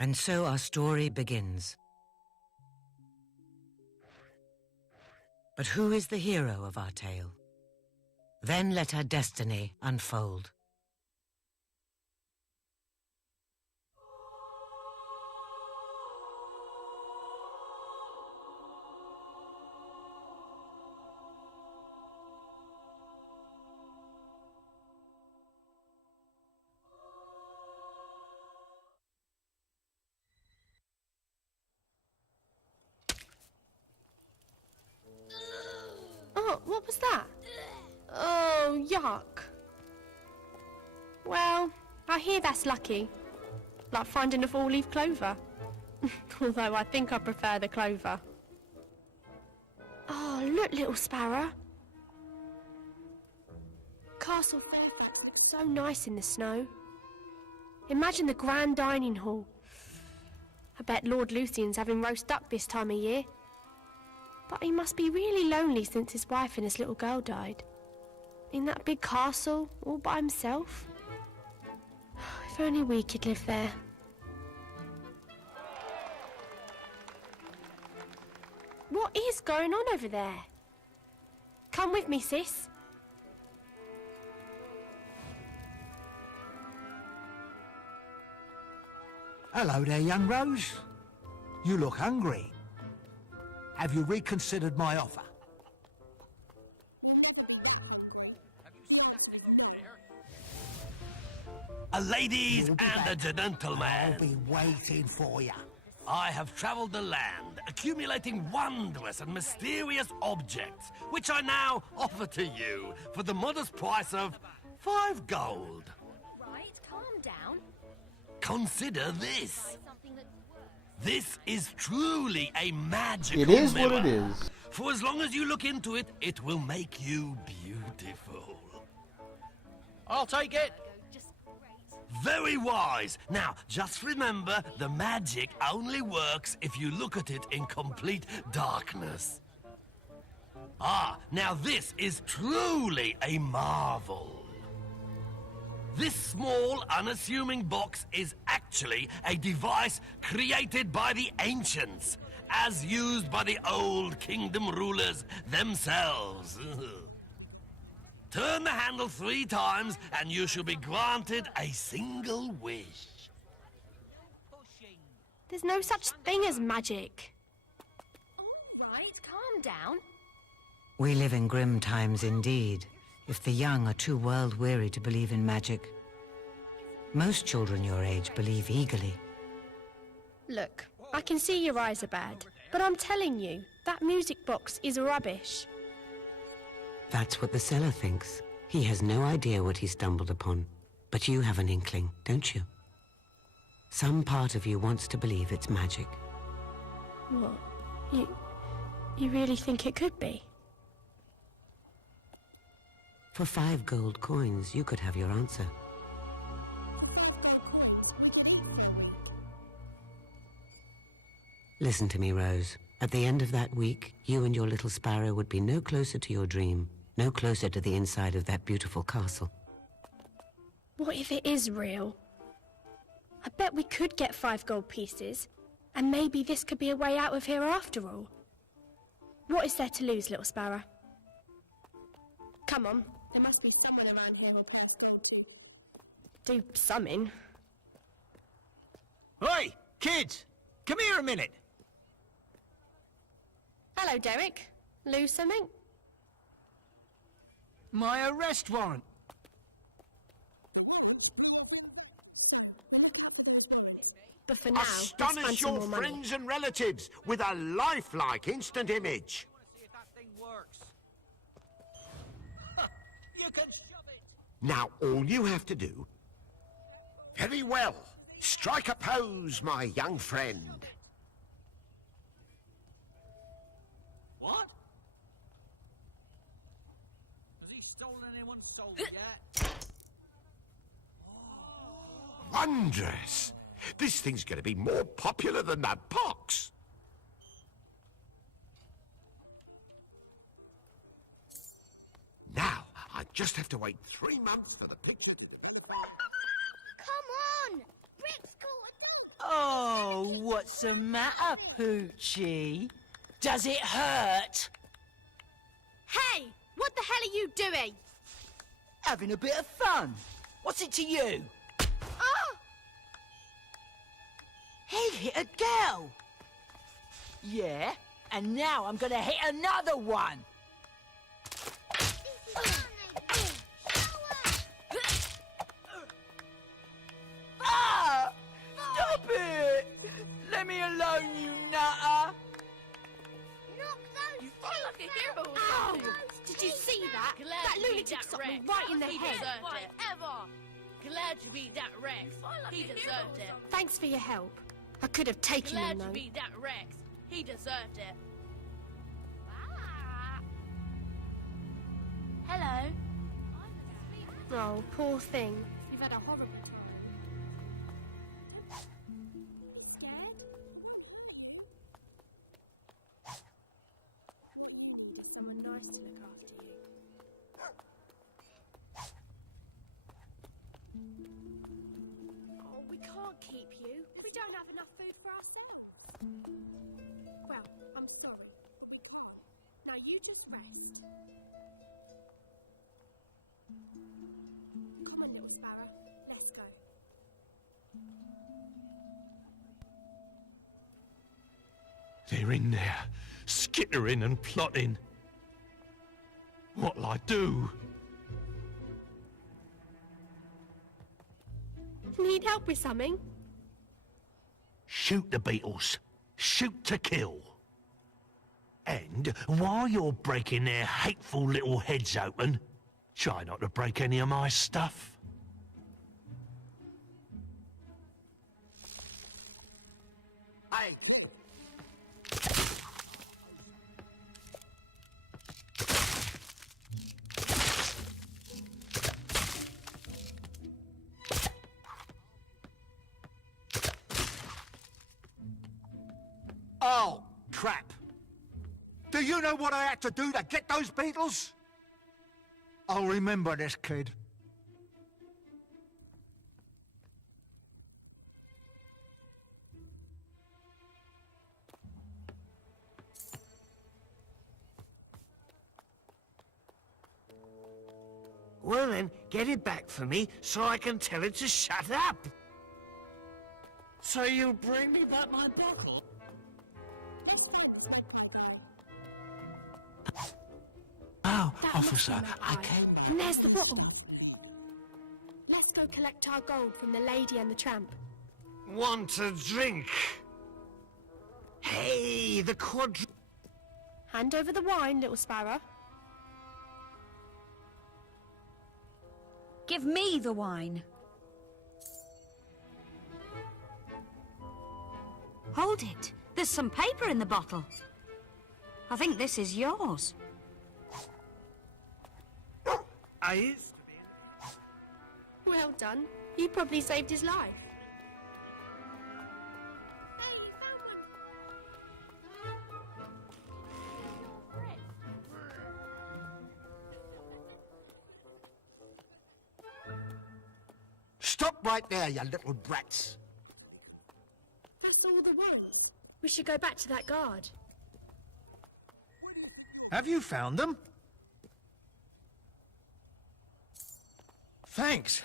And so our story begins. But who is the hero of our tale? Then let our destiny unfold. Oh, what was that? Oh, yuck. Well, I hear that's lucky. Like finding a four-leaf clover. Although I think I prefer the clover. Oh, look, little sparrow. Castle Fairfax looks so nice in the snow. Imagine the grand dining hall. I bet Lord Lucian's having roast duck this time of year. But he must be really lonely since his wife and his little girl died. In that big castle, all by himself. If only we could live there. What is going on over there? Come with me, sis. Hello there, young Rose. You look hungry. Have you reconsidered my offer? Have you seen that thing over there? Ladies and gentlemen, I'll be waiting for you. I have traveled the land, accumulating wondrous and mysterious objects, which I now offer to you for the modest price of 5 gold. Right, calm down. Consider this. This is truly a magical It is mirror. what it is. For as long as you look into it, it will make you beautiful. I'll take it. Very wise. Now, just remember, the magic only works if you look at it in complete darkness. Ah, now this is truly a marvel. This small, unassuming box is actually a device created by the ancients, as used by the old kingdom rulers themselves. Turn the handle 3 times, and you shall be granted a single wish. There's no such thing as magic. All right, calm down. We live in grim times indeed, if the young are too world-weary to believe in magic. Most children your age believe eagerly. Look, I can see your eyes are bad, but I'm telling you, that music box is rubbish. That's what the seller thinks. He has no idea what he stumbled upon. But you have an inkling, don't you? Some part of you wants to believe it's magic. What? You really think it could be? For 5 gold coins, you could have your answer. Listen to me, Rose. At the end of that week, you and your little sparrow would be no closer to your dream, no closer to the inside of that beautiful castle. What if it is real? I bet we could get 5 gold pieces, and maybe this could be a way out of here after all. What is there to lose, little sparrow? Come on, there must be someone around here who'll play us do something. Oi, kids, come here a minute. Hello, Derek. Lose something? My arrest warrant. But for now, let's find Astonish some your more money. friends and relatives with a lifelike instant image. See if that thing works. You can shove it. Now all you have to do... Very well. Strike a pose, my young friend. What? Has he stolen anyone's soul yet? Wondrous. This thing's going to be more popular than that box. Now, I just have to wait 3 months for the picture to... Come on! Brick's caught a duck! Oh, what's the matter, Poochie? Does it hurt? Hey! What the hell are you doing? Having a bit of fun. What's it to you? Oh! He hit a girl. Yeah, and now I'm gonna hit another one. Ah! Stop it! Let me alone, you nutter! You fight like a hero or Ow! something. Did you see that? Glad That you beat lunatic that shot me Rex. right in the He head. deserved it. Glad you beat that Rex. He deserved it. Thanks for your help. I could have taken Glad him you though. beat that Rex. He deserved it. Hello. Oh, poor thing. You've had a horrible time. You scared? Someone nice to look after you. Oh, we can't keep you. We don't have enough food for ourselves. Well, I'm sorry. Now you just rest. Come on, little sparrow. Let's go. They're in there, skittering and plotting. What'll I do? Need help with something? Shoot the beetles. Shoot to kill. And while you're breaking their hateful little heads open, try not to break any of my stuff. Hey, Oh, crap. Do you know what I had to do to get those beetles? I'll remember this, kid. Well then, get it back for me so I can tell it to shut up. So you'll bring me back my bottle? Oh, That officer, must be I that guy. came back. And there's the bottle. Let's go collect our gold from the lady and the tramp. Want a drink? Hey, the Hand over the wine, little sparrow. Give me the wine. Hold it. There's some paper in the bottle. I think this is yours. I used to be. Well done. You probably saved his life. Hey, you found Stop right there, you little brats. That's all there was. We should go back to that guard. Have you found them? Thanks.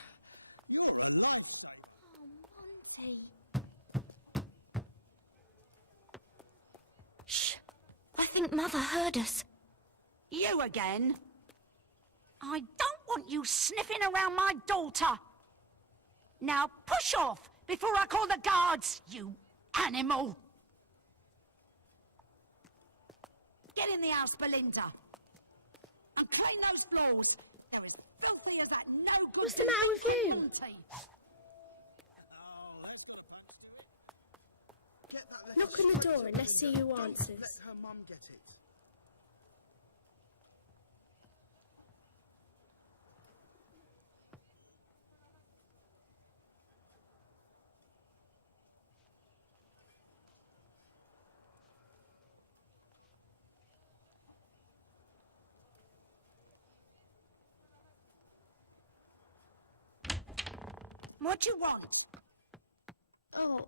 Shh. I think Mother heard us. You again? I don't want you sniffing around my daughter. Now push off before I call the guards, you animal. Get in the house, Belinda. And clean those floors. They're as filthy as that no good... What's the matter with you? auntie. Knock on the door and let's see who answers. Let her mum get it. What do you want? Oh,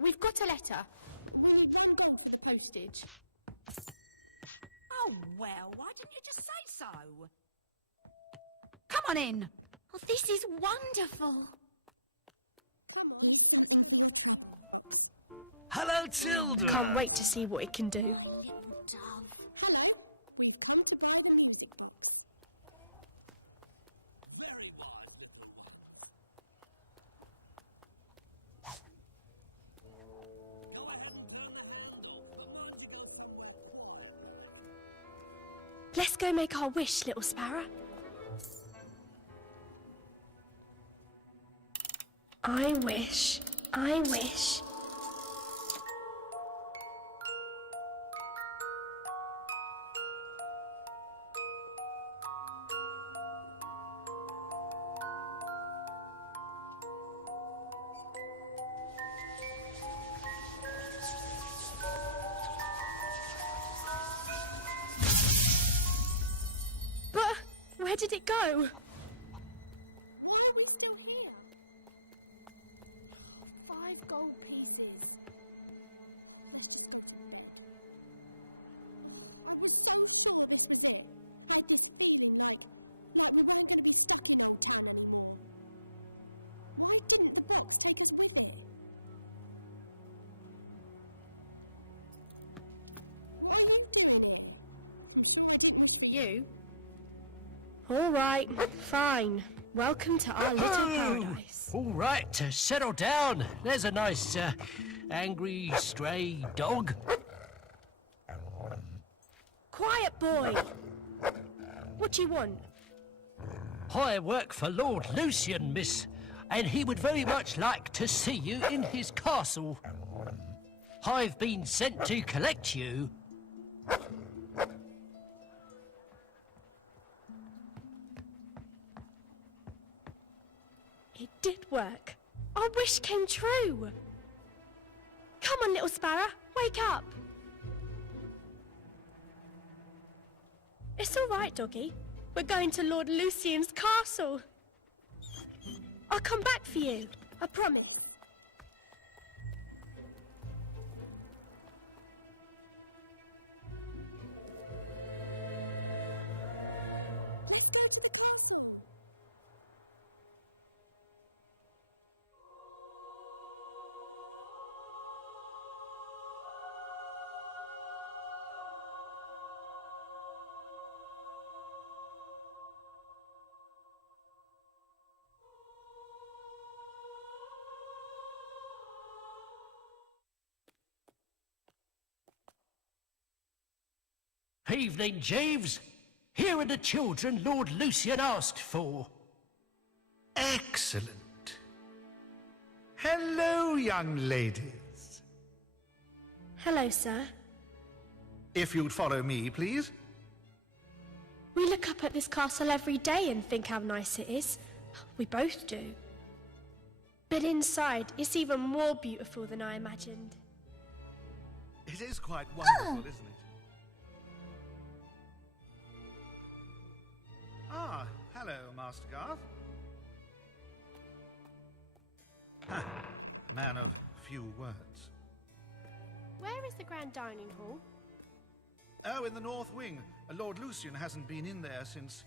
we've got a letter. The postage. Oh, well, why didn't you just say so? Come on in. Oh, this is wonderful. Hello, children! Can't wait to see what it can do. Let's go make our wish, little sparrow. I wish. But where did it go? 5 gold pieces. You? All right, fine. Welcome to our little paradise. All right, settle down. There's a nice, angry, stray dog. Quiet, boy. What do you want? I work for Lord Lucian, miss, and he would very much like to see you in his castle. I've been sent to collect you. It did work. Our wish came true. Come on, little sparrow, wake up. It's all right, doggy. We're going to Lord Lucian's castle. I'll come back for you, I promise. Evening, Jeeves. Here are the children Lord Lucian asked for. Excellent. Hello, young ladies. Hello, sir. If you'd follow me, please. We look up at this castle every day and think how nice it is. We both do. But inside, it's even more beautiful than I imagined. It is quite wonderful, isn't it? Ah, hello, Master Garth. A man of few words. Where is the grand dining hall? Oh, in the North Wing. Lord Lucian hasn't been in there since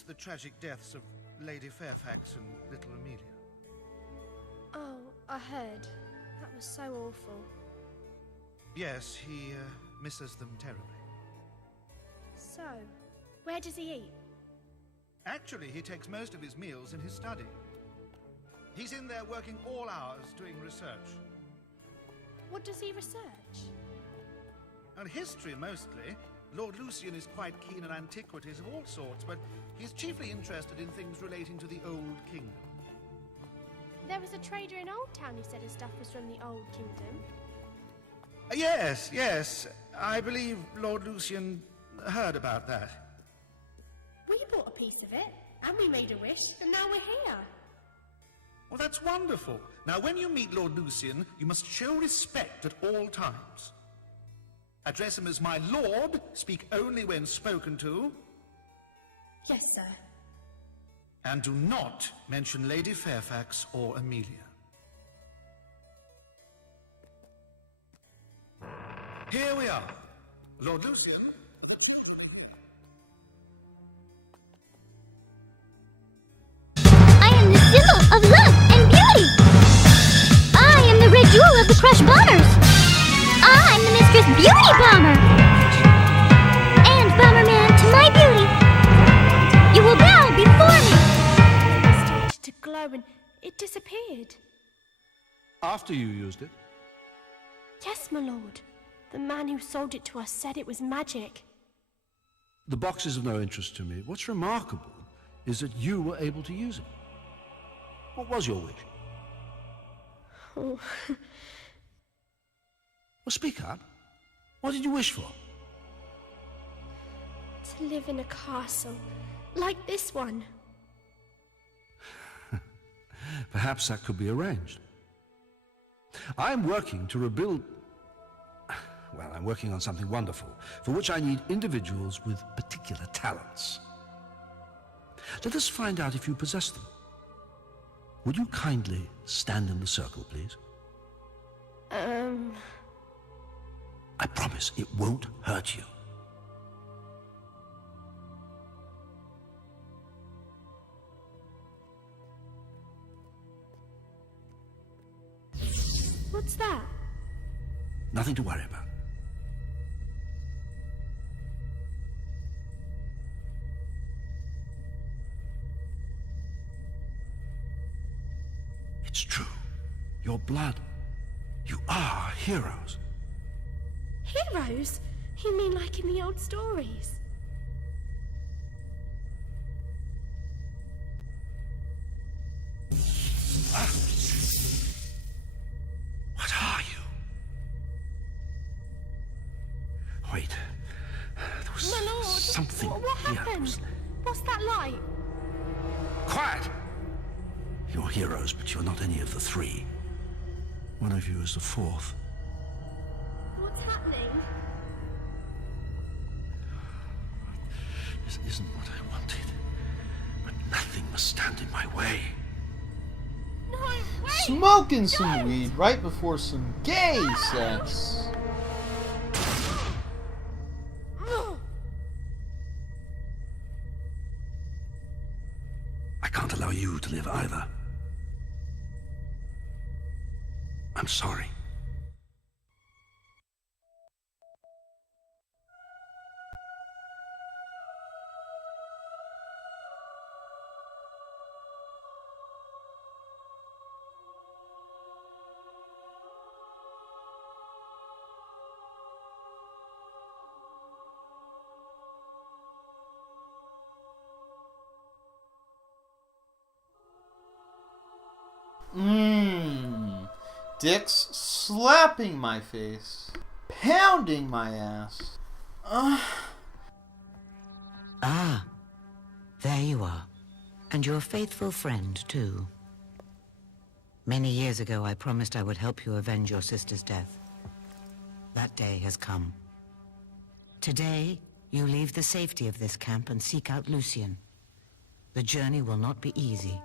the tragic deaths of Lady Fairfax and little Amelia. Oh, I heard. That was so awful. Yes, he misses them terribly. So, where does he eat? Actually, he takes most of his meals in his study. He's in there working all hours doing research. What does he research? On history, mostly. Lord Lucian is quite keen on antiquities of all sorts, but he's chiefly interested in things relating to the Old Kingdom. There was a trader in Old Town who said his stuff was from the Old Kingdom. Yes. I believe Lord Lucian heard about that. We bought a piece of it, and we made a wish, and now we're here. Well, that's wonderful. Now, when you meet Lord Lucian, you must show respect at all times. Address him as my lord, speak only when spoken to. Yes, sir. And do not mention Lady Fairfax or Amelia. Here we are. Lord Lucian. I am the symbol of love and beauty. I am the red jewel of the crushed bombers. I'm the Mistress Beauty Bomber. And Bomberman, to my beauty, you will bow before me. It started to glow and it disappeared. After you used it? Yes, my lord. The man who sold it to us said it was magic. The box is of no interest to me. What's remarkable is that you were able to use it. What was your wish? Oh. Well, speak up. What did you wish for? To live in a castle, like this one. Perhaps that could be arranged. I'm working to rebuild... Well, I'm working on something wonderful, for which I need individuals with particular talents. Let us find out if you possess them. Would you kindly stand in the circle, please? I promise it won't hurt you. What's that? Nothing to worry about. It's true. Your blood. You are heroes. Heroes? You mean like in the old stories? What are you? Wait. There was My lord, something what here. happened? What's that light? Quiet! You're heroes, but you're not any of the three. One of you is the fourth. What's happening? This isn't what I wanted. But nothing must stand in my way. No, wait! Smoking some weed right before some gay sex. I can't allow you to live either. I'm sorry. Dicks slapping my face, pounding my ass. Ah, there you are. And your faithful friend, too. Many years ago, I promised I would help you avenge your sister's death. That day has come. Today, you leave the safety of this camp and seek out Lucian. The journey will not be easy.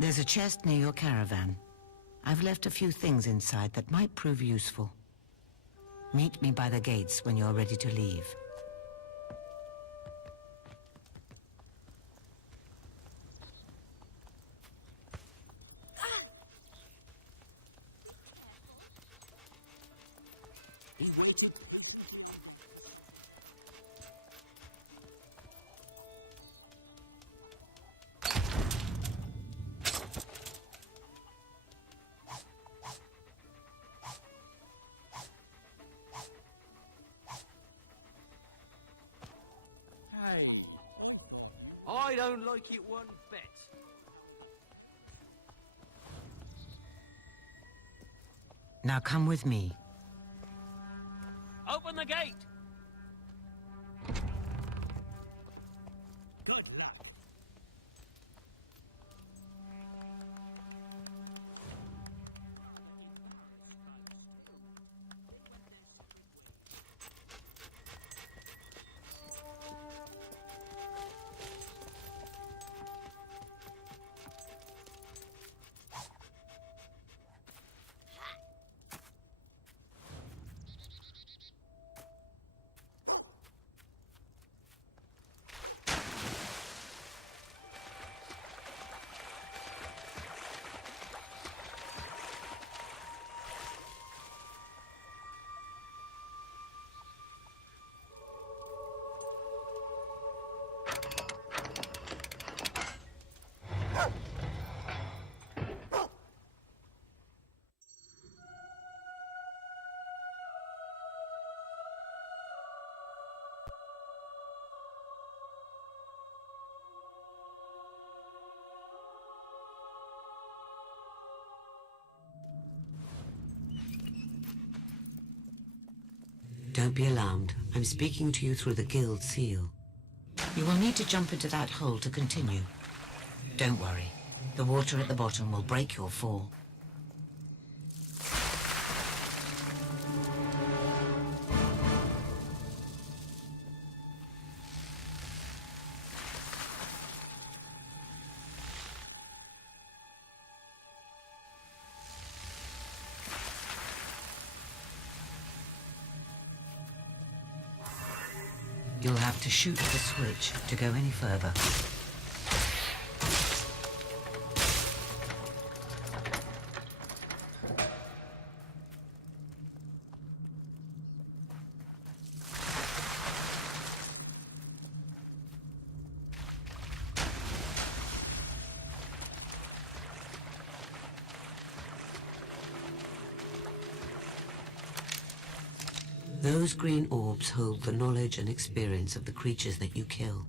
There's a chest near your caravan. I've left a few things inside that might prove useful. Meet me by the gates when you're ready to leave. Hey, I don't like it one bit. Now come with me. Open the gate! Good luck. Don't be alarmed. I'm speaking to you through the guild seal. You will need to jump into that hole to continue. Don't worry. The water at the bottom will break your fall. You'll have to shoot the switch to go any further. Those green orbs hold the knowledge and experience of the creatures that you kill.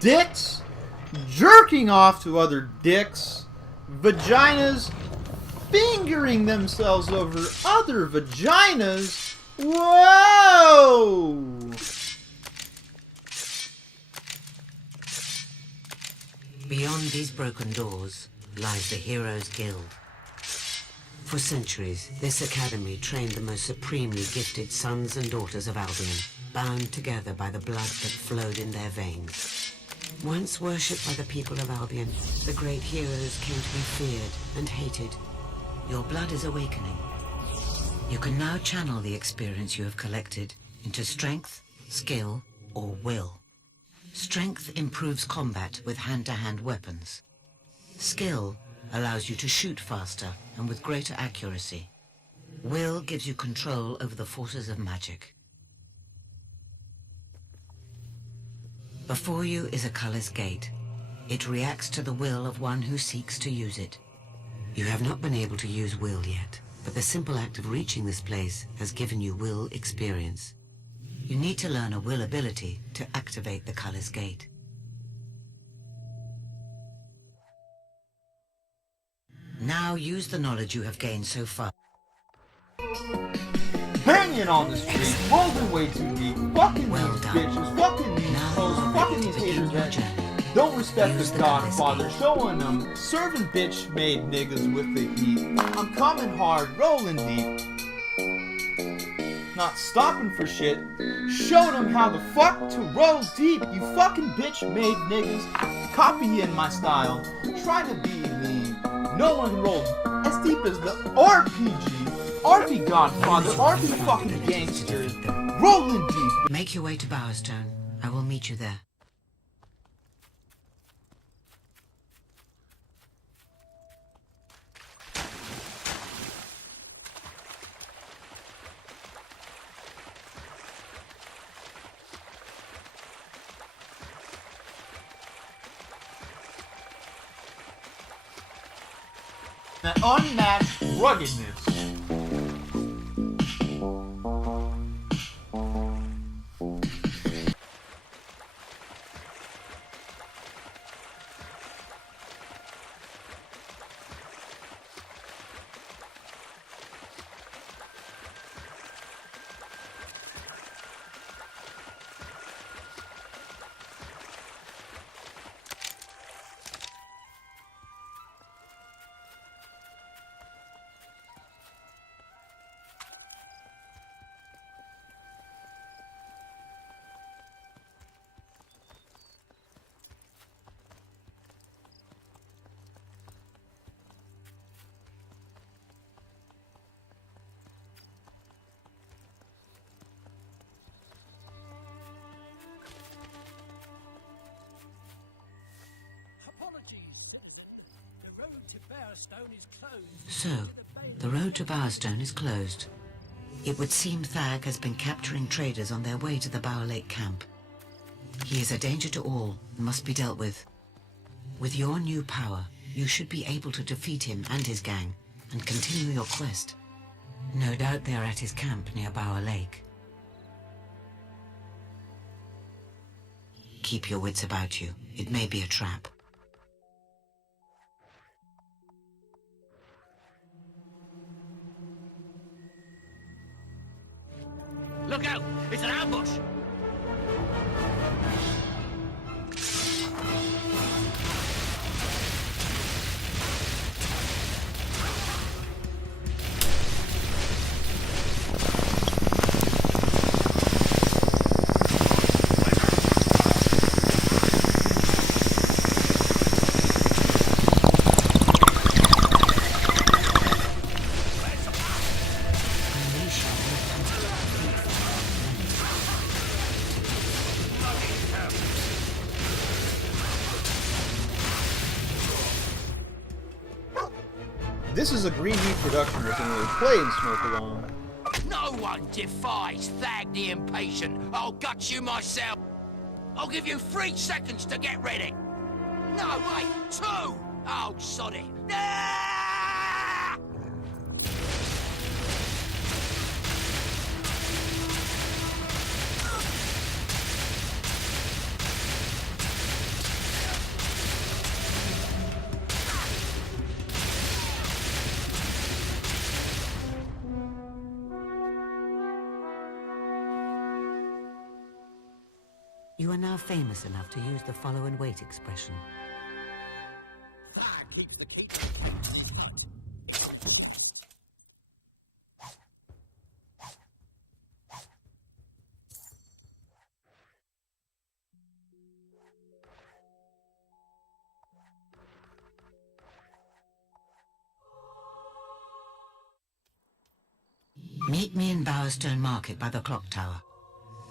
Dicks jerking off to other dicks, vaginas fingering themselves over other vaginas. Whoa! Beyond these broken doors lies the Heroes Guild. For centuries, this academy trained the most supremely gifted sons and daughters of Albion, bound together by the blood that flowed in their veins. Once worshipped by the people of Albion, the great heroes came to be feared and hated. Your blood is awakening. You can now channel the experience you have collected into strength, skill, or will. Strength improves combat with hand-to-hand weapons. Skill allows you to shoot faster and with greater accuracy. Will gives you control over the forces of magic. Before you is a colorless gate. It reacts to the will of one who seeks to use it. You have not been able to use will yet, but the simple act of reaching this place has given you will experience. You need to learn a will ability to activate the colorless gate. Now use the knowledge you have gained so far. Banging on the street, rolling way too deep, fucking these bitches, fucking these hoes, fucking these haters that don't respect the Godfather, showing them, serving bitch-made niggas with the heat. I'm coming hard, rolling deep, not stopping for shit. Showed them how the fuck to roll deep, you fucking bitch-made niggas, copying my style, trying to be me. No one can roll as deep as the RPG. RP Godfather, RP fucking gangsters, rolling deep. Make your way to Bowerstone. I will meet you there. That unmatched ruggedness. So, the road to Bowerstone is closed. It would seem Thag has been capturing traders on their way to the Bower Lake camp. He is a danger to all and must be dealt with. With your new power, you should be able to defeat him and his gang and continue your quest. No doubt they are at his camp near Bower Lake. Keep your wits about you. It may be a trap. Look out! It's an ambush! This is a Green Heat production with an play in Smoke Alone. No one defies Thag the Impatient. I'll gut you myself. I'll give you 3 seconds to get ready. No, wait, 2! Oh, sod it. Ah! You are now famous enough to use the follow and wait expression. Keep the key. Meet me in Bowerstone Market by the clock tower.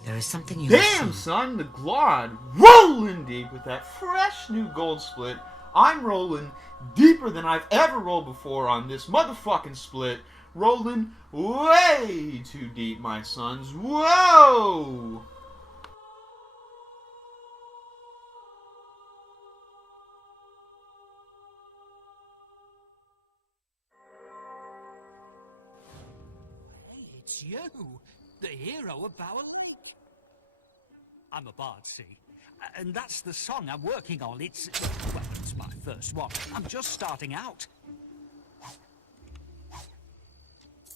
There is something you Damn, must see. son, the Glod rolling deep with that fresh new gold split. I'm rolling deeper than I've ever rolled before on this motherfucking split. Rolling way too deep, my sons. Whoa! Hey, it's you, the hero of Bower Lake. I'm a bard, see, and that's the song I'm working on. It's my first one. I'm just starting out.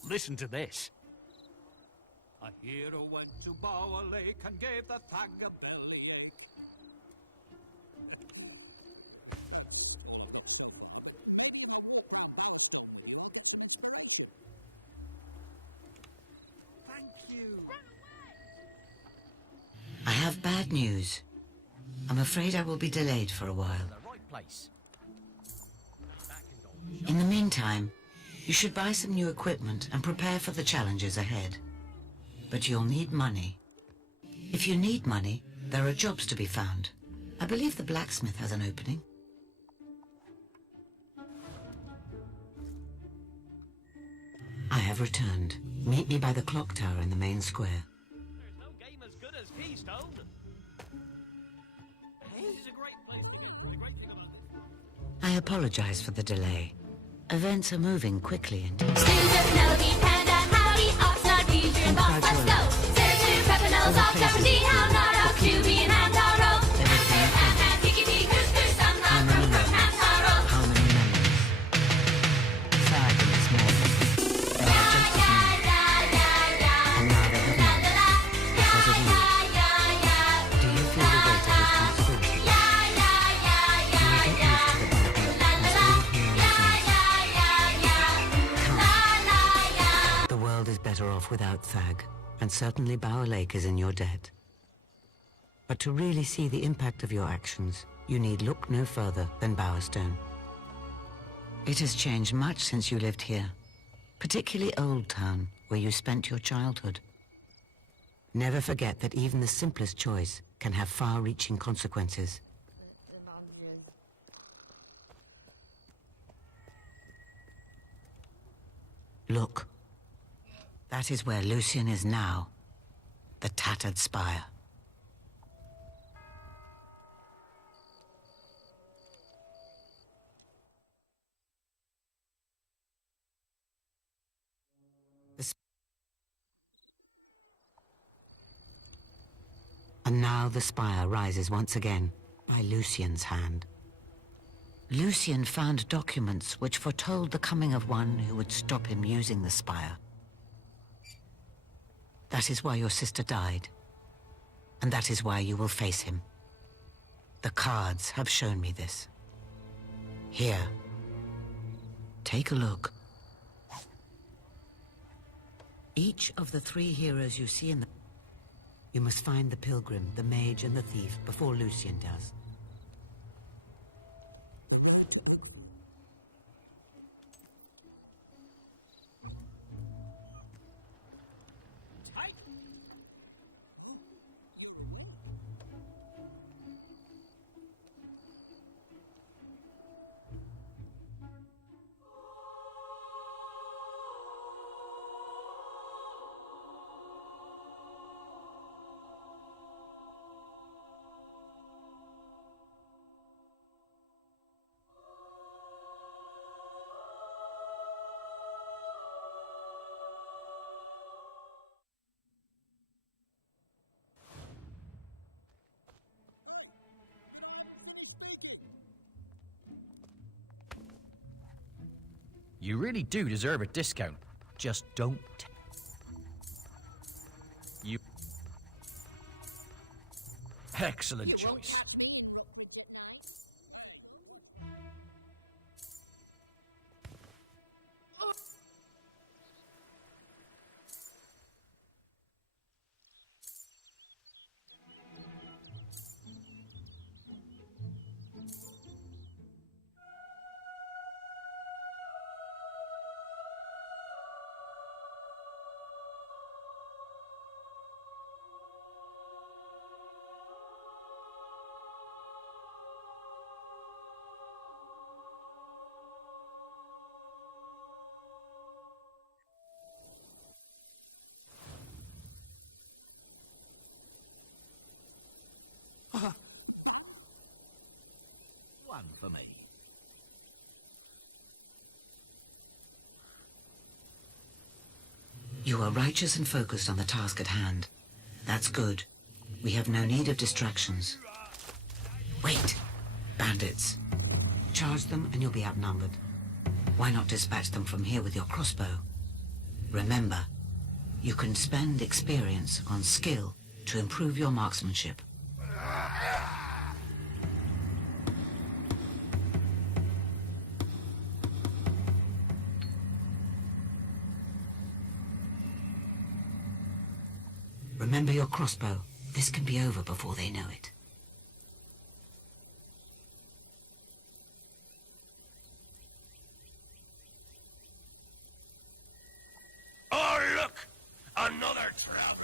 Listen to this. A hero went to Bower Lake and gave the Thag a bellyache. Thank you. I have bad news. I'm afraid I will be delayed for a while. The right place. In the meantime, you should buy some new equipment and prepare for the challenges ahead. But you'll need money. If you need money, there are jobs to be found. I believe the blacksmith has an opening. I have returned. Meet me by the clock tower in the main square. There's no game as good as Keystone. This is a great place to get the great thing about it. I apologize for the delay. Events are moving quickly and without Thag, and certainly Bower Lake is in your debt. But to really see the impact of your actions, you need look no further than Bowerstone. It has changed much since you lived here, particularly Old Town, where you spent your childhood. Never forget that even the simplest choice can have far-reaching consequences. Look. That is where Lucian is now. The tattered spire. And now the spire rises once again by Lucian's hand. Lucian found documents which foretold the coming of one who would stop him using the spire. That is why your sister died. And that is why you will face him. The cards have shown me this. Here. Take a look. Each of the three heroes you see in the... You must find the pilgrim, the mage, and the thief before Lucian does. You really do deserve a discount. Just don't. You. Excellent choice. One for me. You are righteous and focused on the task at hand. That's good. We have no need of distractions. Wait! Bandits. Charge them and you'll be outnumbered. Why not dispatch them from here with your crossbow? Remember, you can spend experience on skill to improve your marksmanship. Remember your crossbow. This can be over before they know it. Oh, look! Another trap!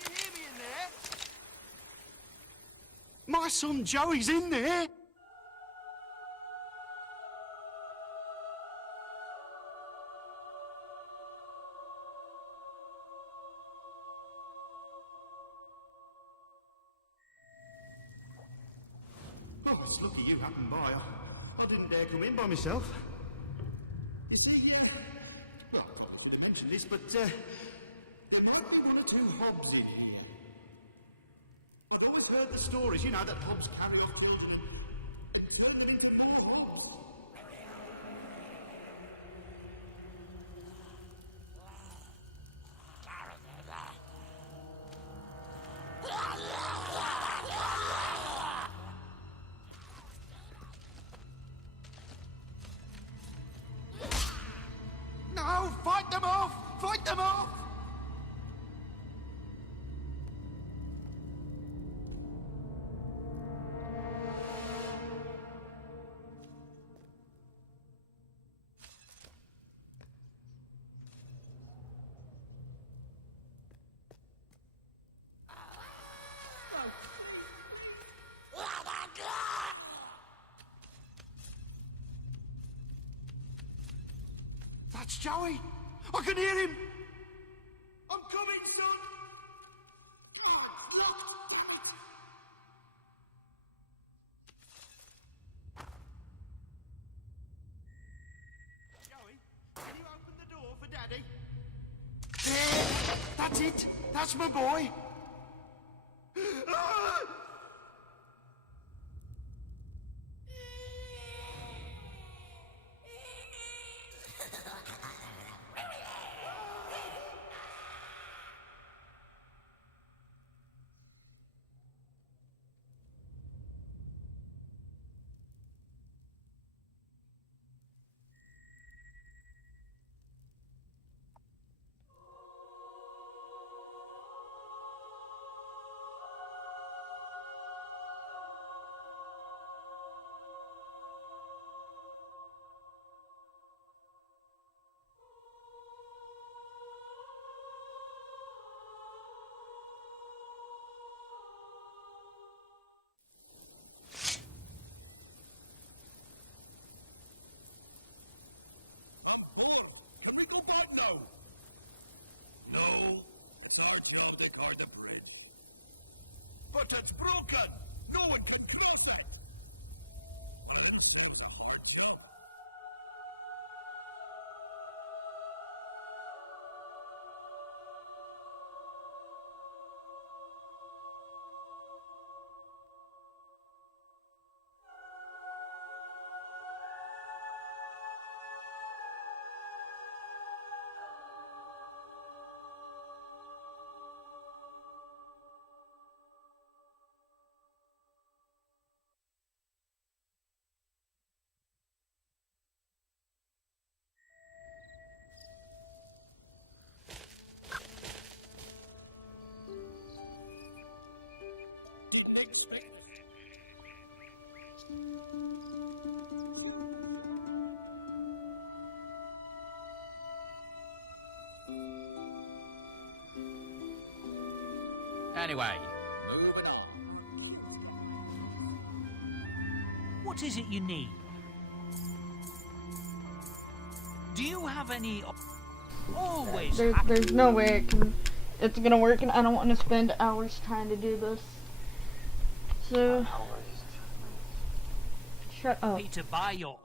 Can you hear me in there? My son Joey's in there! Oh, it's lucky you happened by. I didn't dare come in by myself. You see, well, I didn't mention this, but there might be one or two hobs in here. I've always heard the stories, you know, that hobs carry off children. No! Fight them off! Fight them off! That's Joey! I can hear him! I'm coming, son! Joey, can you open the door for Daddy? There! That's it! That's my boy! Ah! Can we go back now? No, it's our job to guard the bridge. But it's broken! No one can cross it! Anyway, moving on. What is it you need? Do you have any... Always There's no way it's gonna work, and I don't want to spend hours trying to do this. So... Shut up. to buy your...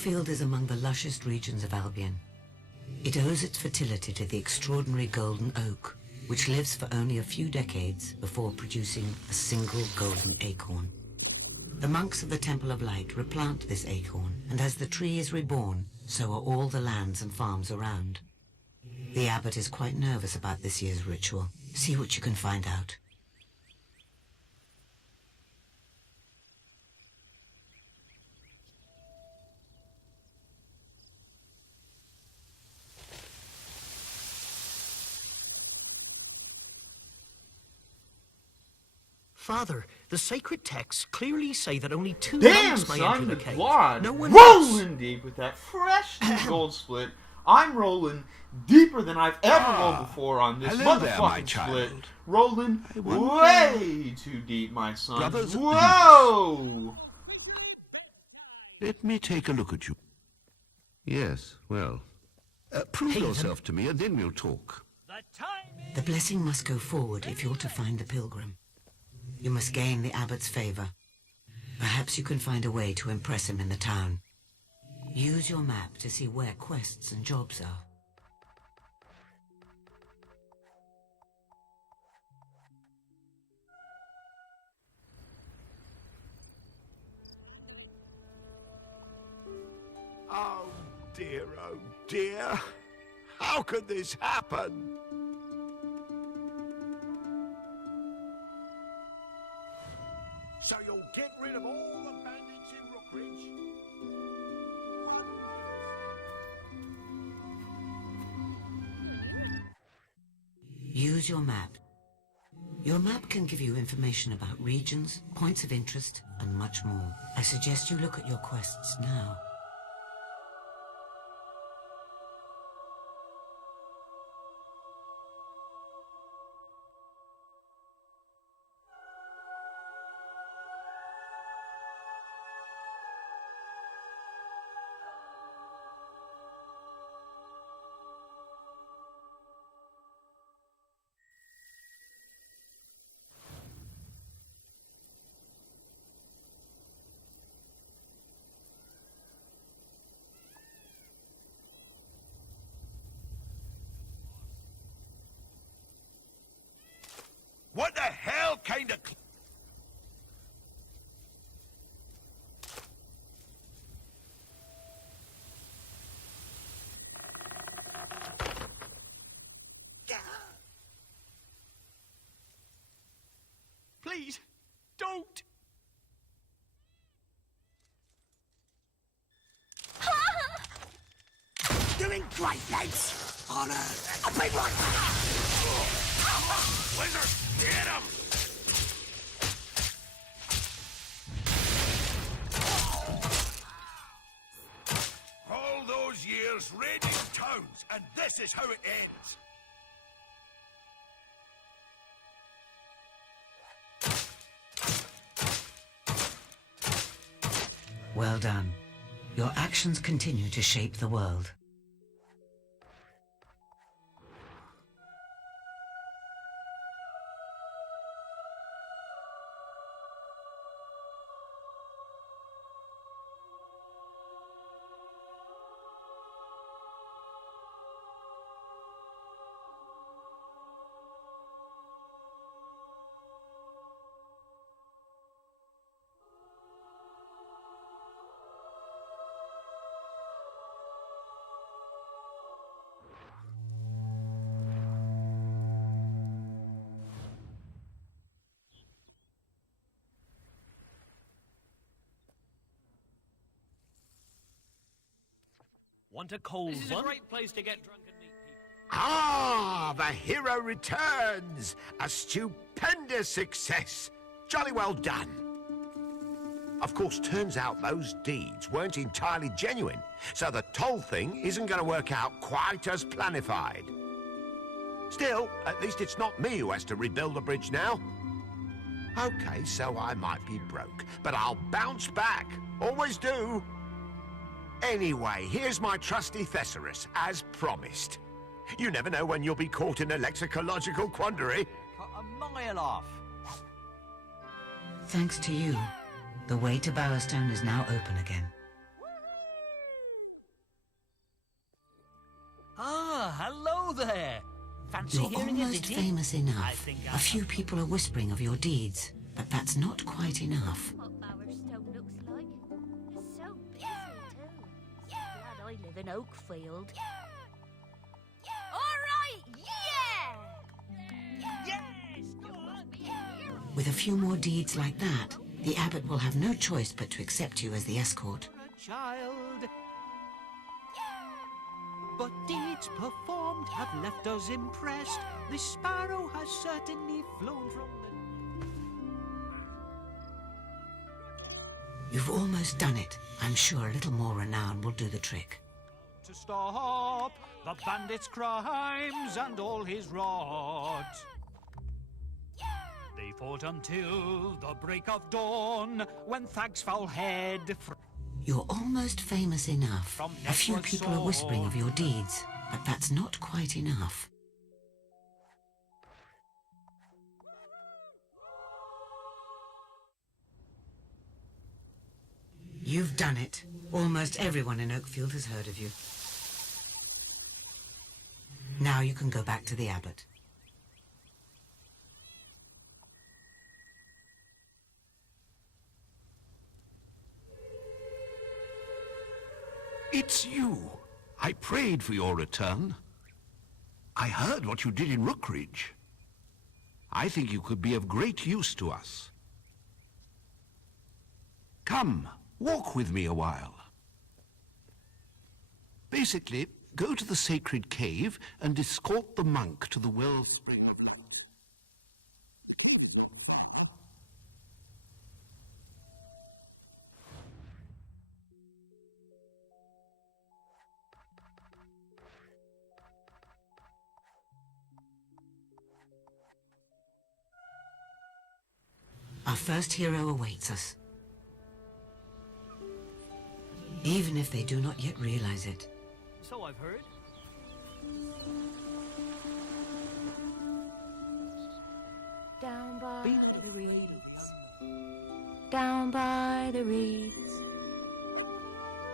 Oakfield is among the lushest regions of Albion. It owes its fertility to the extraordinary golden oak, which lives for only a few decades before producing a single golden acorn. The monks of the Temple of Light replant this acorn, and as the tree is reborn, so are all the lands and farms around. The abbot is quite nervous about this year's ritual. See what you can find out. Father, the sacred texts clearly say that only 2 Damn, monks may son, enter the good cave. lord. No one else. Rolling deep with that fresh new gold split. I'm rolling deeper than I've ever rolled before on this hello there, my motherfucking child. split. Rolling wonder- way too deep, my son. Brothers- Whoa! Let me take a look at you. Yes, well, prove Hey, yourself to me and then we'll talk. The blessing must go forward if you're to find the pilgrim. You must gain the abbot's favor. Perhaps you can find a way to impress him in the town. Use your map to see where quests and jobs are. Oh dear. How could this happen? So you'll get rid of all the bandits in Rookridge? Use your map. Your map can give you information about regions, points of interest, and much more. I suggest you look at your quests now. What the hell kind of... Please, don't! Doing great, lads. On I'll be right back. Wizard, get him! All those years raiding towns, and this is how it ends. Well done. Your actions continue to shape the world. Want a cold This is one? a great place to get drunk and meet people. Ah, the hero returns! A stupendous success! Jolly well done. Of course, turns out those deeds weren't entirely genuine, so the toll thing isn't going to work out quite as planified. Still, at least it's not me who has to rebuild the bridge now. Okay, so I might be broke, but I'll bounce back. Always do. Anyway, here's my trusty thesaurus, as promised. You never know when you'll be caught in a lexicological quandary. Cut a mile off. Thanks to you, the way to Bowerstone is now open again. Ah, hello there. Fancy You're hearing a almost ditty? famous I enough. think A few people are whispering of your deeds, but that's not quite enough. What Bowerstone looks like. It's so busy too. Glad I live in Oakfield. Alright, yeah! Yes, go on. With a few more deeds like that, the abbot will have no choice but to accept you as the escort. Child. But deeds performed have left us impressed. This sparrow has certainly flown from the... You've almost done it. I'm sure a little more renown will do the trick. To stop the bandit's crimes and all his rot. They fought until the break of dawn, when Thag's foul head... You're almost famous enough. A few people are whispering of your deeds, but that's not quite enough. You've done it. Almost everyone in Oakfield has heard of you. Now you can go back to the abbot. It's you. I prayed for your return. I heard what you did in Rookridge. I think you could be of great use to us. Come, walk with me a while. Basically, go to the sacred cave and escort the monk to the wellspring of light. Our first hero awaits us. Even if they do not yet realize it. So I've heard. Down by the reeds. Down by the reeds.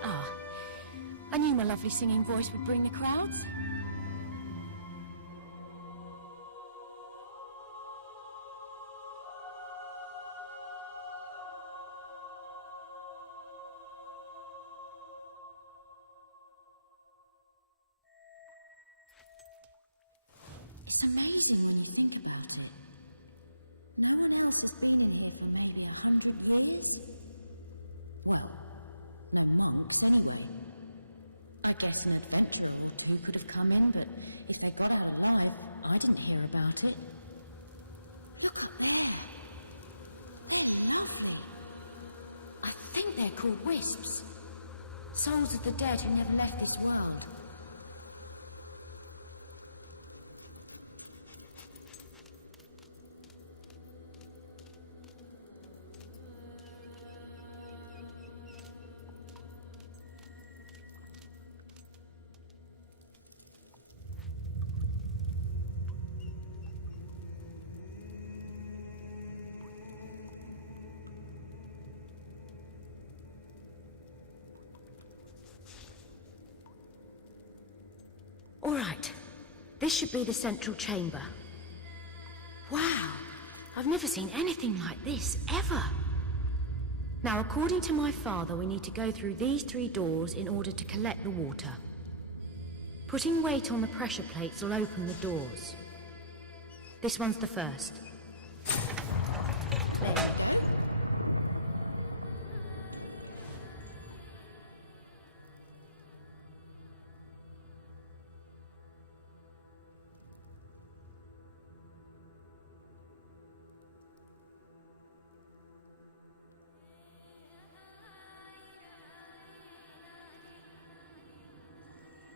Ah, I knew my lovely singing voice would bring the crowds. It's amazing when you think about it. No one else has been in here for maybe 100 years. No, not anyway. I guess an adventure who could have come in, but if they got it, I didn't hear about it. Look up there. I think they're called wisps. Souls of the dead who never left this world. All right, this should be the central chamber. Wow, I've never seen anything like this, ever. Now, according to my father, we need to go through these 3 doors in order to collect the water. Putting weight on the pressure plates will open the doors. This one's the first. There.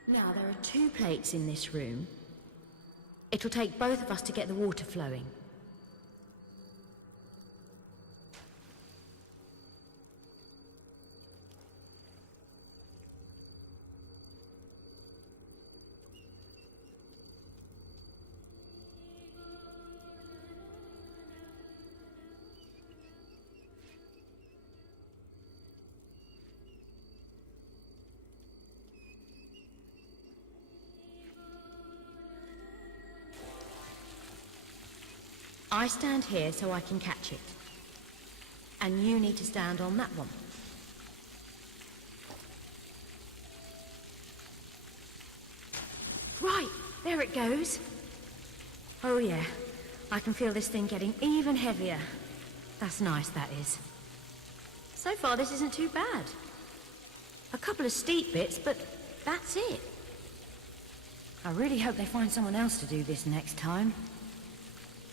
Now, there are 2 plates in this room. It'll take both of us to get the water flowing. I stand here so I can catch it. And you need to stand on that one. Right, there it goes. Oh yeah, I can feel this thing getting even heavier. That's nice, that is. So far, this isn't too bad. A couple of steep bits, but that's it. I really hope they find someone else to do this next time.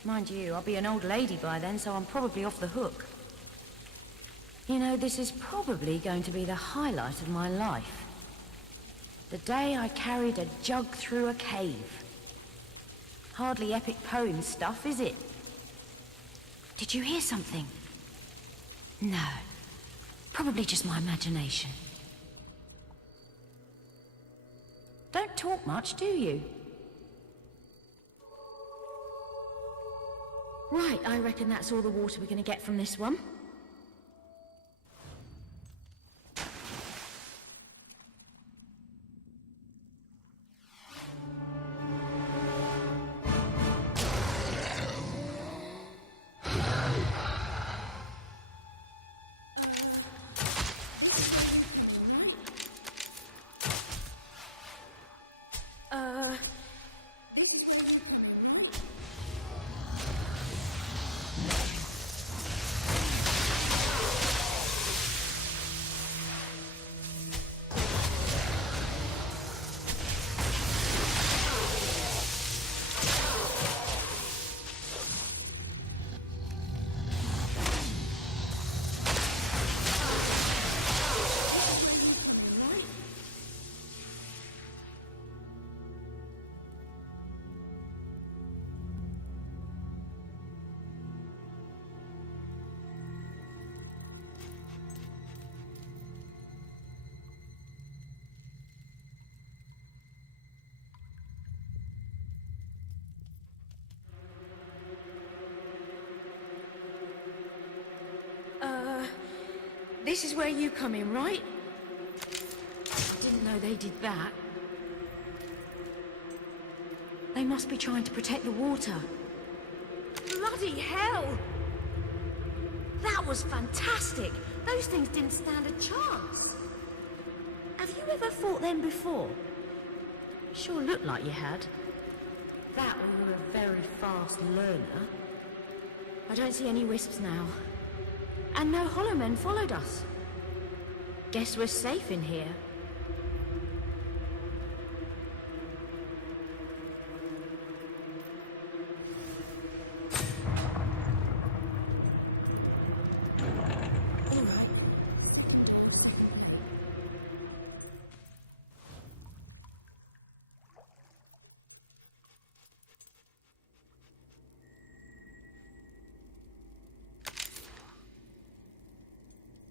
Mind you, I'll be an old lady by then, so I'm probably off the hook. You know, this is probably going to be the highlight of my life. The day I carried a jug through a cave. Hardly epic poem stuff, is it? Did you hear something? No. Probably just my imagination. Don't talk much, do you? Right, I reckon that's all the water we're gonna get from this one. This is where you come in, right? Didn't know they did that. They must be trying to protect the water. Bloody hell! That was fantastic! Those things didn't stand a chance. Have you ever fought them before? Sure looked like you had. That when you were a very fast learner. I don't see any wisps now. And no hollow men followed us. Guess we're safe in here.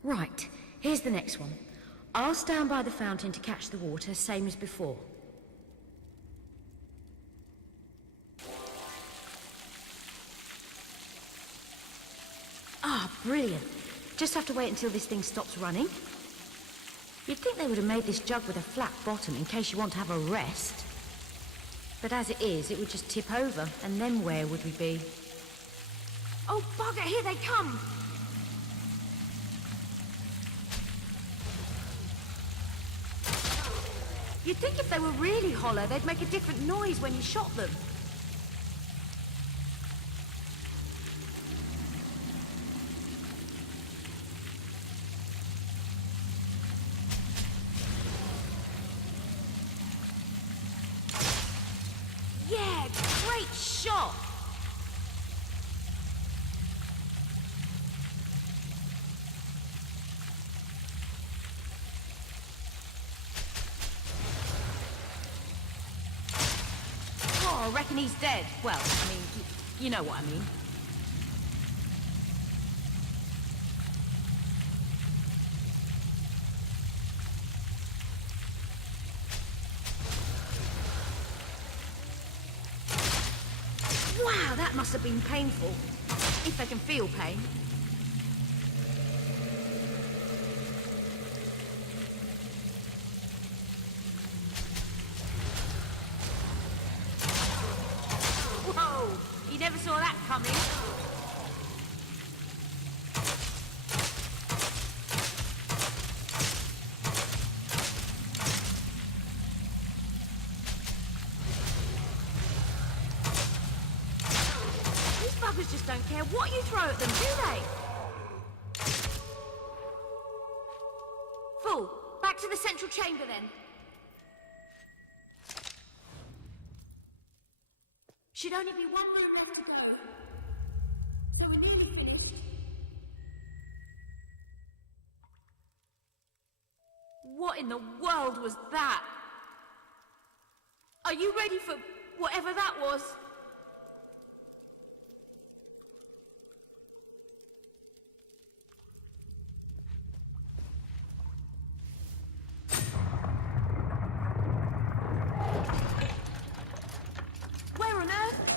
Right, here's the next one. I'll stand by the fountain to catch the water, same as before. Ah, brilliant. Just have to wait until this thing stops running. You'd think they would have made this jug with a flat bottom in case you want to have a rest. But as it is, it would just tip over, and then where would we be? Oh, bugger, here they come! You'd think if they were really hollow, they'd make a different noise when you shot them. Yeah, great shot! I reckon he's dead. Well, I mean, you know what I mean. Wow, that must have been painful. If I can feel pain. You never saw that coming. These buggers just don't care what you throw at them, do they? Fool, back to the central chamber then. Should only be one room left to go. So we're nearly finished. What in the world was that? Are you ready for whatever that was? Where on earth?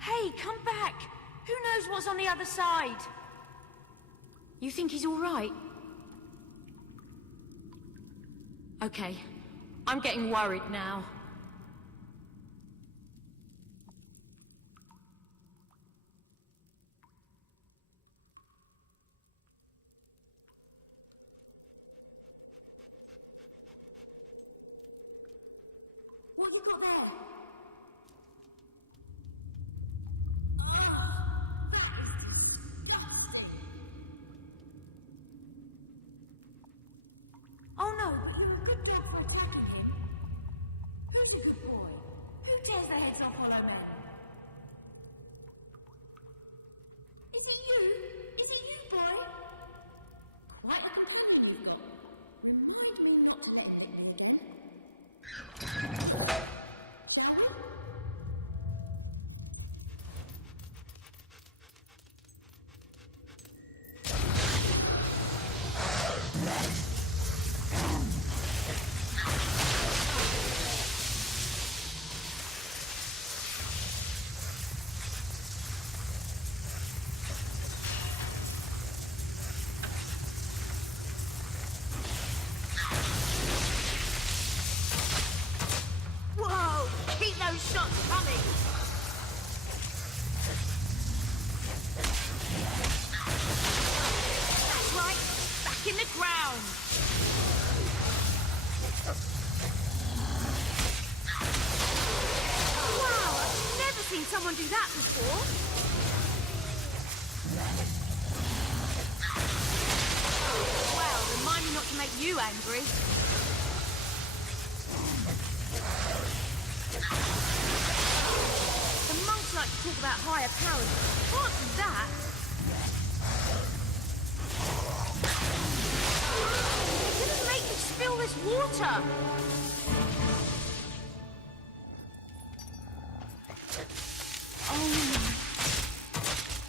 Hey, come back! Who knows what's on the other side? You think he's all right? Okay, I'm getting worried now. What you got there? Oh no! Who's a good boy? Who tears their heads off while I wear them? Is it you? Is it you, boy? Quite the killing people. Remind me not to let them in here. Whoa! Keep those shots coming! That's right! Back in the ground! Wow! I've never seen someone do that before! Well, remind me not to make you angry. The monks like to talk about higher powers. Can't do that. You're gonna make me spill this water. Oh my.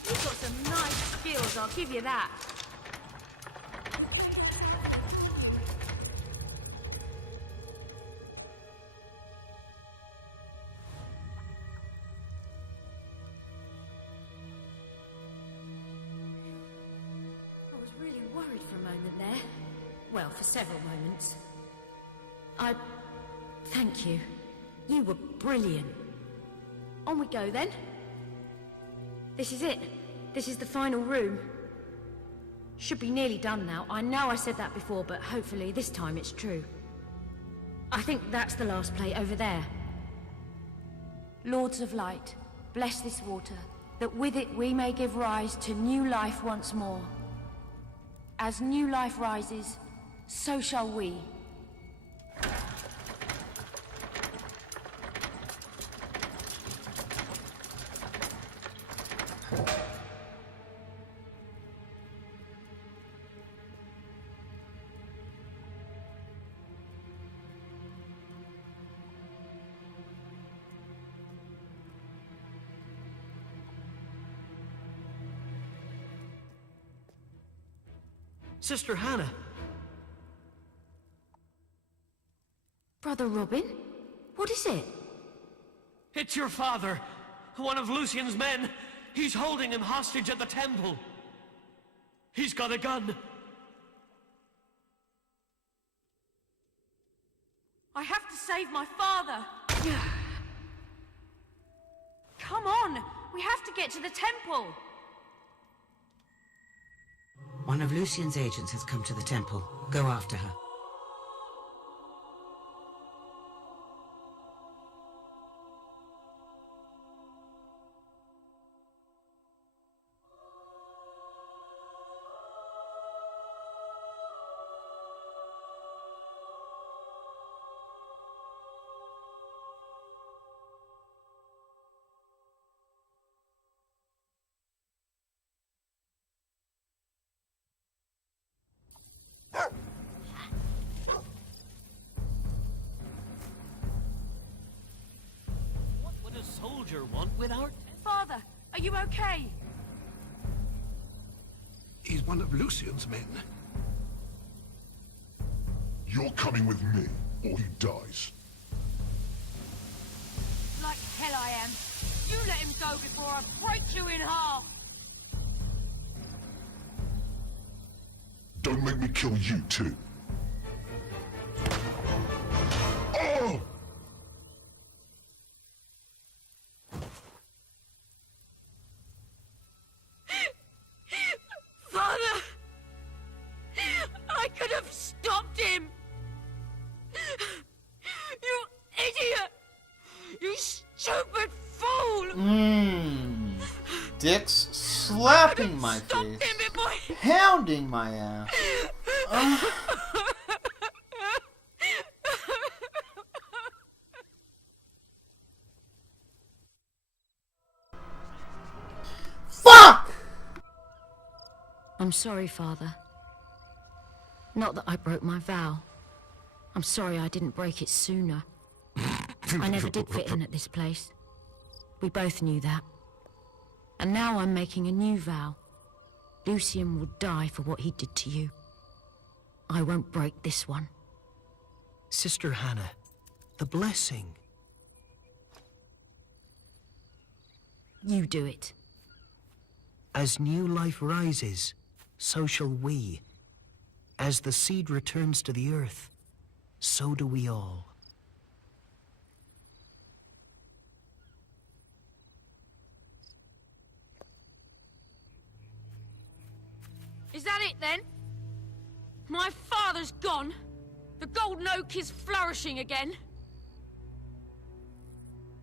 You've got some nice skills, I'll give you that. I was really worried for a moment there. Well, for several moments. Thank you. You were brilliant. On we go, then. This is it. This is the final room. Should be nearly done now. I know I said that before, but hopefully this time it's true. I think that's the last plate over there. Lords of Light, bless this water, that with it we may give rise to new life once more. As new life rises, so shall we. Sister Hannah. Brother Robin? What is it? It's your father. One of Lucian's men. He's holding him hostage at the temple. He's got a gun. I have to save my father. Come on! We have to get to the temple! One of Lucian's agents has come to the temple. Go after her. soldier want without... Father, are you okay? He's one of Lucian's men. You're coming with me, or he dies. Like hell I am. You let him go before I break you in half! Don't make me kill you, too. Oh! Father! I could have stopped him! You idiot! You stupid fool! Dick's slapping my face, pounding my ass. Fuck! I'm sorry, Father. Not that I broke my vow. I'm sorry I didn't break it sooner. I never did fit in at this place. We both knew that. And now I'm making a new vow. Lucian will die for what he did to you. I won't break this one. Sister Hannah, the blessing. You do it. As new life rises, so shall we. As the seed returns to the earth, so do we all. Is that it then? My father's gone. The golden oak is flourishing again.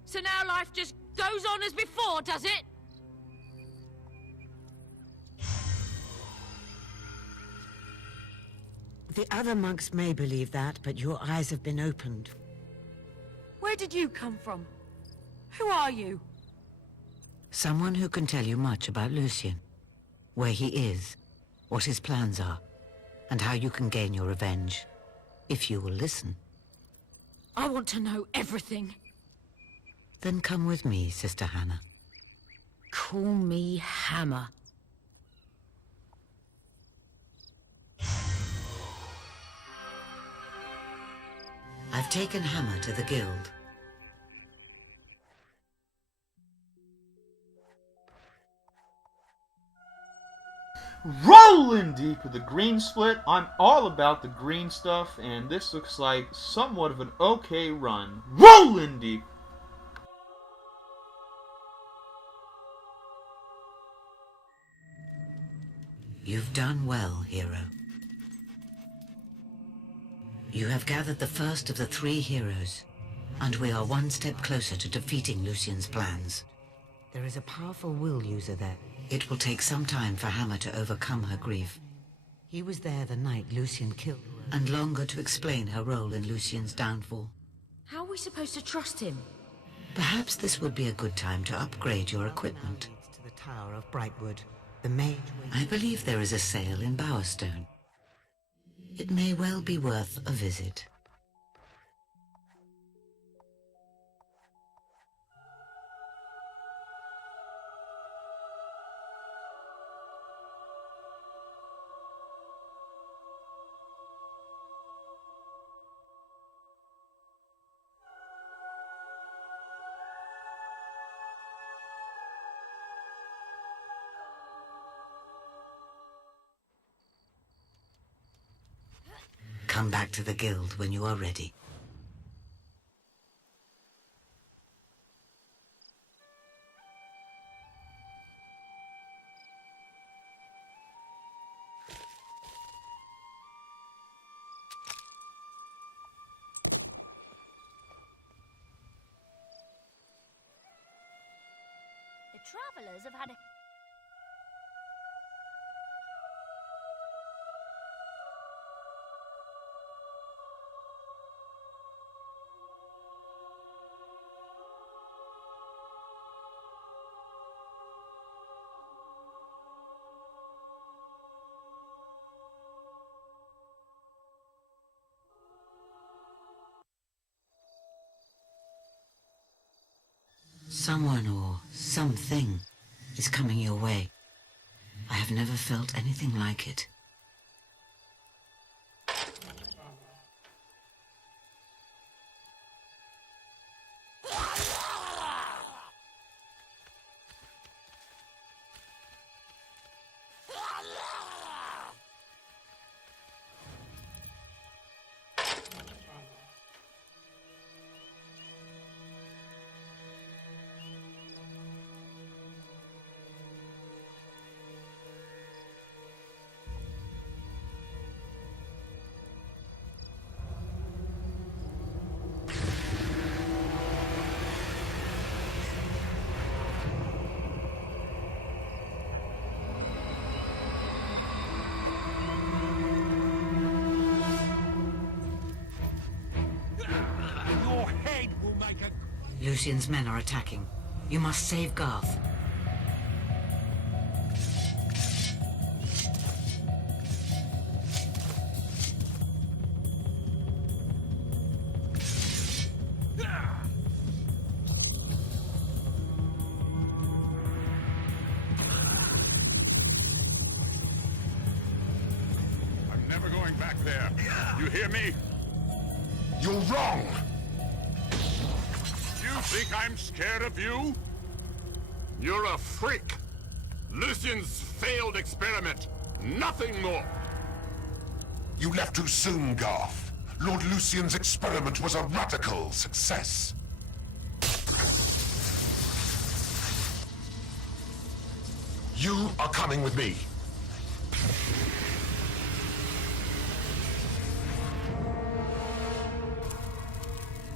So now life just goes on as before, does it? The other monks may believe that, but your eyes have been opened. Where did you come from? Who are you? Someone who can tell you much about Lucian. Where he is, what his plans are, and how you can gain your revenge. If you will listen. I want to know everything. Then come with me, Sister Hannah. Call me Hammer. I've taken Hammer to the guild. Rolling deep with the green split. I'm all about the green stuff, and this looks like somewhat of an okay run. Rolling deep. You've done well, hero. You have gathered the first of the 3 heroes, and we are one step closer to defeating Lucian's plans. There is a powerful will user there. It will take some time for Hammer to overcome her grief. He was there the night Lucian killed her, and longer to explain her role in Lucian's downfall. How are we supposed to trust him? Perhaps this would be a good time to upgrade your equipment. To the Tower of Brightwood, the mage. I believe there is a sale in Bowerstone. It may well be worth a visit. Come back to the guild when you are ready. The travelers have had a... Someone or something is coming your way. I have never felt anything like it. Lucian's men are attacking. You must save Garth. I'm never going back there. You hear me? You're wrong! You think I'm scared of you? You're a freak! Lucian's failed experiment. Nothing more! You left too soon, Garth. Lord Lucian's experiment was a radical success. You are coming with me.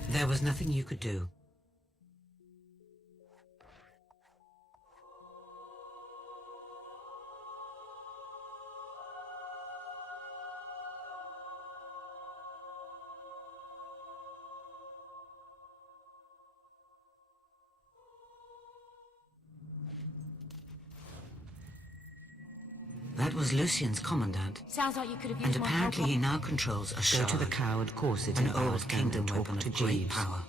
There was nothing you could do. That was Lucian's commandant. Sounds like you could have And used my help. apparently he now controls a shard. Go to the coward corset an old kingdom weapon to great power.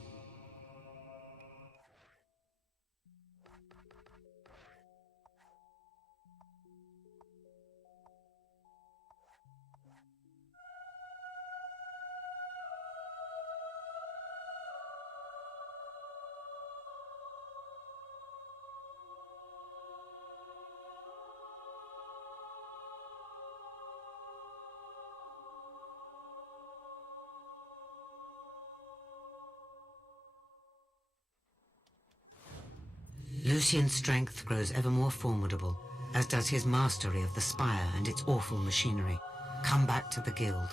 Lucian's strength grows ever more formidable, as does his mastery of the spire and its awful machinery. Come back to the guild.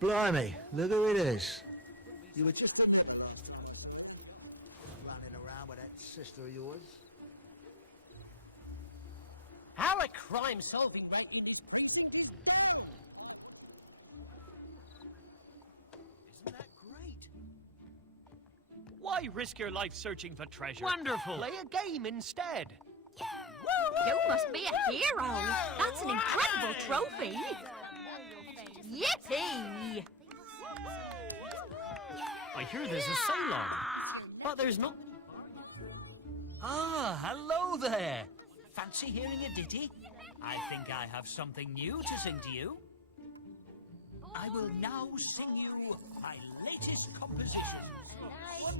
Blimey, look who it is. You were just running around with that sister of yours. Our crime-solving rate in this precinct. Isn't that great? Why risk your life searching for treasure? Wonderful. Play a game instead. You must be a hero. That's an incredible trophy. Yippee! I hear there's a sale on, but there's not. Ah, hello there. Fancy hearing a ditty? I think I have something new to sing to you. I will now sing you my latest composition.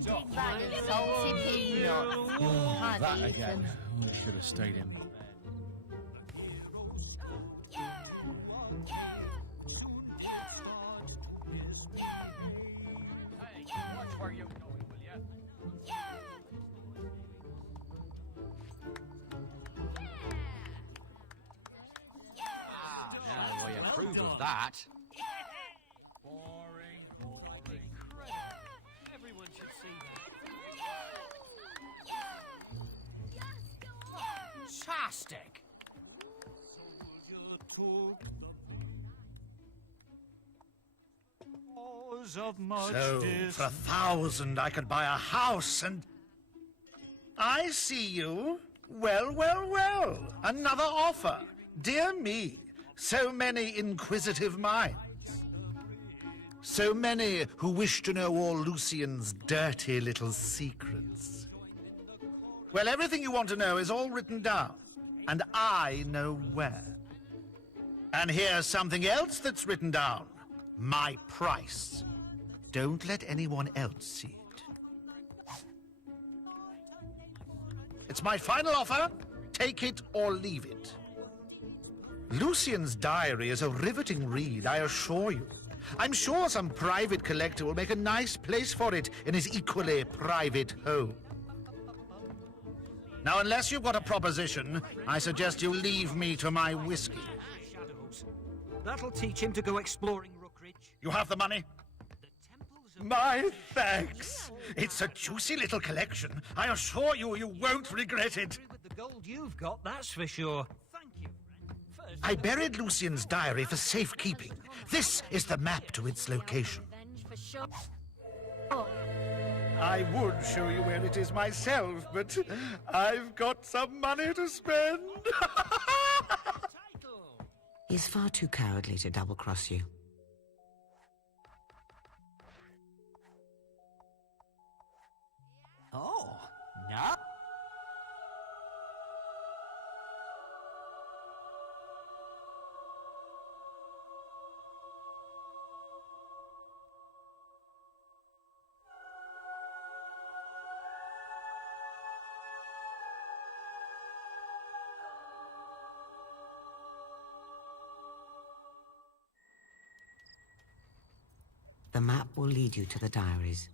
Salty peanut. That again. We should have stayed in. Where you going, will ya? that. Boring. Everyone should see that. Fantastic. So, for 1,000 I could buy a house and... I see you. Well, well, well. Another offer. Dear me, so many inquisitive minds. So many who wish to know all Lucian's dirty little secrets. Well, everything you want to know is all written down, and I know where. And here's something else that's written down. My price. Don't let anyone else see it. It's my final offer. Take it or leave it. Lucian's diary is a riveting read, I assure you. I'm sure some private collector will make a nice place for it in his equally private home. Now, unless you've got a proposition, I suggest you leave me to my whiskey. That'll teach him to go exploring Rookridge. You have the money? My thanks. It's a juicy little collection. I assure you, you won't regret it. With the gold you've got, that's for sure. Thank you, friend. I buried Lucian's diary for safekeeping. This is the map to its location. I would show you where it is myself, but I've got some money to spend. He's far too cowardly to double-cross you. Oh, no. The map will lead you to the diaries.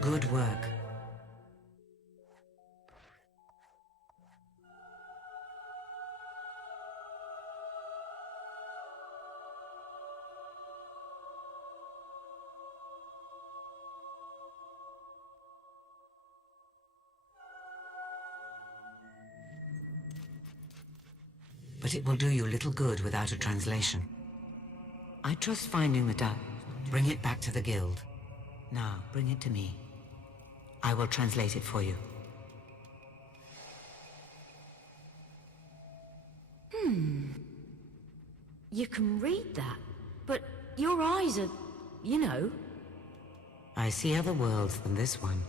Good work. But it will do you little good without a translation. I trust finding the diary. Bring it back to the guild. Now, bring it to me. I will translate it for you. You can read that, but your eyes are, you know. I see other worlds than this one.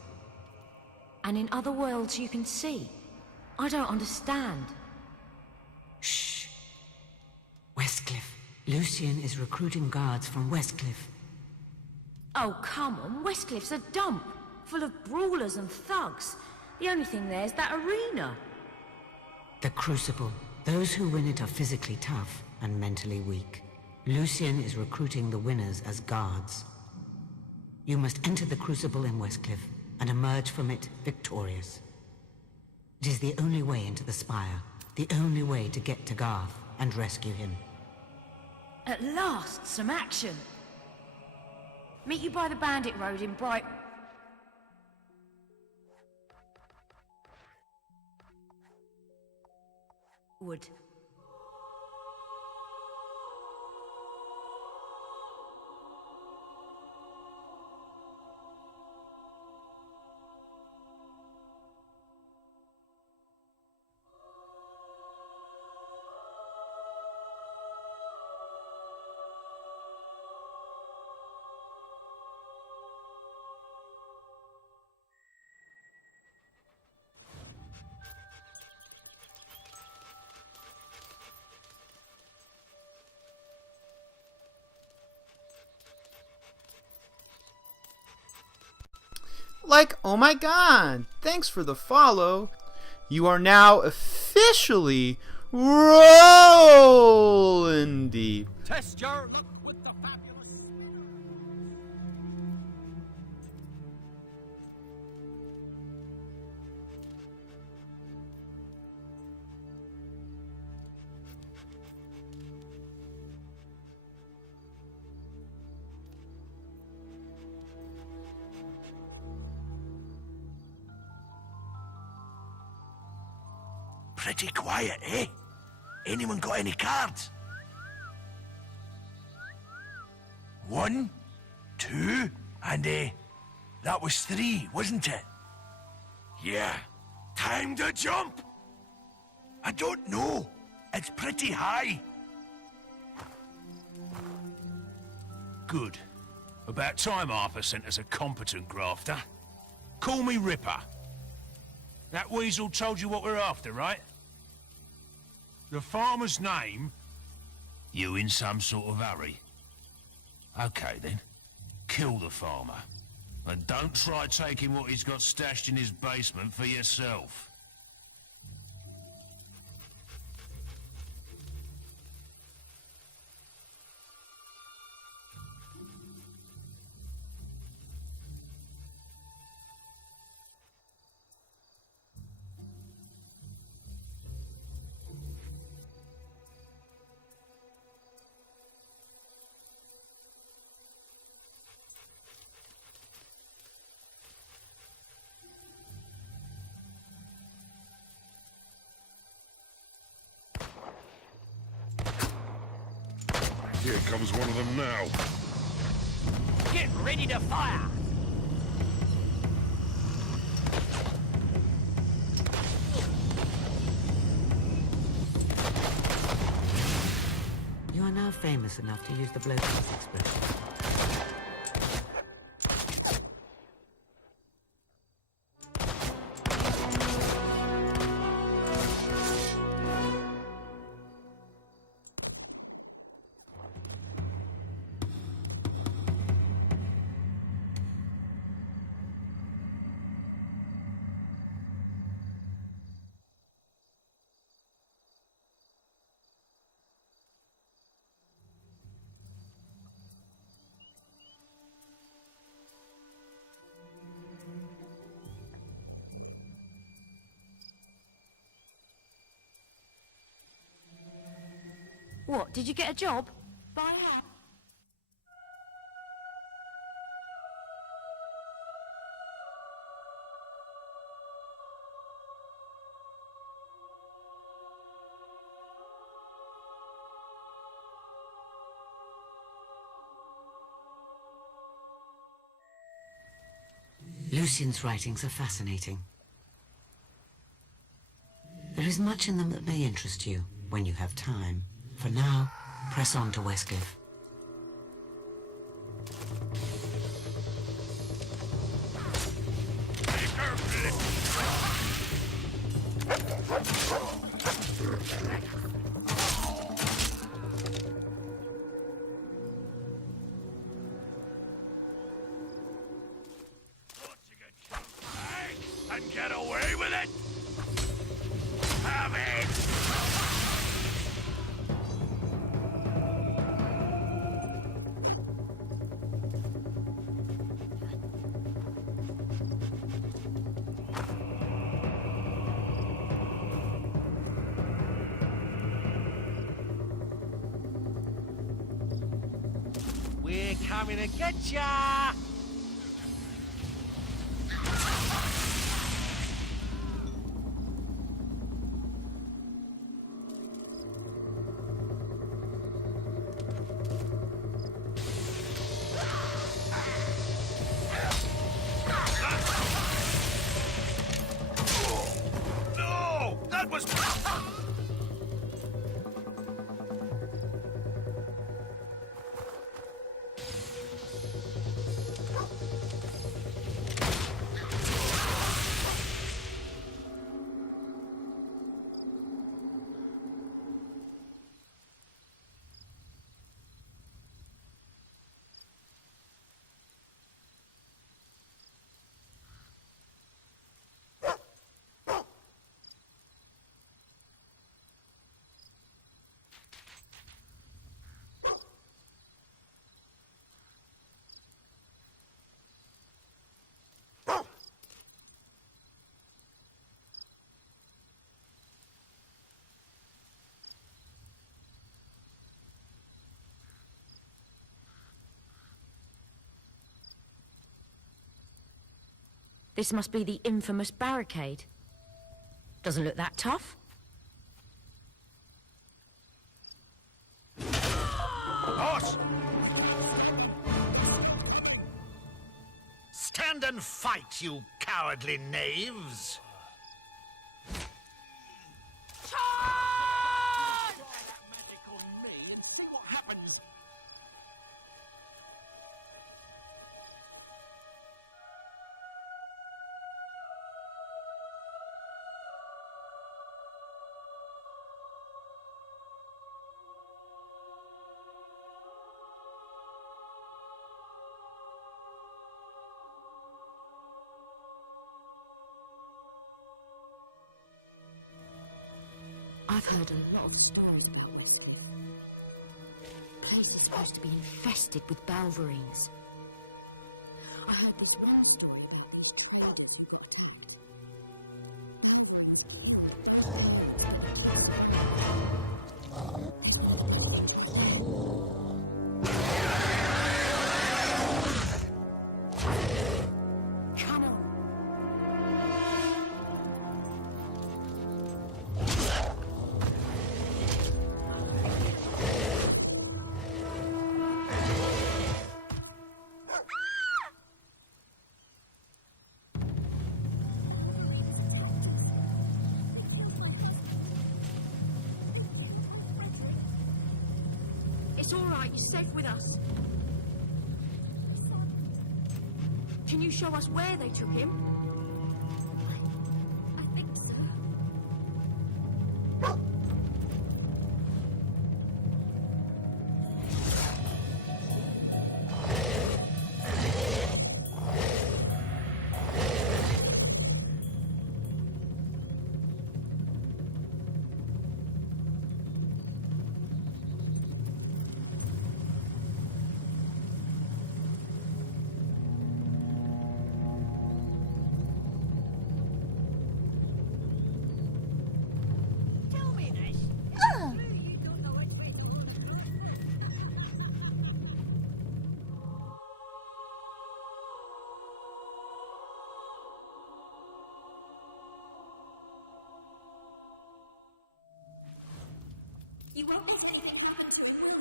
And in other worlds you can see. I don't understand. Shh. Westcliff. Lucian is recruiting guards from Westcliff. Oh, come on. Westcliff's a dump, full of brawlers and thugs. The only thing there is that arena. The Crucible. Those who win it are physically tough and mentally weak. Lucian is recruiting the winners as guards. You must enter the Crucible in Westcliff and emerge from it victorious. It is the only way into the Spire, the only way to get to Garth. and rescue him. At last, some action. Meet you by the Bandit Road in Bright... Wood. Like, oh my god, thanks for the follow. You are now officially rolling deep. Test your... Pretty quiet, eh? Anyone got any cards? 1, 2, and that was 3, wasn't it? Yeah. Time to jump! I don't know. It's pretty high. Good. About time Arthur sent us a competent grafter. Call me Ripper. That weasel told you what we're after, right? The farmer's name? You in some sort of hurry? Okay, then. Kill the farmer. And don't try taking what he's got stashed in his basement for yourself. Here comes one of them now. Get ready to fire! You are now famous enough to use the blowtorch expression. What, did you get a job? By hand? Lucian's writings are fascinating. There is much in them that may interest you when you have time. For now, press on to Westcliff. And get away with it? Have it! coming to get ya! No! That was... This must be the infamous barricade. Doesn't look that tough. Horse! Stand and fight, you cowardly knaves! I've heard a lot of stories about it. The place is supposed to be infested with Balverines. I heard this war story about it. It's all right. You're safe with us. Can you show us where they took him? I think so. You won't be taken back to the room.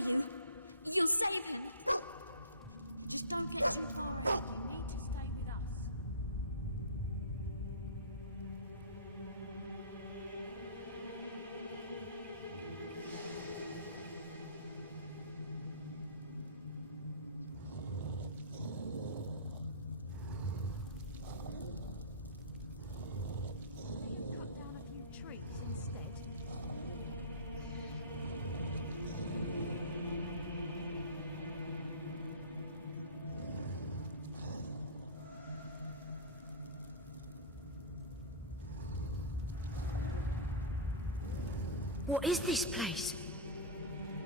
You're safe. You need to stay with us. Cut down a few trees instead. What is this place?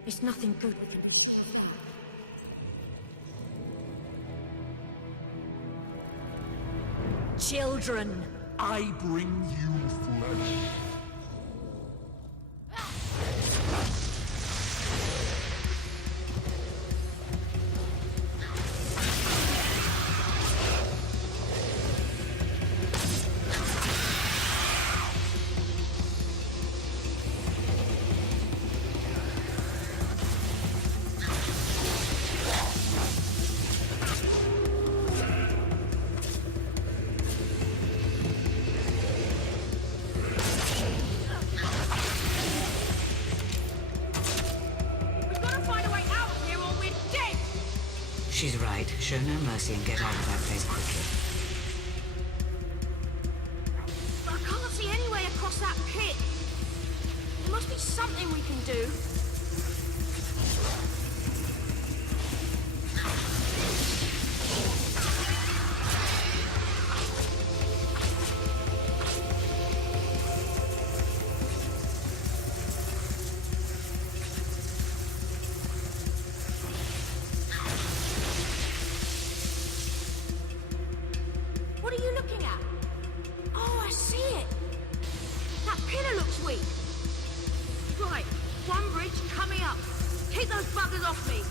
It's nothing good we can do. Children, I bring you flesh. She's right. Show no mercy and get out of that place quickly. But I can't see any way across that pit. There must be something we can do. What are you looking at? Oh, I see it. That pillar looks weak. Right, one bridge coming up. Keep those buggers off me.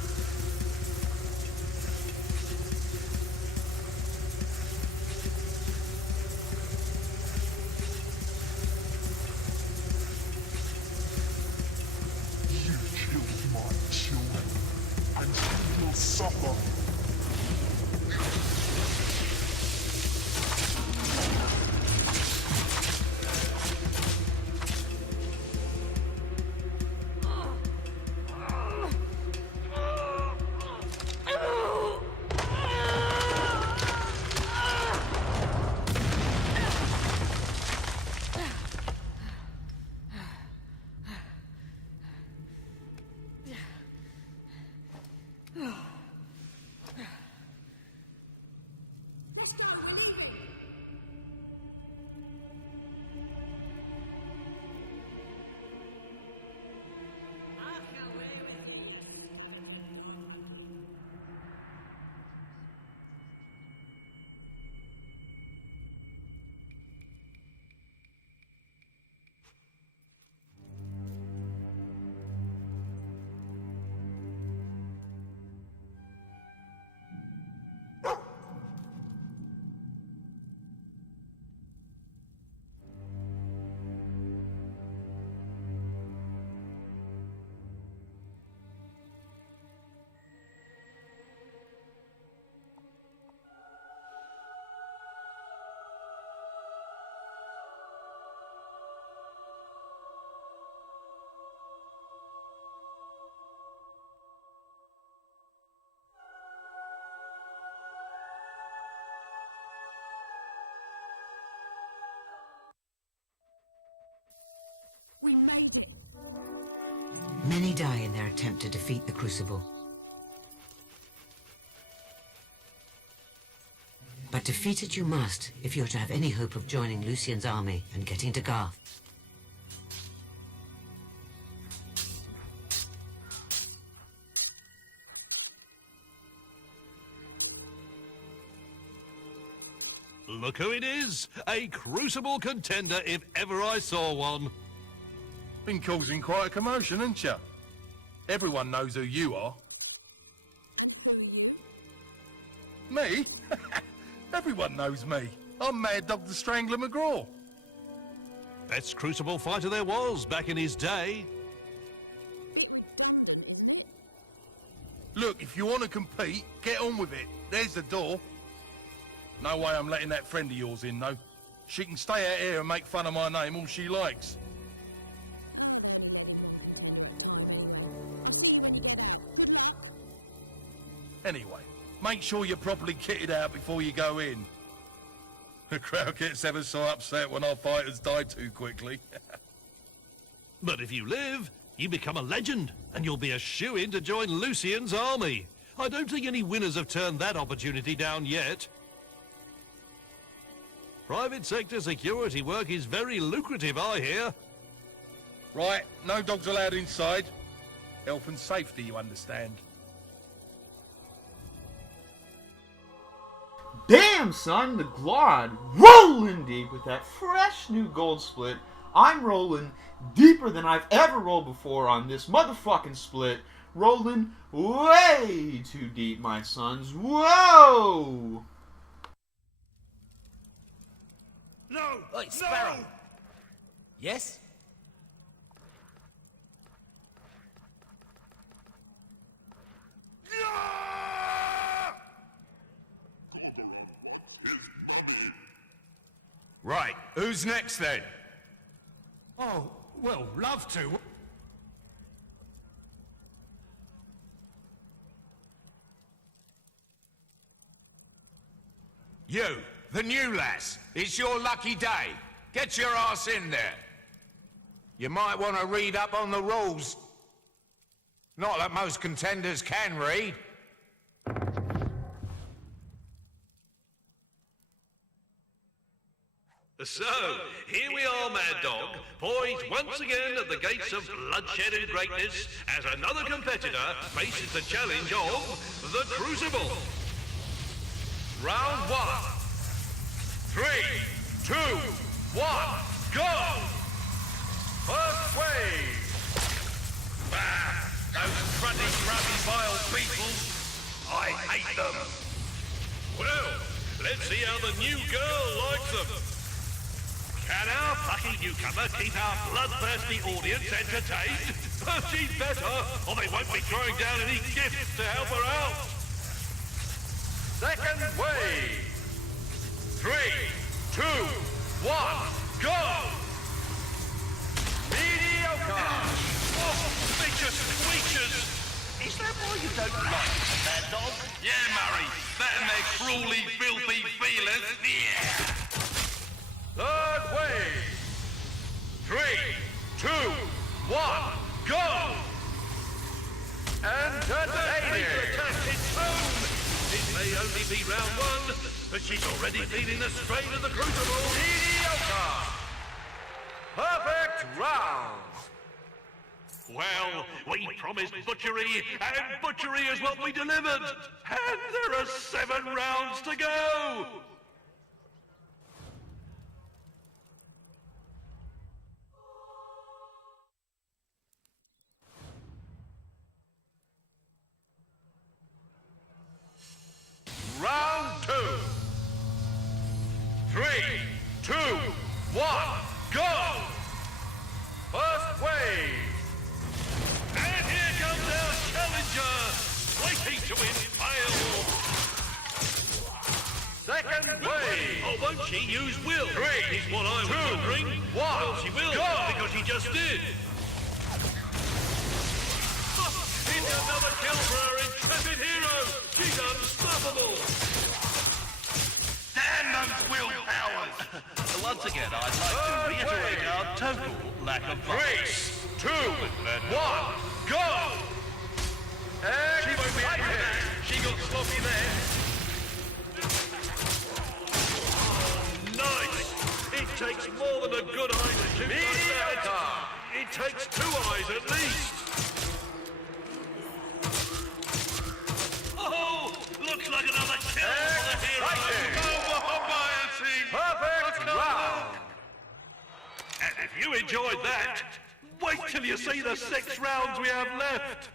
You killed my children, and you will suffer. We made it. Many die in their attempt to defeat the Crucible. But defeat it you must if you're to have any hope of joining Lucien's army and getting to Garth. Look who it is! A Crucible contender if ever I saw one. Been causing quite a commotion, haven't you? Everyone knows who you are. Me? Everyone knows me. I'm Mad Dog the Strangler McGraw. Best Crucible fighter there was back in his day. Look, if you want to compete, get on with it. There's the door. No way I'm letting that friend of yours in, though. She can stay out here and make fun of my name all she likes. Anyway, make sure you're properly kitted out before you go in. The crowd gets ever so upset when our fighters die too quickly. But if you live, you become a legend, and you'll be a shoo-in to join Lucien's army. I don't think any winners have turned that opportunity down yet. Private sector security work is very lucrative, I hear. Right, no dogs allowed inside. Health and safety, you understand. Damn, son, the Glod rolling deep with that fresh new gold split. I'm rolling deeper than I've ever rolled before on this motherfucking split. Rolling way too deep, my sons. Whoa! No! Hey, Sparrow! No! Yes? Right, who's next then? Oh, well, love to. You, the new lass. It's your lucky day. Get your ass in there. You might want to read up on the rules. Not that most contenders can read. So, here we are, Mad Dog, poised once again at the gates of bloodshed and greatness as another competitor faces the challenge of the Crucible. Round 1. 3, 2, 1, go! First wave! Bah! Those cruddy, grubby, vile people! I hate them! Well, let's see how the new girl likes them. Can our plucky newcomer keep our bloodthirsty audience entertained? She'd better, or they won't be throwing down any gifts to help her out. Second wave. 3, 2, 1, go! Mediocre! Oh, vicious creatures! Is that why you don't like them, Mad Dog? Yeah, Murray. That and their cruelly filthy feelers. Yeah! Third wave. 3, 2, 1, go! Entertaining! Attack its own! It may only be round 1, but she's already feeling the strain of the Crucible. Mediocre! Perfect round! Well, we promised butchery, and butchery is what we delivered! And there are 7 rounds to go! Round 2. 3, 2, 1, go! First wave. And here comes our challenger, waiting to impale. Second wave. Oh, won't she use will? 3, is what I was wondering. 1, well, she will, go! Because she just did. It's another kill for our intrepid hero. She's unstoppable. Damn those will powers. Once again, I'd like to reiterate our total lack of violence. 3, 2, 1, go! She won't be able to. She got sloppy there. Oh, nice! It takes more than a good eye to shoot like that. It takes 2 eyes at least. Oh, looks like another kill for the hero. Perfect round. And if you enjoyed that, wait till you see the 6 rounds we have left.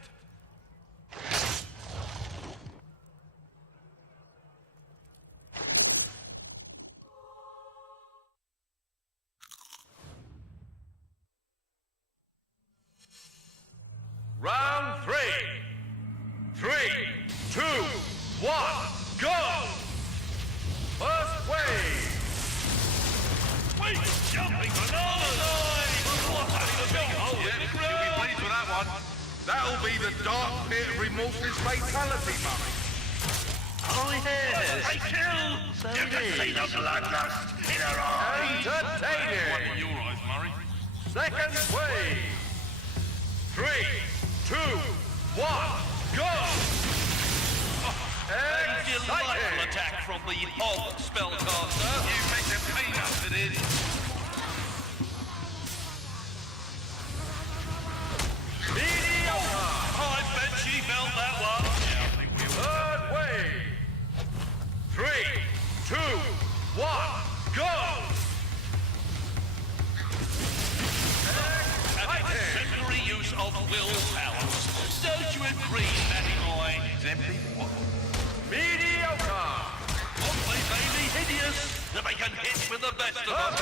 Round 3. 3, 2, 1, go! First wave. Wait, jumping bananas! What a big hole in the ground! You'll be pleased with that one. That'll be the dark pit of remorseless fatality, Murray. Oh yes! They kill! So you can see the bloodlust in her eyes! Entertaining! One in your eyes, Murray. Second wave. 3, 2, 1, go! A delightful attack from the Hog spellcaster. You make them peanuts, it is. Mediocre! I bet she felt that one. Yeah, I think we will. Third wave. 3, 2, 1, go! Exemplary use of will powers. Don't you agree, Matty boy? Exemplary what? Mediocre! What they may be hideous, that they can hit with the best of us.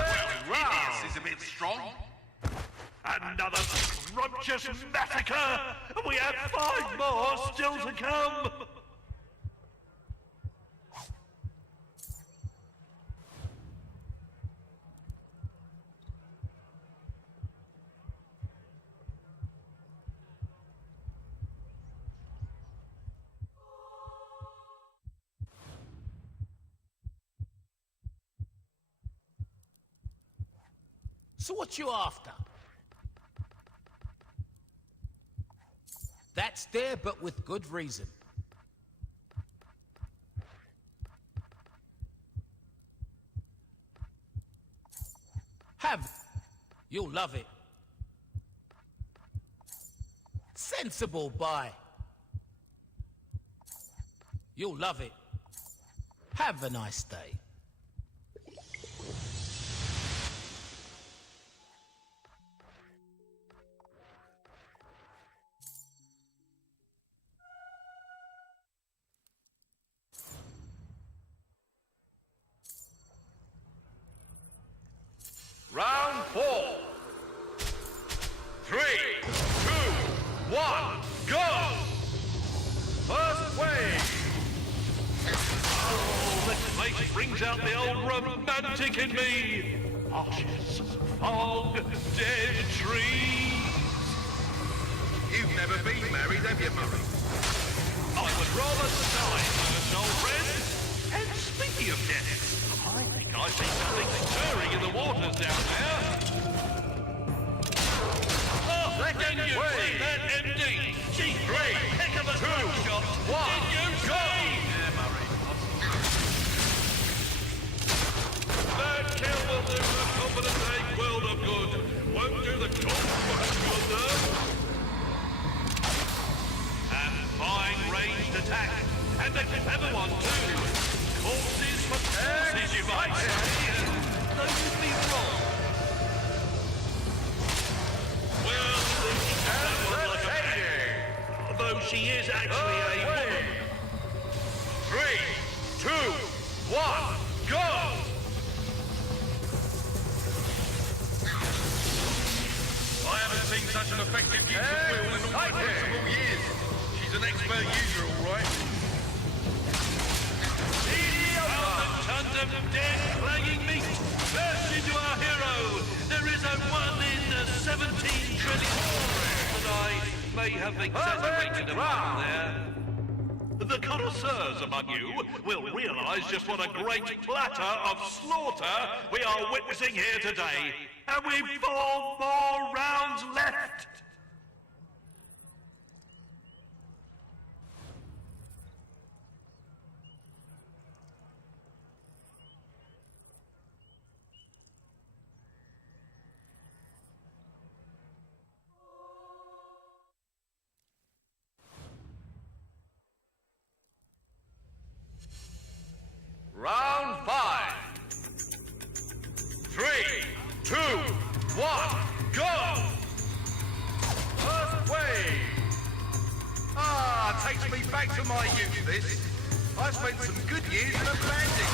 Well, hideous is a bit strong. Another scrumptious massacre! We have 5 more still to come! So what you after? That's there, but with good reason. Have. You'll love it. Sensible buy. You'll love it. Have a nice day. Round 4. 3, 2, 1, go! First wave! Oh, this place brings out the old romantic in me. Ashes, fog, dead trees. You've never been married, have you, Murray? I would rather die first, old friend. And speaking of death, I think I see something stirring in the waters down there. Oh, can you see that, MD? She's great. Heck of a shot. Did you see? Yeah, Murray. That kill will do the confident egg world of good. Won't do the confident good, though. And fine ranged attack. And a clever one, too. Corpses for corpses, you might say. Though you'd be wrong. Well, that was like a man. Though she is actually a woman. 3, 2, 1, go! I haven't seen such an effective use of will in all my principal years. She's an expert user, all right. Tons of dead, clanging meat. Burst into our hero. There is a 1 in 17 trillion. But I may have exaggerated a bit there. The connoisseurs among you will realize just what a great platter of slaughter we are witnessing here today. And we've 4 more rounds left. Round 5. 3, 2, 1, go! First wave! Ah, takes me back to my youth, this. I spent some good years in Atlantic.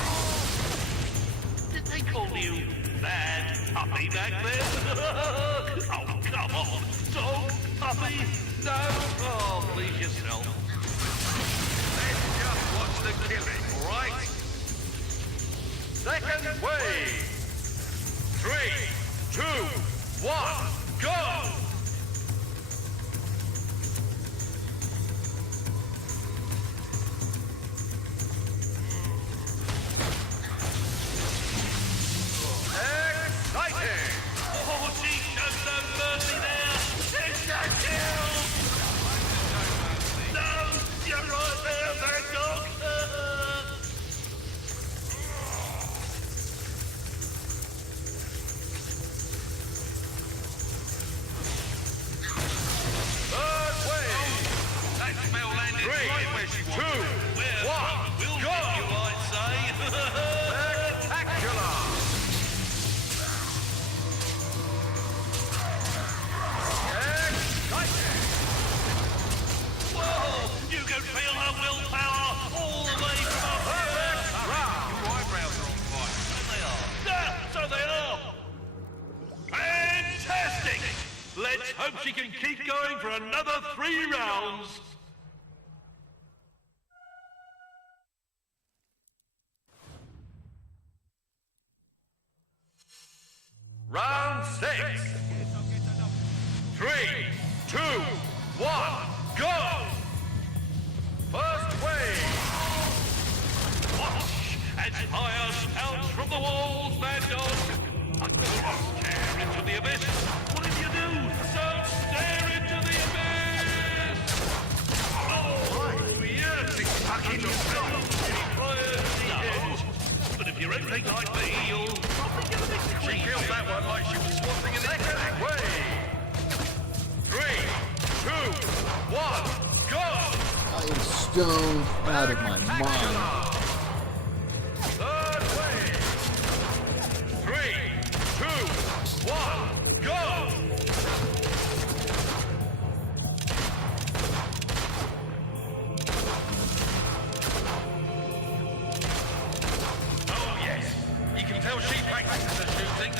Did they call you Bad Puppy back then? Oh, come on. Dog Puppy? No? Oh, please yourself. Let's just watch the killing, all right? Second wave. 3, 2, 1, go! Exciting! Oh, she shows no mercy there! It's a kill! No! You're right there, Van Gogh! Third wave! That spell landed 3, right where she 2, wanted. 1, We'll go! get you, I'd say. Spectacular! Exciting! Whoa! You can feel her willpower all the way from up here. Your eyebrows are on fire. So they are. Yeah, so they are. Fantastic! Let's hope she can keep going for another 3 rounds. Round 6. 3, 2, 1, go! First wave. Watch as fire spouts from the walls, Van Gogh. Stare into the abyss! What do? Don't stare into the abyss! Oh, yes! It's fucking no. But if you're anything like me, you'll probably get a bit crazy. She killed that one like she was swapping an egg. Way! 3, 2, 1, go! I am stoned out of my mind. Third wave! 3, 2, 1, go! Oh yes, you can tell she practices her shooting.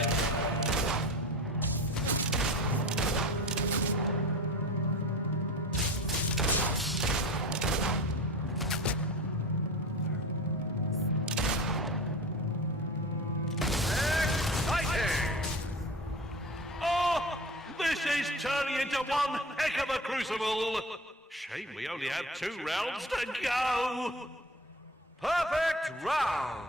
Oh, this is turning into one heck of a crucible. Shame we only have 2 rounds to go. Perfect round.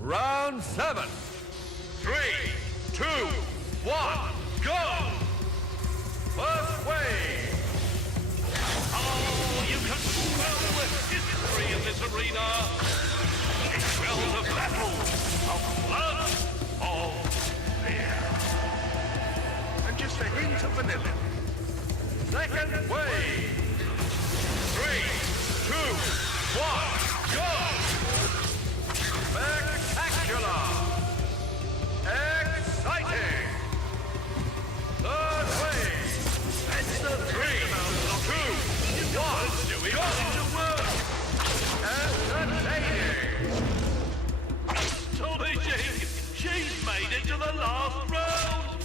Round 7. 3, 2, 1, go! First wave. Oh, you can smell the history in this arena. It smells of battle, of blood, of fear. And just a hint of vanilla. Second wave. 3, 2, 1, go! Spectacular! Exciting! Third wave! It's the 3, 2, 1, go! To work! Entertaining! Astonishing! She's made it to the last round!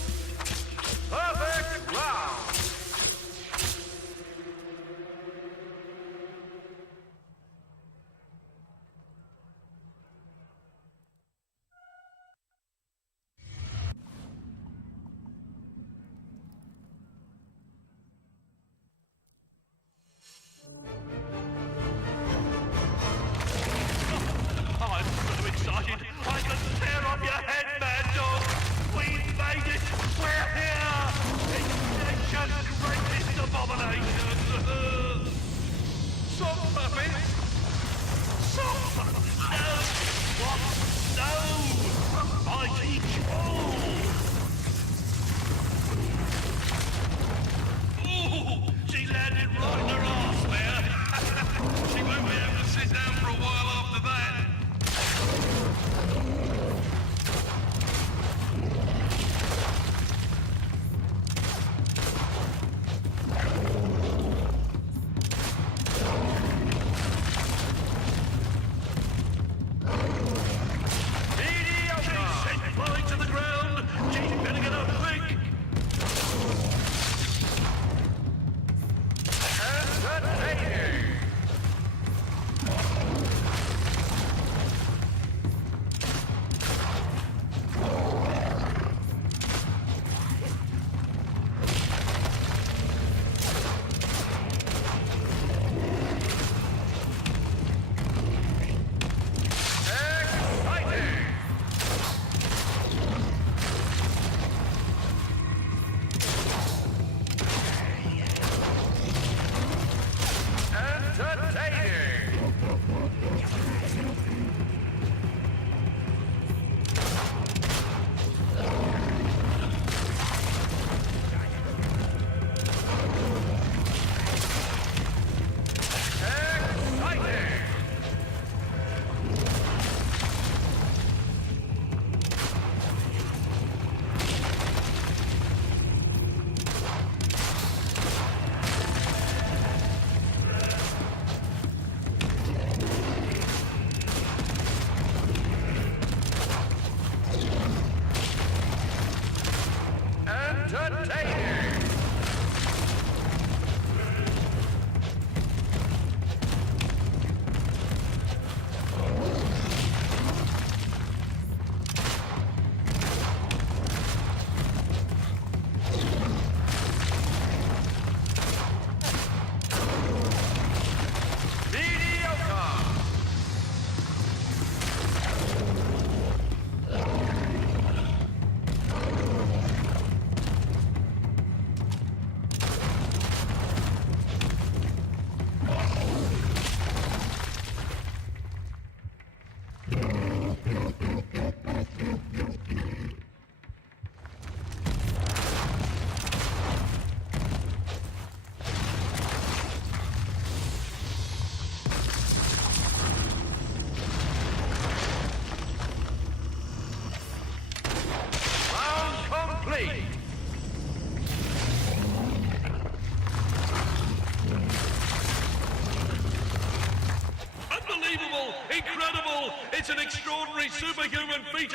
Perfect round! I'm so excited, I can tear off your head, mad dog! We've made it! We're here! It's nature's greatest abomination! Soft puppet! Soft puppet! No! What? No! Mighty troll! Ooh! She landed right in her arse there! She won't be able to sit down for a while after that! She's flying to the ground! She's better get up quick! Entertaining!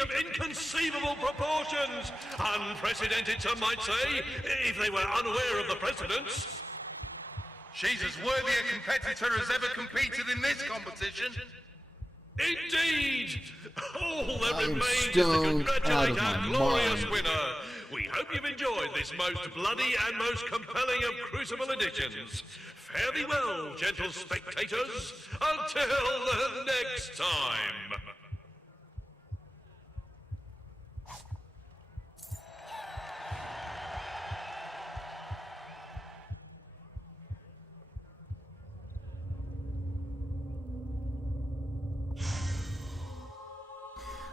of inconceivable proportions. Unprecedented, some might say, if they were unaware of the precedents. She's as worthy a competitor as ever competed in this competition. Indeed! All that I am remains is to stoned out congratulate of our my glorious mind. winner. We hope you've enjoyed this most bloody and most compelling of Crucible editions. Fare thee well, gentle spectators, until the next time.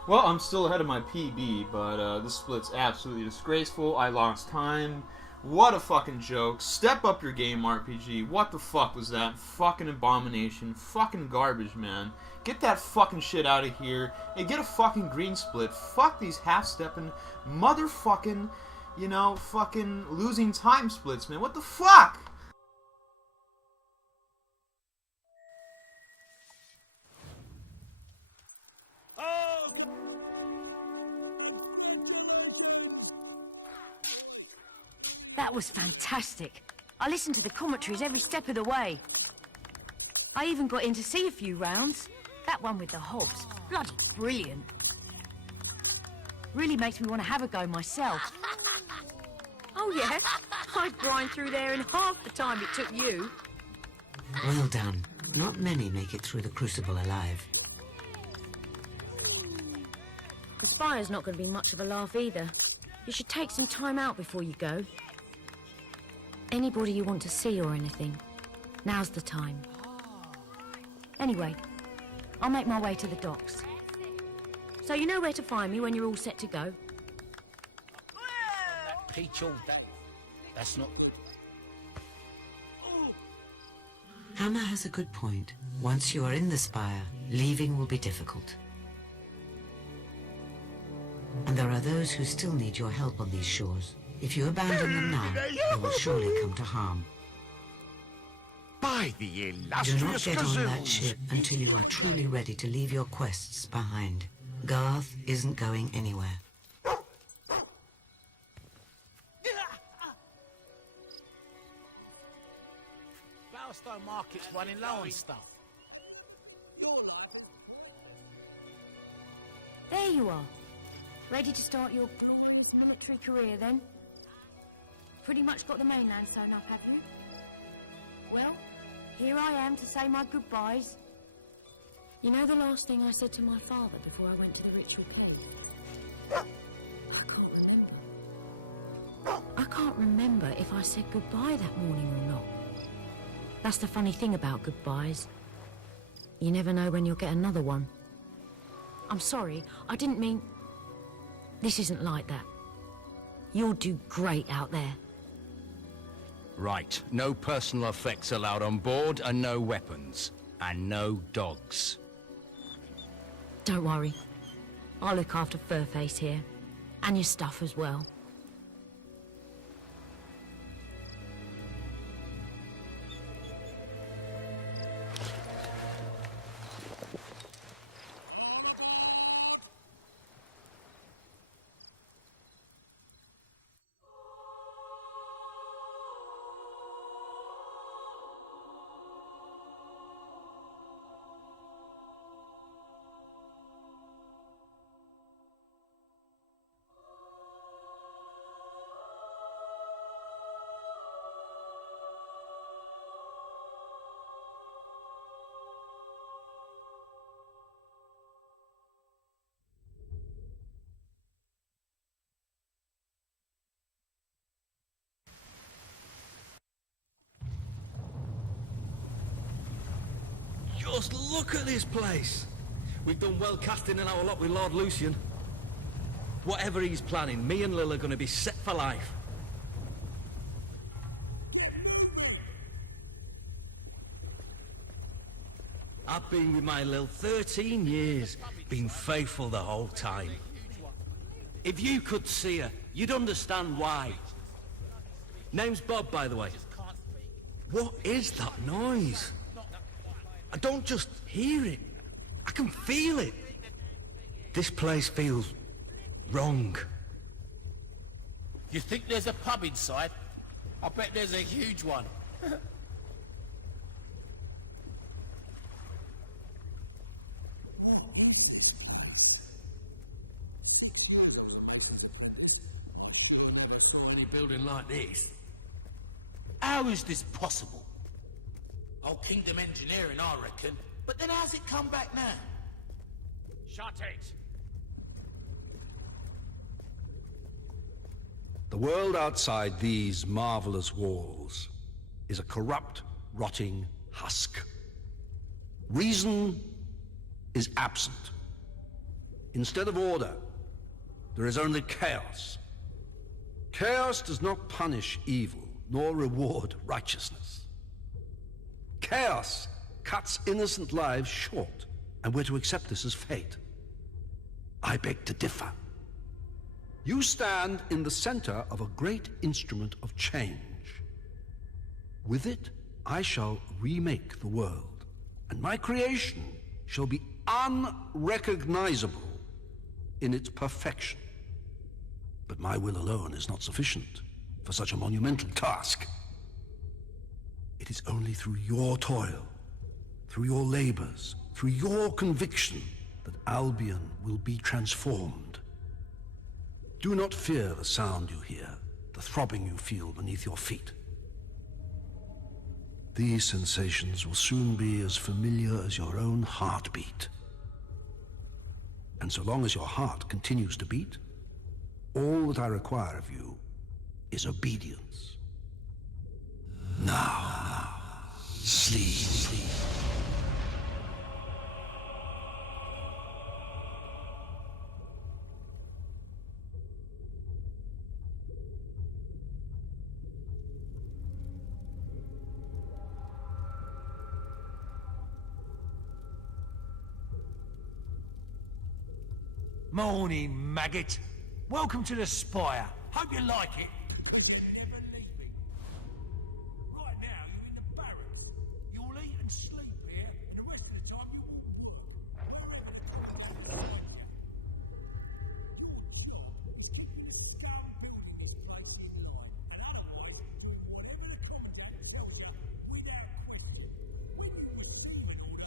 Well, I'm still ahead of my PB, but this split's absolutely disgraceful. I lost time. What a fucking joke. Step up your game, RPG. What the fuck was that? Fucking abomination. Fucking garbage, man. Get that fucking shit out of here and get a fucking green split. Fuck these half-stepping, motherfucking, you know, fucking losing time splits, man. What the fuck? That was fantastic. I listened to the commentaries every step of the way. I even got in to see a few rounds. That one with the hobs, bloody brilliant. Really makes me want to have a go myself. Oh yeah, I'd grind through there in half the time it took you. Well done. Not many make it through the Crucible alive. The Spire's not going to be much of a laugh either. You should take some time out before you go. Anybody you want to see or anything, now's the time. Anyway, I'll make my way to the docks. So you know where to find me when you're all set to go? Peach all day. That's not... Hammer has a good point. Once you are in the Spire, leaving will be difficult. And there are those who still need your help on these shores. If you abandon them now, they will surely come to harm. By the Do illustrious not get on that Gazoons. ship until you are truly ready to leave your quests behind. Garth isn't going anywhere. Bowerstone Market's running low on stuff. There you are. Ready to start your glorious military career then? Pretty much got the mainland sewn up, have you? Well, here I am to say my goodbyes. You know the last thing I said to my father before I went to the ritual cave? I can't remember if I said goodbye that morning or not. That's the funny thing about goodbyes. You never know when you'll get another one. I'm sorry, I didn't mean... This isn't like that. You'll do great out there. Right. No personal effects allowed on board, and no weapons. And no dogs. Don't worry. I'll look after Furface here. And your stuff as well. Just look at this place. We've done well casting in our lot with Lord Lucian. Whatever he's planning, me and Lil are going to be set for life. I've been with my Lil 13 years, been faithful the whole time. If you could see her, you'd understand why. Name's Bob, by the way. What is that noise? I don't just hear it, I can feel it. This place feels Wrong. You think there's a pub inside? I bet there's a huge one. A building like this. How is this possible? Oh, Kingdom Engineering, I reckon. But then how's it come back now? Shut it! The world outside these marvelous walls is a corrupt, rotting husk. Reason is absent. Instead of order, there is only chaos. Chaos does not punish evil, nor reward righteousness. Chaos cuts innocent lives short, and we're to accept this as fate. I beg to differ. You stand in the center of a great instrument of change. With it, I shall remake the world, and my creation shall be unrecognizable in its perfection. But my will alone is not sufficient for such a monumental task. It is only through your toil, through your labors, through your conviction, that Albion will be transformed. Do not fear the sound you hear, the throbbing you feel beneath your feet. These sensations will soon be as familiar as your own heartbeat. And so long as your heart continues to beat, all that I require of you is obedience. Now, sleep. Morning, maggot. Welcome to the Spire. Hope you like it. Right now, you're in the barracks. You'll eat and sleep here, and the rest of the time you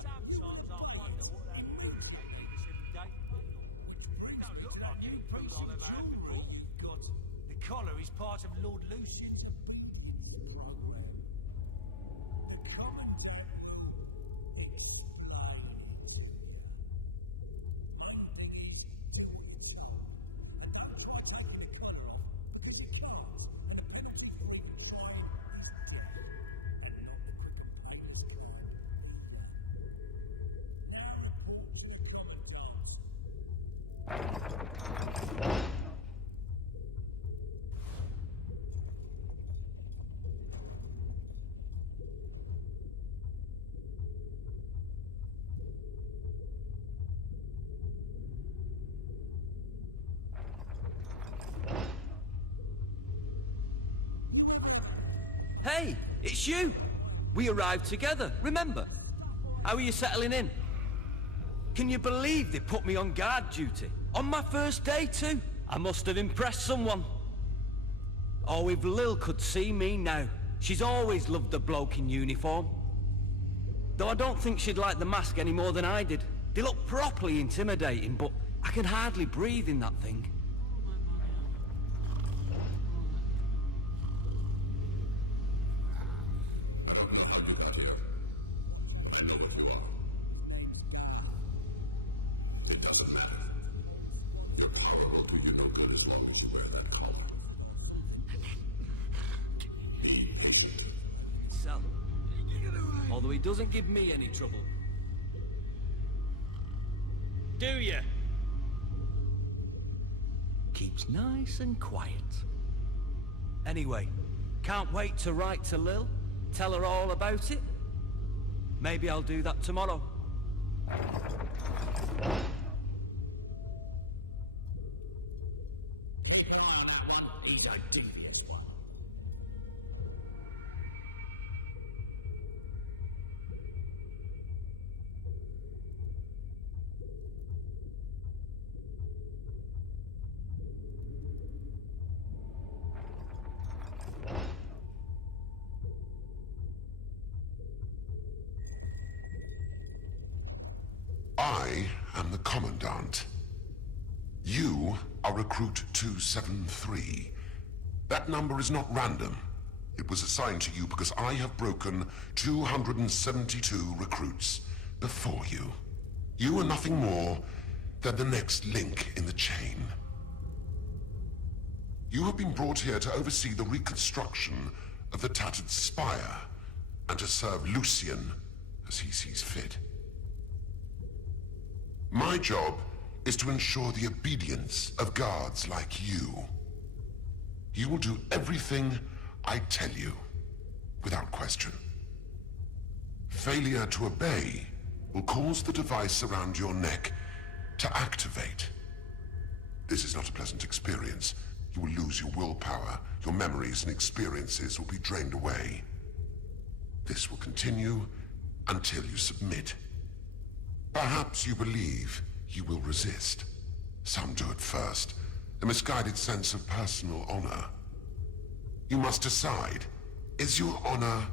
Sometimes I wonder what that would take me this every day. Don't look like any priest I've ever had before. God, the collar is part of Lord Lucian's program. The collar. Hey, it's you! We arrived together, remember? How are you settling in? Can you believe they put me on guard duty? On my first day too? I must have impressed someone. Oh, if Lil could see me now. She's always loved the bloke in uniform. Though I don't think she'd like the mask any more than I did. They look properly intimidating, but I can hardly breathe in that thing. Although he doesn't give me any trouble. Do you? Keeps nice and quiet. Anyway, can't wait to write to Lil, tell her all about it. Maybe I'll do that tomorrow. am the Commandant. You are Recruit 273. That number is not random. It was assigned to you because I have broken 272 recruits before you. You are nothing more than the next link in the chain. You have been brought here to oversee the reconstruction of the Tattered Spire and to serve Lucian as he sees fit. My job is to ensure the obedience of guards like you. You will do everything I tell you, without question. Failure to obey will cause the device around your neck to activate. This is not a pleasant experience. You will lose your willpower, your memories and experiences will be drained away. This will continue until you submit. Perhaps you believe you will resist. Some do at first, a misguided sense of personal honor. You must decide, is your honor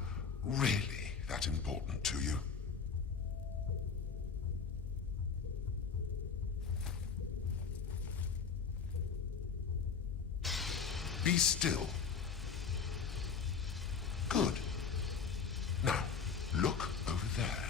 really that important to you? Be still. Good. Now, look over there.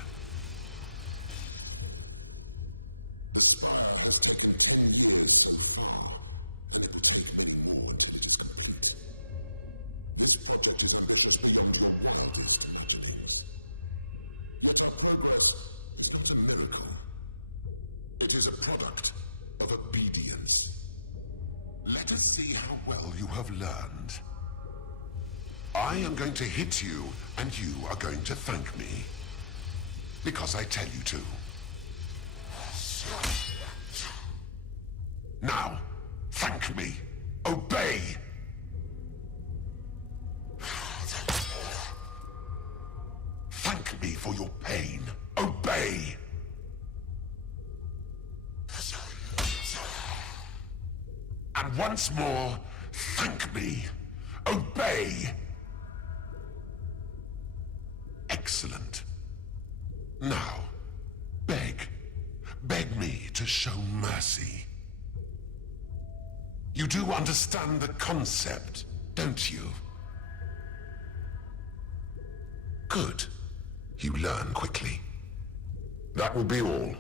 It is a product of obedience. Let us see how well you have learned. I am going to hit you, and you are going to thank me. Because I tell you to. Now, thank me. Obey! Thank me for your pain. Obey! And once more, thank me. Obey! Excellent. Now, beg. Beg me to show mercy. You do understand the concept, don't you? Good. You learn quickly. That will be all.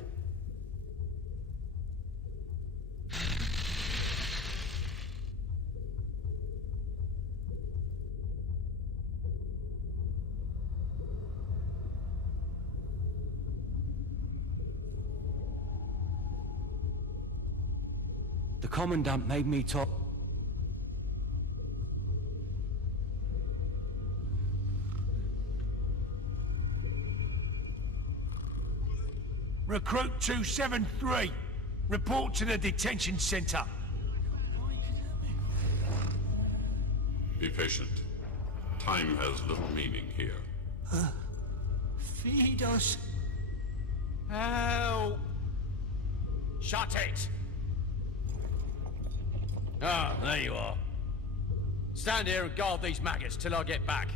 The Commandant made me talk. Recruit 273, report to the detention center. Be patient. Time has little meaning here. Feed us. Help! Shut it! Ah, there you are. Stand here and guard these maggots till I get back.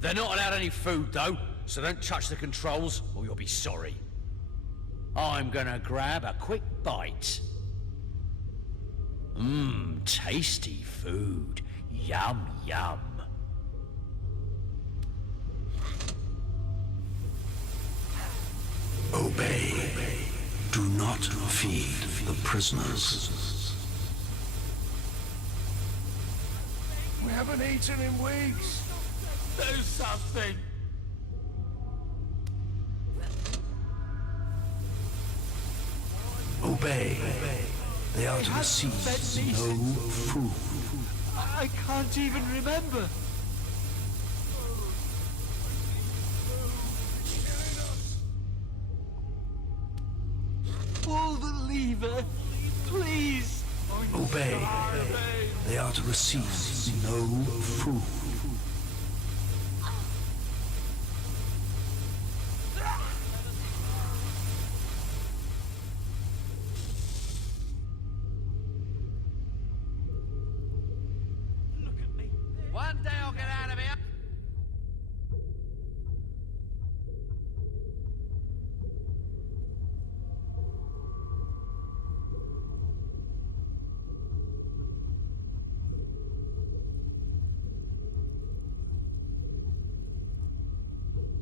They're not allowed any food, though, so don't touch the controls or you'll be sorry. I'm gonna grab a quick bite. Mmm, tasty food. Yum, yum. Obey. Do not feed the prisoners. We haven't eaten in weeks. Do something. Obey. They are to receive no food. I can't even remember. Pull the lever, please. Obey. They are to receive no food. One day I'll get out of here.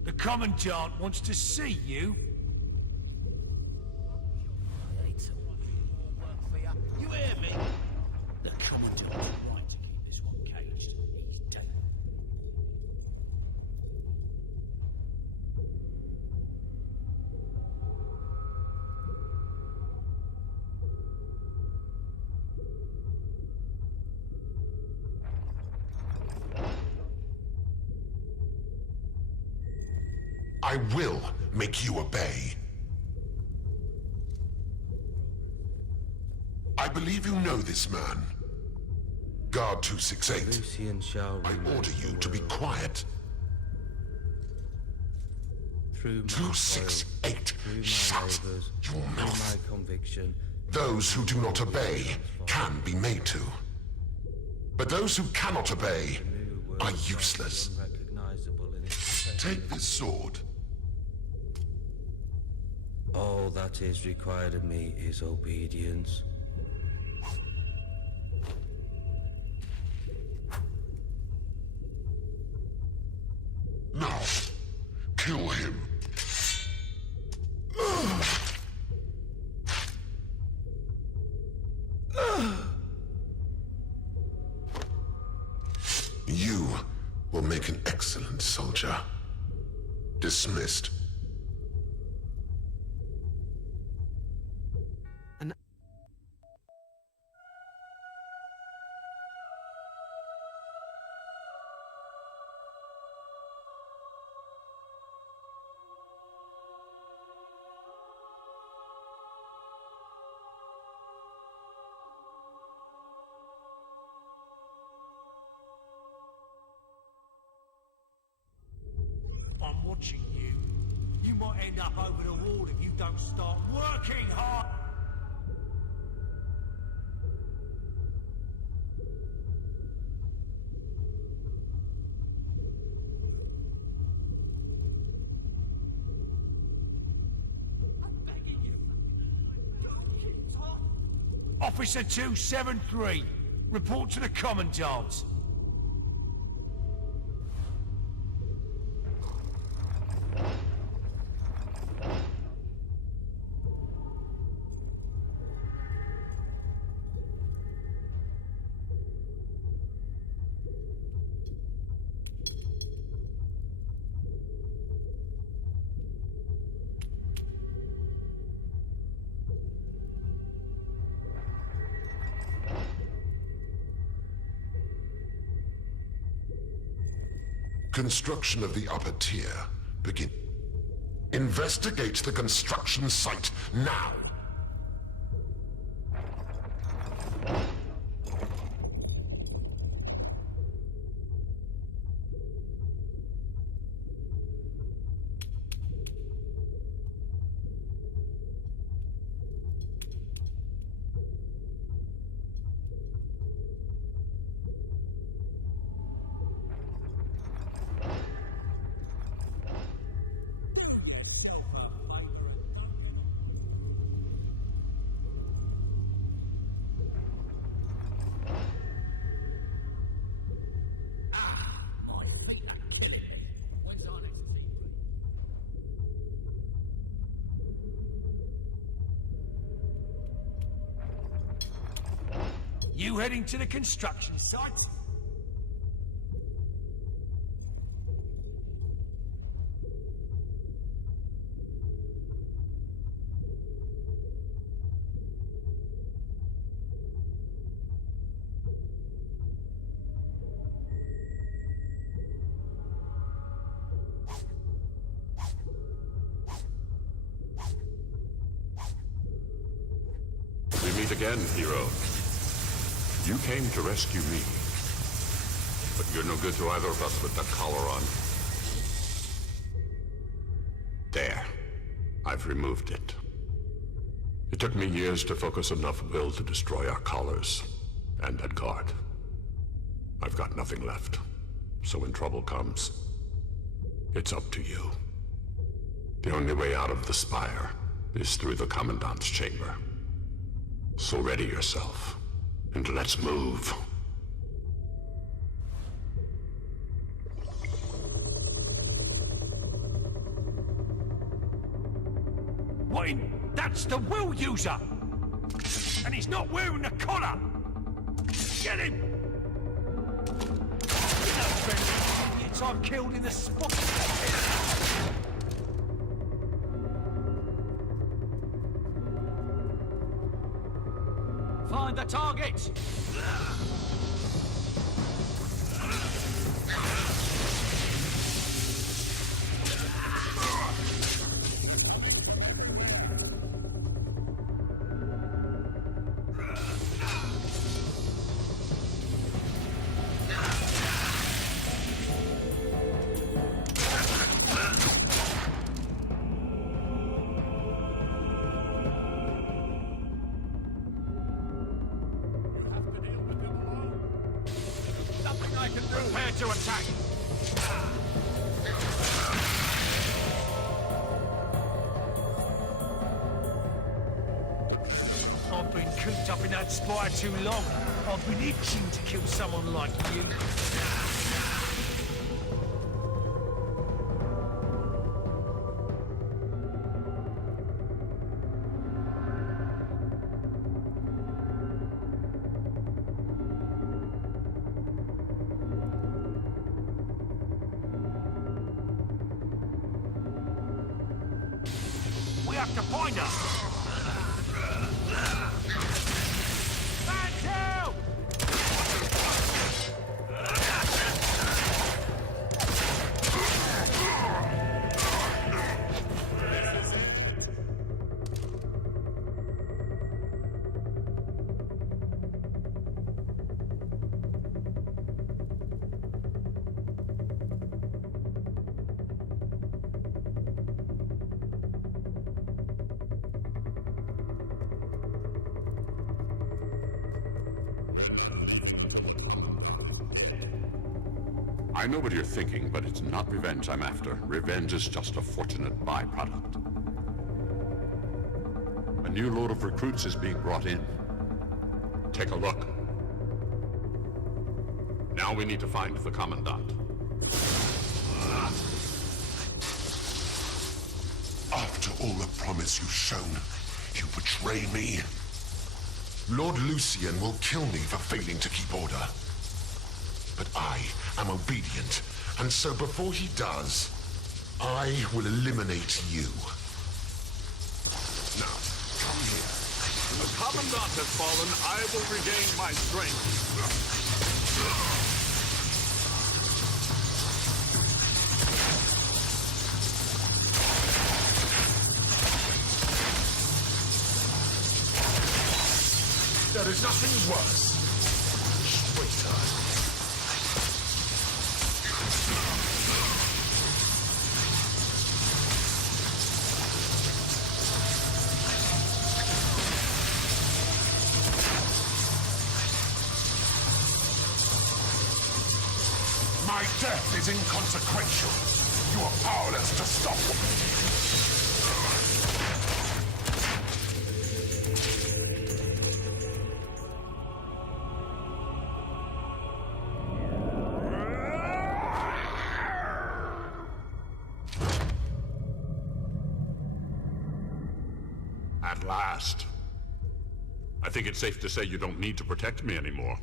The Commandant wants to see you. You hear me? The Commandant's right to keep this one caged. He's dead. I will make you obey. I believe you know this man. Guard 268. I order you to be quiet. 268. Shut your mouth. Those who do not obey can be made to. But those who cannot obey are useless. Take this sword. All that is required of me is obedience. Now, kill him. You will make an excellent soldier. Dismissed. I'm watching you. You might end up over the wall if you don't start working hard. Officer 273, report to the Commandant. Construction of the upper tier. Begin. Investigate the construction site now. You heading to the construction site? We meet again, hero. You came to rescue me. But you're no good to either of us with that collar on. There. I've removed it. It took me years to focus enough will to destroy our collars and that guard. I've got nothing left. So when trouble comes, it's up to you. The only way out of the spire is through the Commandant's chamber. So ready yourself. And let's move. What in... That's the will user! And he's not wearing a collar! Get him! You know, friend, idiots I've killed in the spot. Find the target! Prepare to attack! I've been cooped up in that spire too long. I've been itching to kill someone like you. We have to find her! Mantle! I know what you're thinking, but it's not revenge I'm after. Revenge is just a fortunate byproduct. A new load of recruits is being brought in. Take a look. Now we need to find the Commandant. After all the promise you've shown, you betray me. Lord Lucian will kill me for failing to keep order. But I am obedient, and so before he does, I will eliminate you. Now, come here. When the Commandant has fallen, I will regain my strength. There is nothing worse. Traitor. My death is inconsequential. You are powerless to stop At last. I think it's safe to say you don't need to protect me anymore.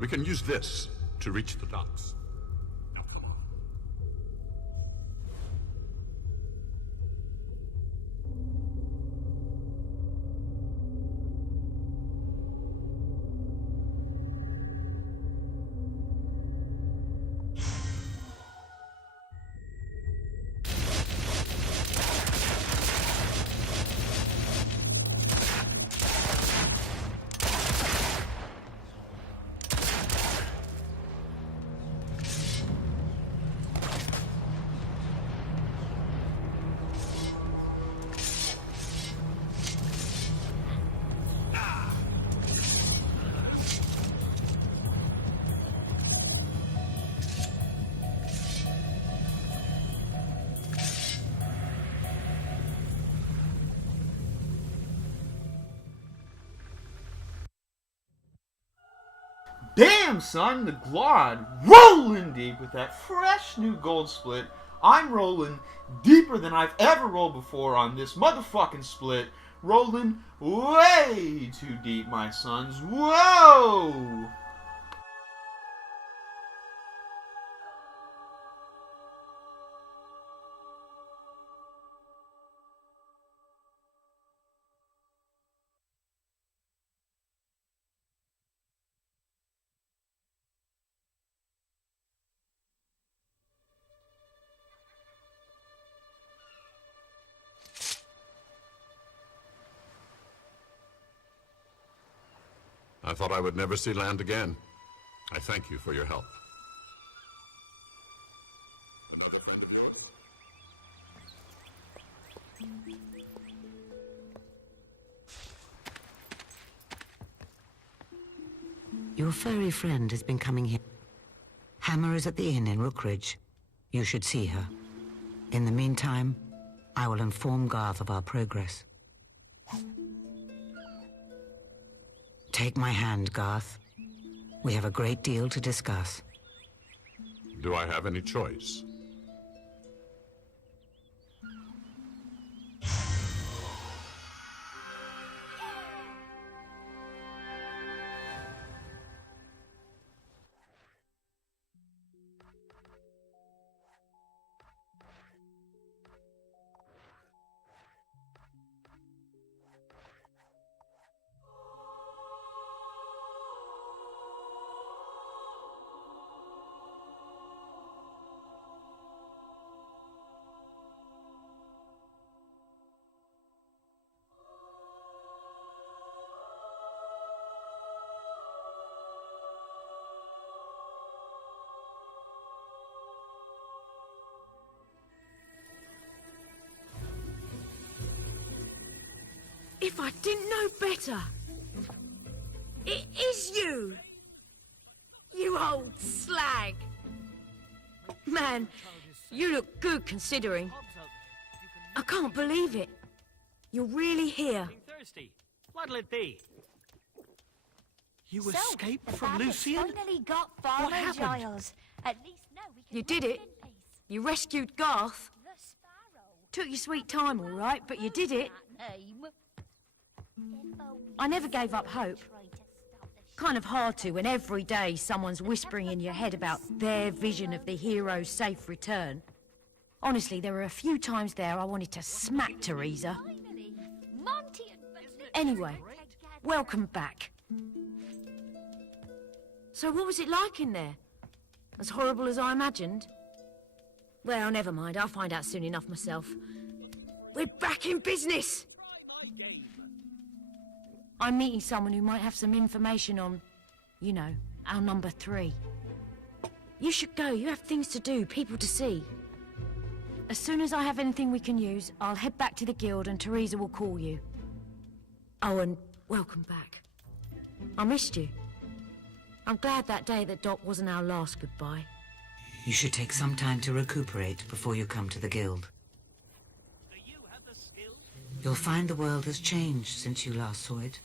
We can use this to reach the docks. Now come on. Damn, son, the Glod rolling deep with that fresh new gold split. I'm rolling deeper than I've ever rolled before on this motherfucking split. Rolling way too deep, my sons. Whoa! I thought I would never see land again. I thank you for your help. Another friend of yours? Your furry friend has been coming here. Hammer is at the inn in Rookridge. You should see her. In the meantime, I will inform Garth of our progress. Take my hand, Garth. We have a great deal to discuss. Do I have any choice? If I didn't know better. It is you! You old slag! Man, you look good considering. I can't believe it. You're really here. Thirsty. What'll it be? You escaped from Lucian? Finally got Farmer What happened? Giles. At least now we can You did it. You rescued Garth. Took your sweet time, all right, but you did it. I never gave up hope. Kind of hard to when every day someone's whispering in your head about their vision of the hero's safe return. Honestly, there were a few times there I wanted to smack Teresa. Anyway, welcome back. So what was it like in there? As horrible as I imagined? Well, never mind, I'll find out soon enough myself. We're back in business! I'm meeting someone who might have some information on, you know, our number 3. You should go, you have things to do, people to see. As soon as I have anything we can use, I'll head back to the guild and Teresa will call you. Oh, and welcome back. I missed you. I'm glad that day at the dock wasn't our last goodbye. You should take some time to recuperate before you come to the guild. You'll find the world has changed since you last saw it.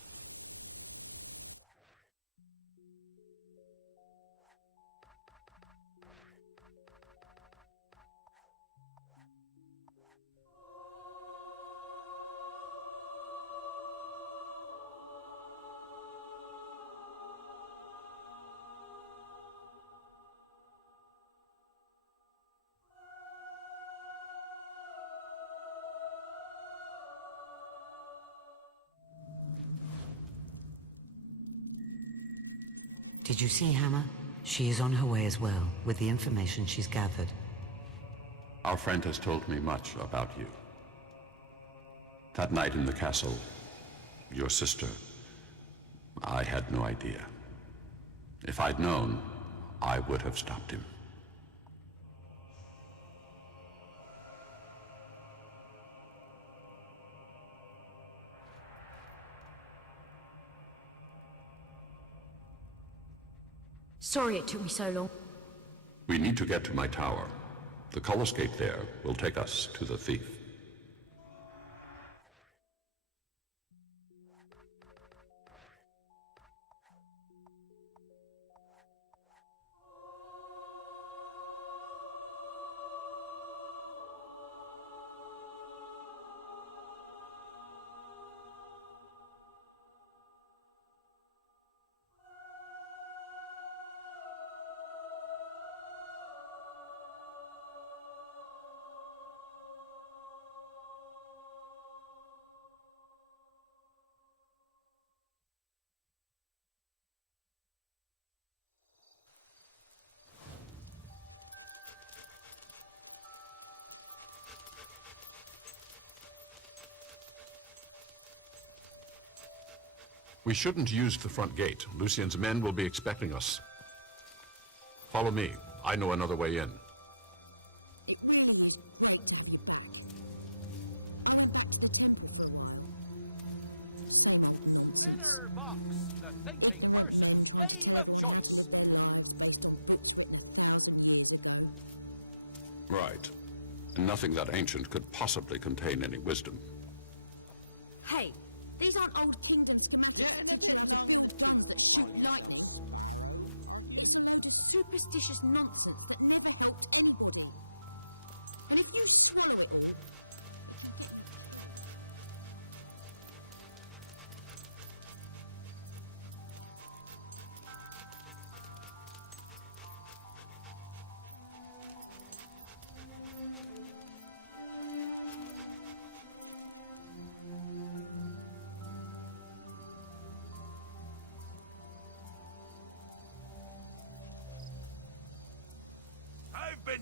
Did you see Hammer? She is on her way as well, with the information she's gathered. Our friend has told me much about you. That night in the castle, your sister, I had no idea. If I'd known, I would have stopped him. Sorry it took me so long. We need to get to my tower. The Cullis Gate there will take us to the thief. We shouldn't use the front gate. Lucien's men will be expecting us. Follow me. I know another way in. Spinner box, the thinking person's game of choice. Right. Nothing that ancient could possibly contain any wisdom. Hey, these aren't old kingdoms that shoot lightning. It's superstitious nonsense that never helps anybody. And if you swear it, I've been...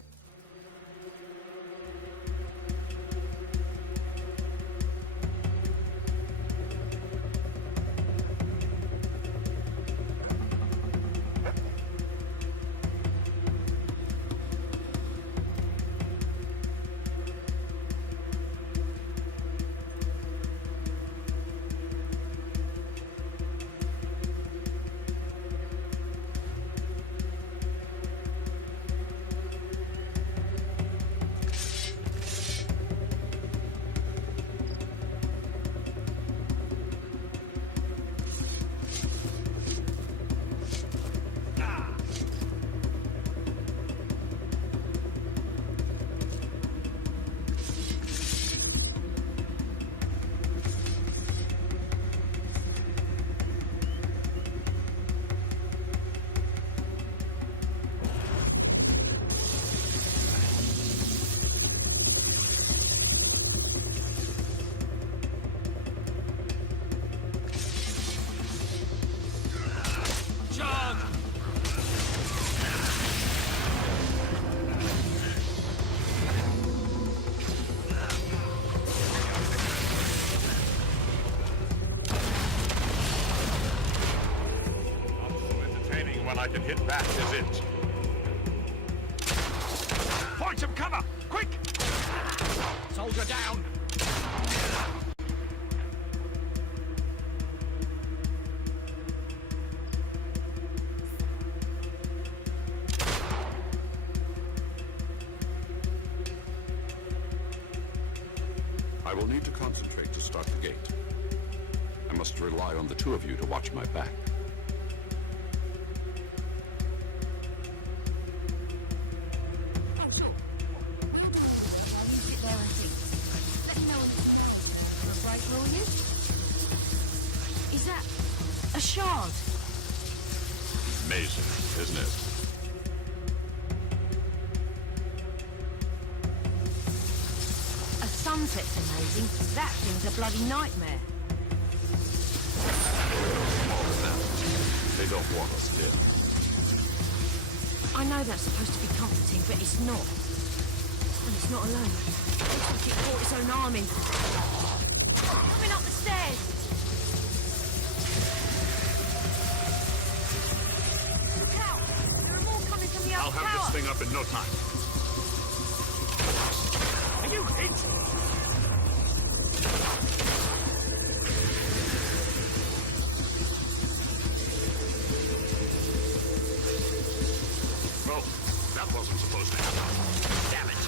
When I can hit back as it. Find some cover! Quick! Soldier down! I will need to concentrate to start the gate. I must rely on the two of you to watch my back. is that a shard? Amazing, isn't it? A sunset's amazing. That thing's a bloody nightmare. They don't want us dead. I know that's supposed to be comforting, but it's not. And it's not alone. It's like it fought its own army. Coming up the stairs! Look out! There are more coming from the I'll other have tower. this thing up in no time. Are you hit? Well, that wasn't supposed to happen. Damn it!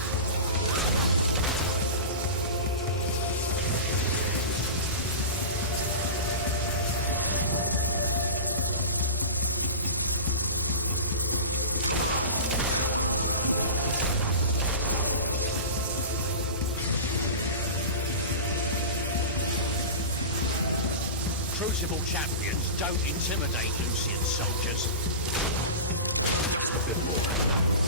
Crucible champions don't intimidate Lucian soldiers. A bit more.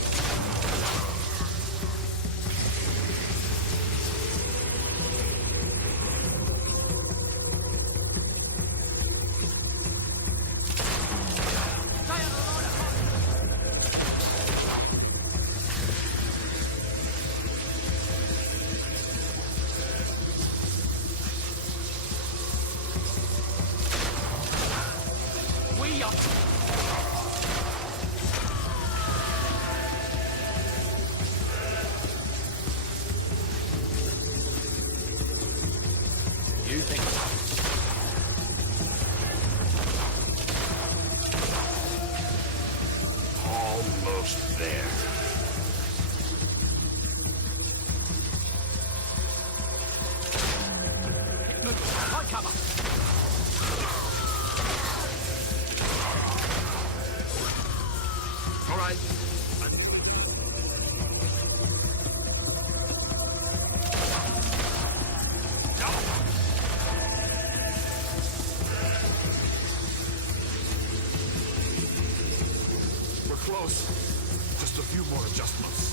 idiot! You think... Almost there. High cover! All right. We're close. Just a few more adjustments.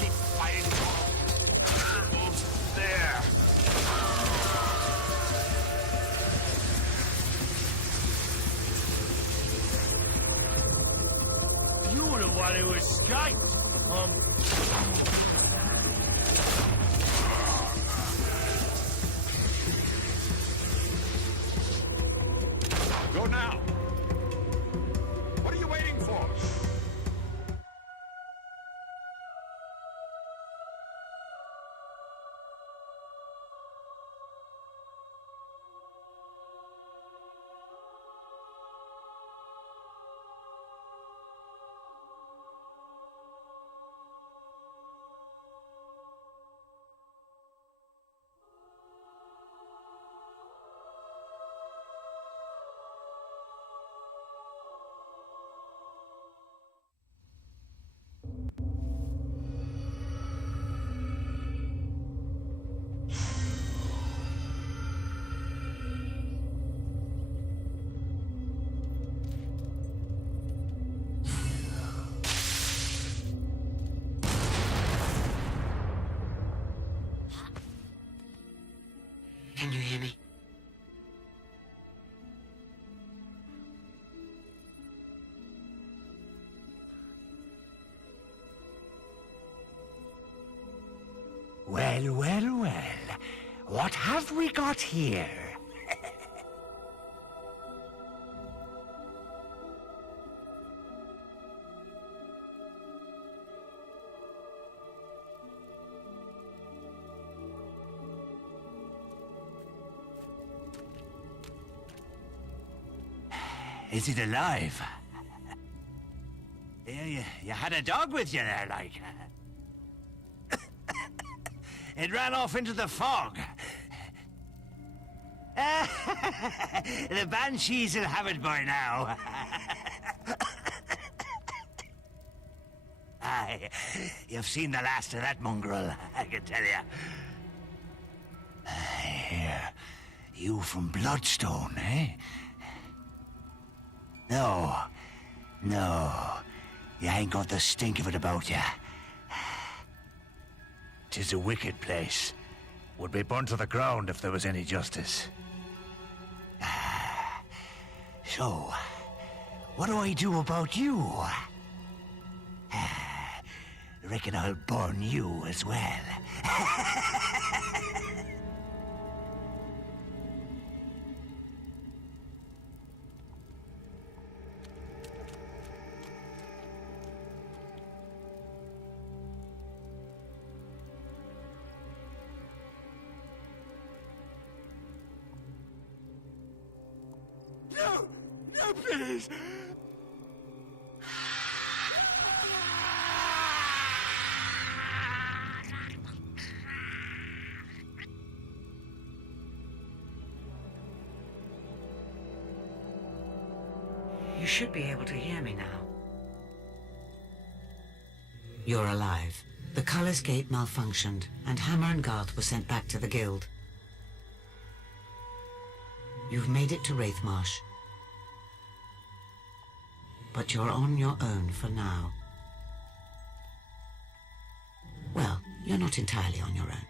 Keep fighting. Almost there. You were the one who escaped. Go now. What are you waiting for? Can you hear me? Well, well, well. What have we got here? Is it alive? You had a dog with you there, like. It ran off into the fog. The banshees will have it by now. Aye, you've seen the last of that mongrel, I can tell you. Here, you from Bloodstone, eh? No, you ain't got the stink of it about you. 'Tis a wicked place. Would be burnt to the ground if there was any justice. So, what do I do about you? Reckon I'll burn you as well. No, please! You should be able to hear me now. You're alive. The Culler's Gate malfunctioned, and Hammer and Garth were sent back to the Guild. You've made it to Wraithmarsh. But you're on your own for now. Well, you're not entirely on your own.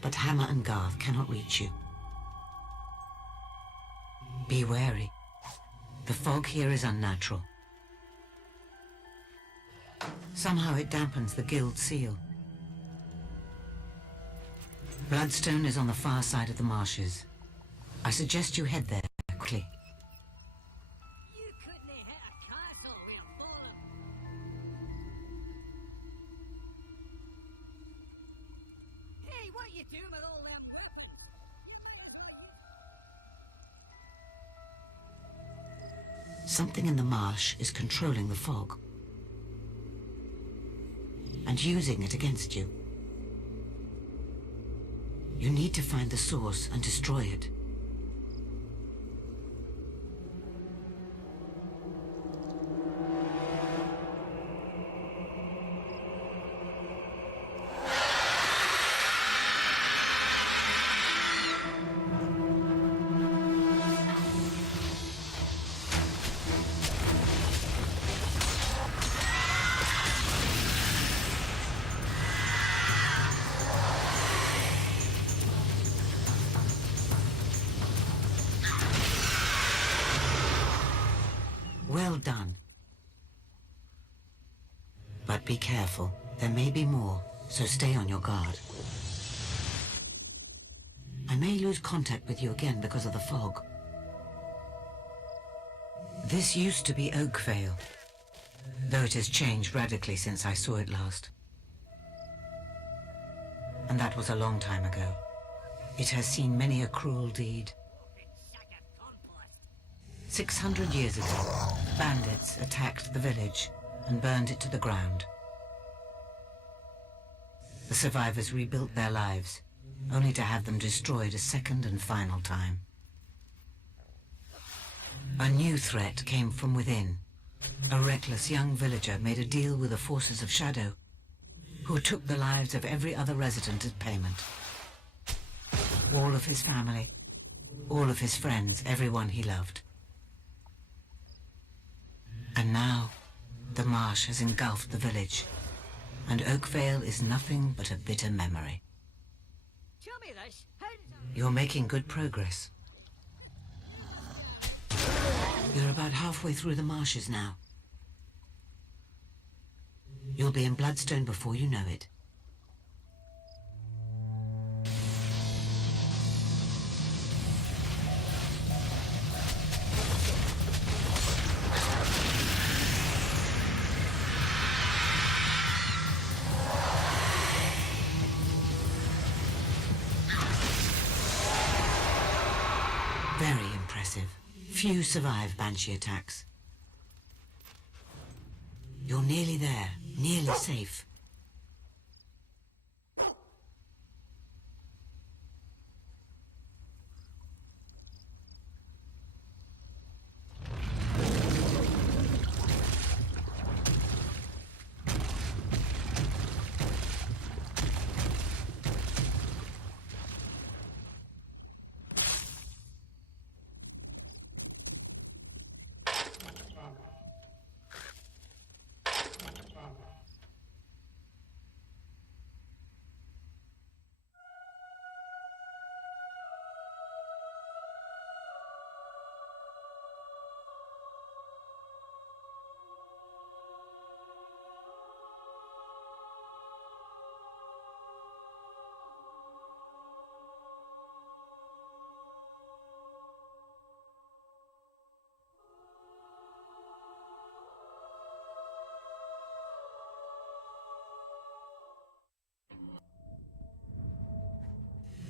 But Hammer and Garth cannot reach you. Be wary. The fog here is unnatural. Somehow it dampens the guild seal. Bloodstone is on the far side of the marshes. I suggest you head there quickly. Hey, what you doing with all them weapons? Something in the marsh is controlling the fog and using it against you. You need to find the source and destroy it. Well done. But be careful. There may be more, so stay on your guard. I may lose contact with you again because of the fog. This used to be Oakvale, though it has changed radically since I saw it last. And that was a long time ago. It has seen many a cruel deed. 600 years ago, bandits attacked the village and burned it to the ground. The survivors rebuilt their lives, only to have them destroyed a second and final time. A new threat came from within. A reckless young villager made a deal with the forces of Shadow, who took the lives of every other resident as payment. All of his family, all of his friends, everyone he loved. And now, the marsh has engulfed the village, and Oakvale is nothing but a bitter memory. Tell me this. How did You're making good progress. You're about halfway through the marshes now. You'll be in Bloodstone before you know it. Very impressive. Few survive Banshee attacks. You're nearly there, nearly safe.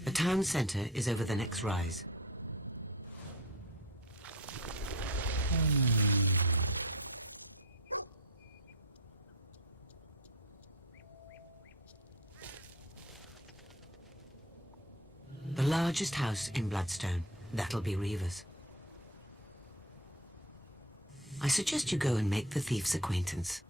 The town center is over the next rise. The largest house in Bloodstone. That'll be Reaver's. I suggest you go and make the thief's acquaintance.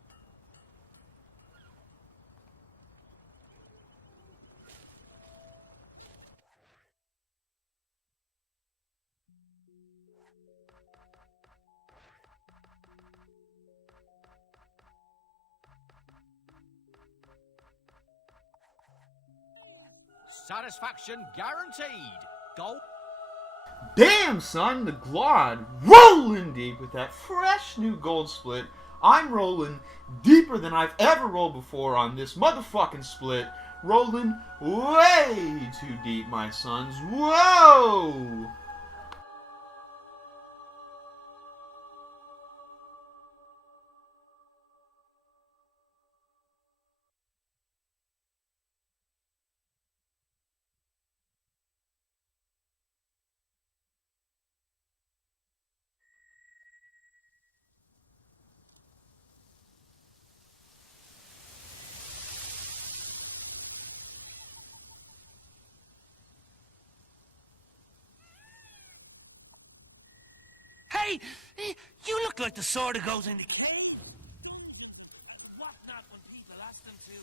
Satisfaction guaranteed. Gold. Damn, son, the Glod rolling deep with that fresh new gold split. I'm rolling deeper than I've ever rolled before on this motherfucking split. Rolling way too deep, my sons. Whoa! Hey, you look like the sort that goes in the cave. What not when people ask them to?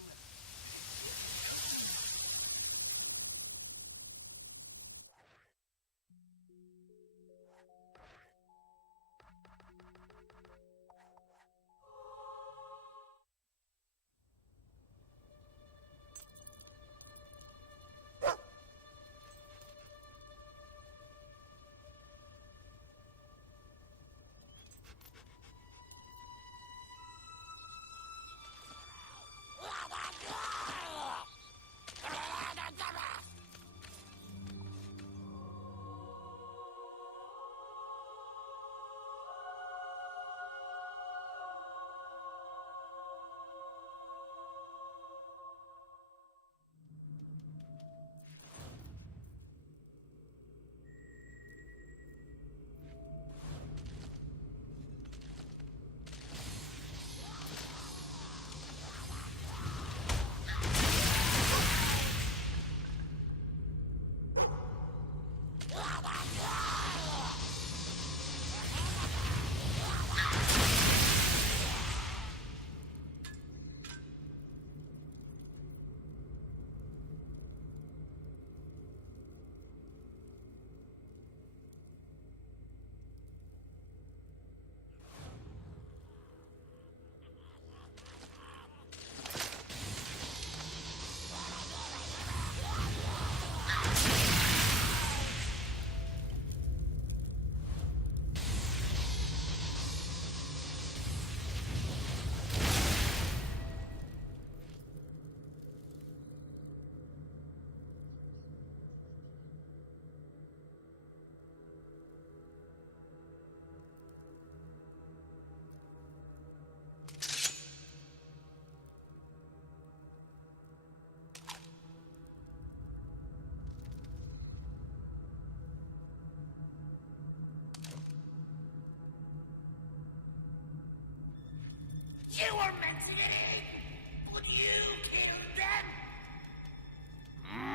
You were meant to get in, but you killed them.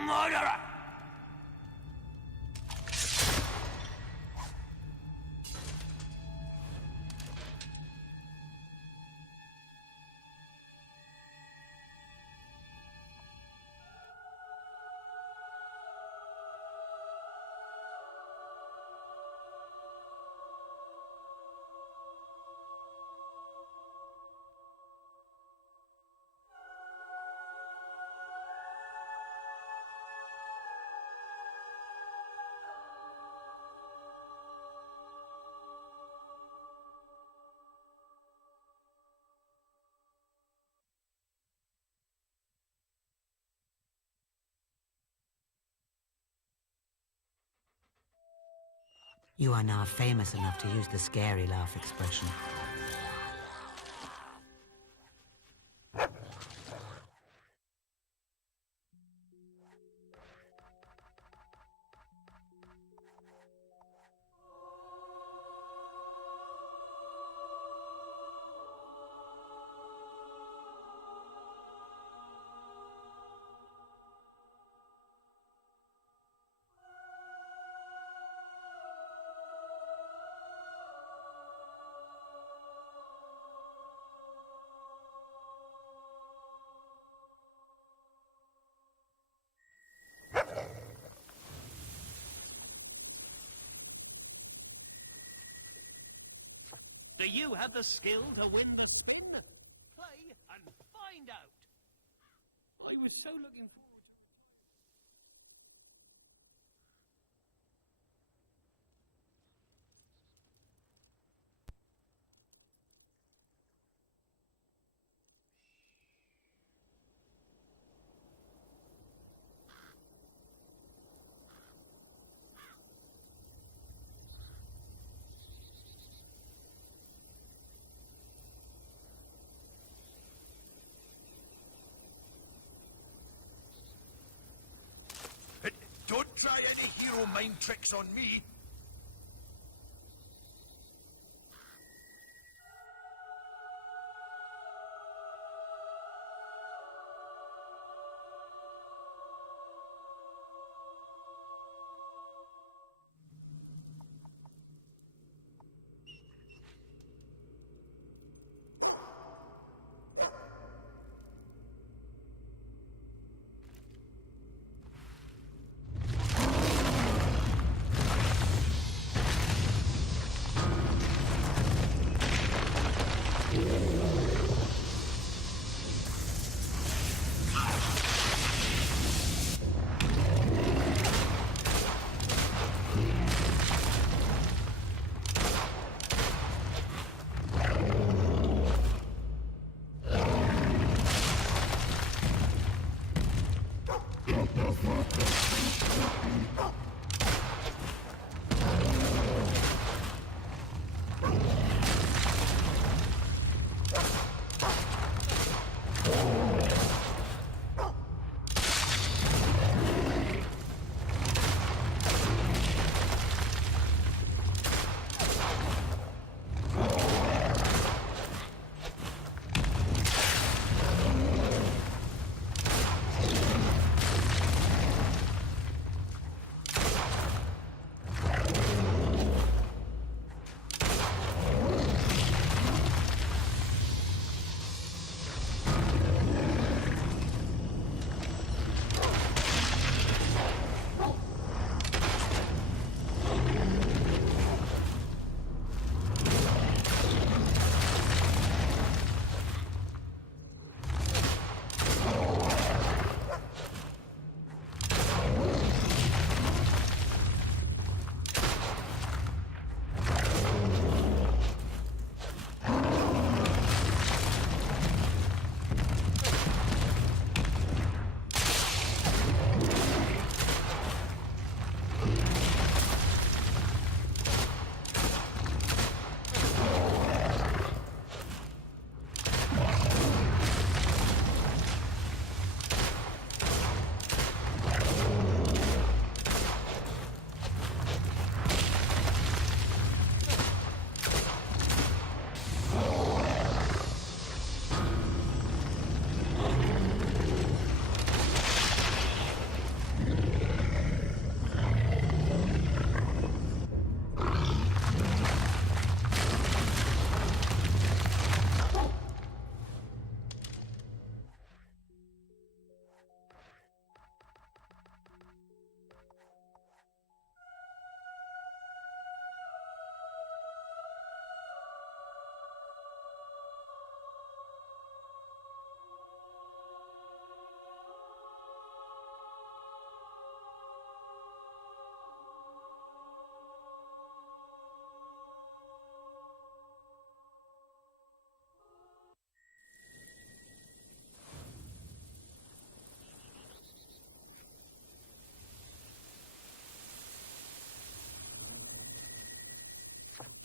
Murderer! You are now famous enough to use the scary laugh expression. Do you have the skill to win the spin? Play and find out. I was so looking forward to try any hero mind tricks on me.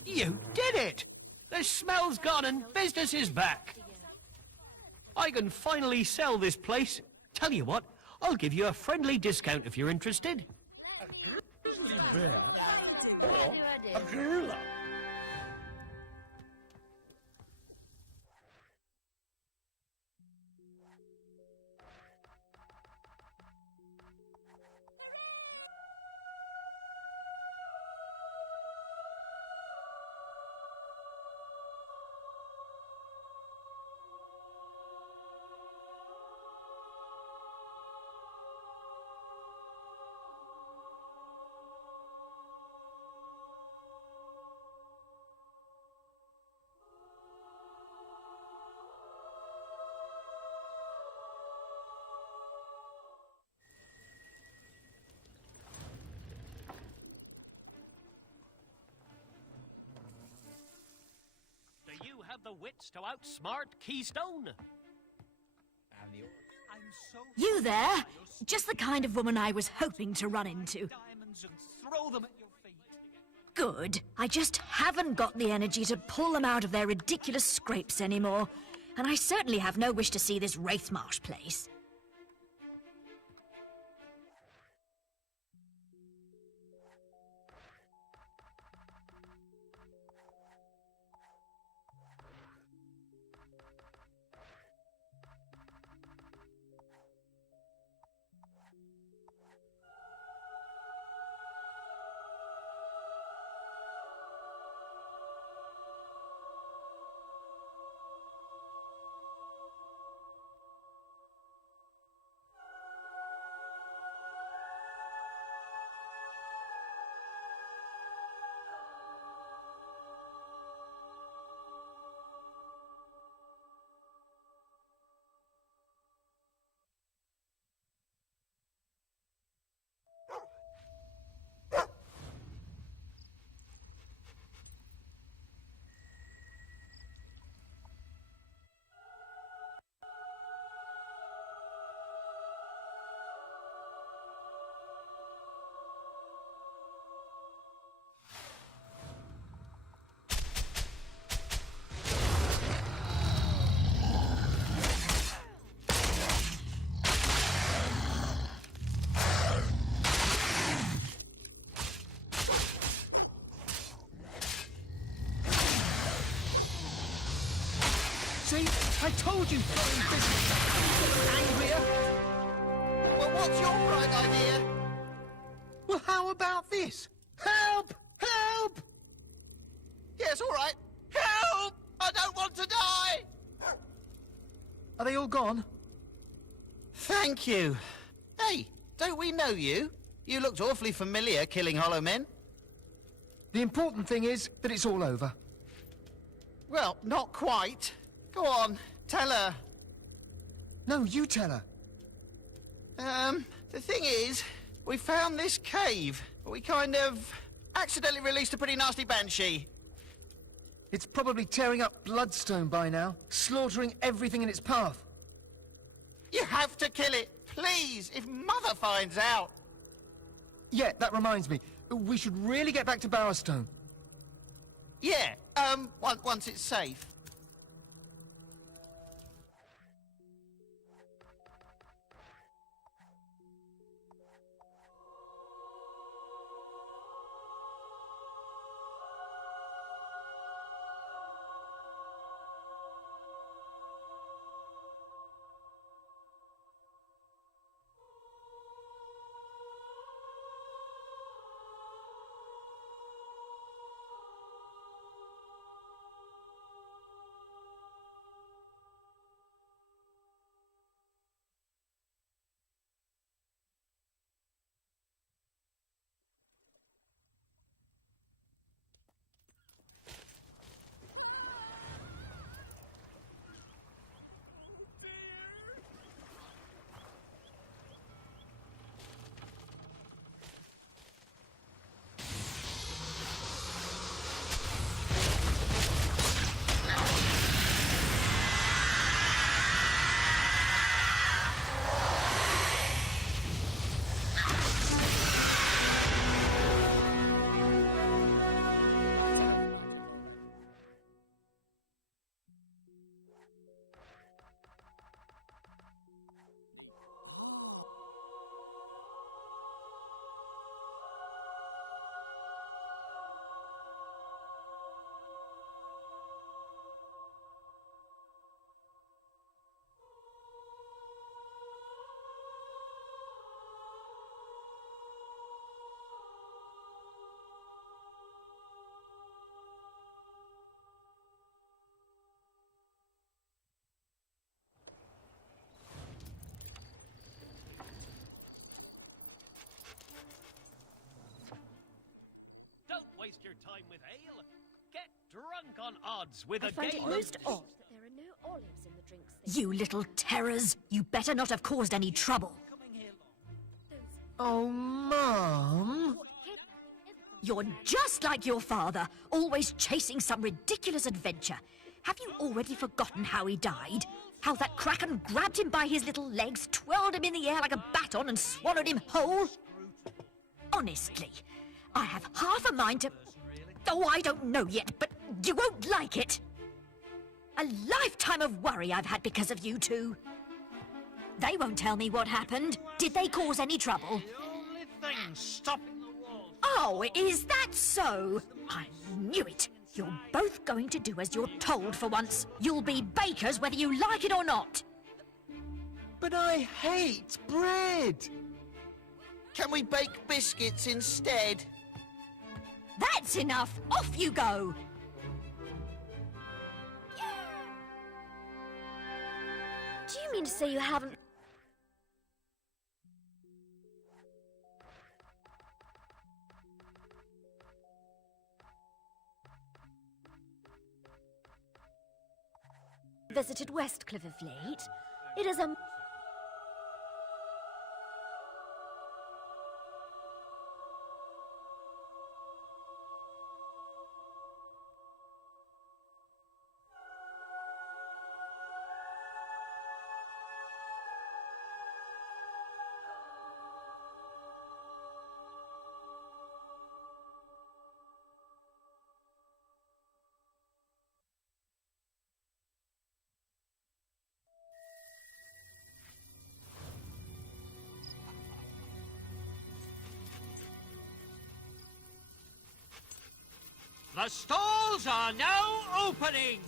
You did it! The smell's gone and business is back. I can finally sell this place. Tell you what, I'll give you a friendly discount if you're interested. A grizzly bear? Or a gorilla? Do you have the wits to outsmart Keystone? You there? Just the kind of woman I was hoping to run into. Throw them at your feet. Good. I just haven't got the energy to pull them out of their ridiculous scrapes anymore. And I certainly have no wish to see this Wraithmarsh place. See? I told you throwing biscuits angrier. Well, what's your bright idea? Well, how about this? Help! Help! Yes, all right. Help! I don't want to die! Are they all gone? Thank you. Hey, don't we know you? You looked awfully familiar killing Hollow Men. The important thing is that it's all over. Well, not quite. Go on, tell her. No, you tell her. The thing is, we found this cave, but we kind of accidentally released a pretty nasty banshee. It's probably tearing up Bloodstone by now, slaughtering everything in its path. You have to kill it, please, if Mother finds out. Yeah, that reminds me. We should really get back to Bowerstone. Yeah, once it's safe. Waste your time with ale. Get drunk on odds with I a find game it most of... odd that there are no olives in the drinks. You little terrors! You better not have caused any trouble. Oh, Mum! You're just like your father, always chasing some ridiculous adventure. Have you already forgotten how he died? How that kraken grabbed him by his little legs, twirled him in the air like a baton and swallowed him whole? Honestly, I have half a mind to... Oh, I don't know yet, but you won't like it. A lifetime of worry I've had because of you two. They won't tell me what happened. Did they cause any trouble? only thing stopping the walls... Oh, is that so? I knew it. You're both going to do as you're told for once. You'll be bakers whether you like it or not. But I hate bread! Can we bake biscuits instead? That's enough! Off you go! Do you mean to say you haven't... visited Westcliff of late? It is a... The stalls are now opening!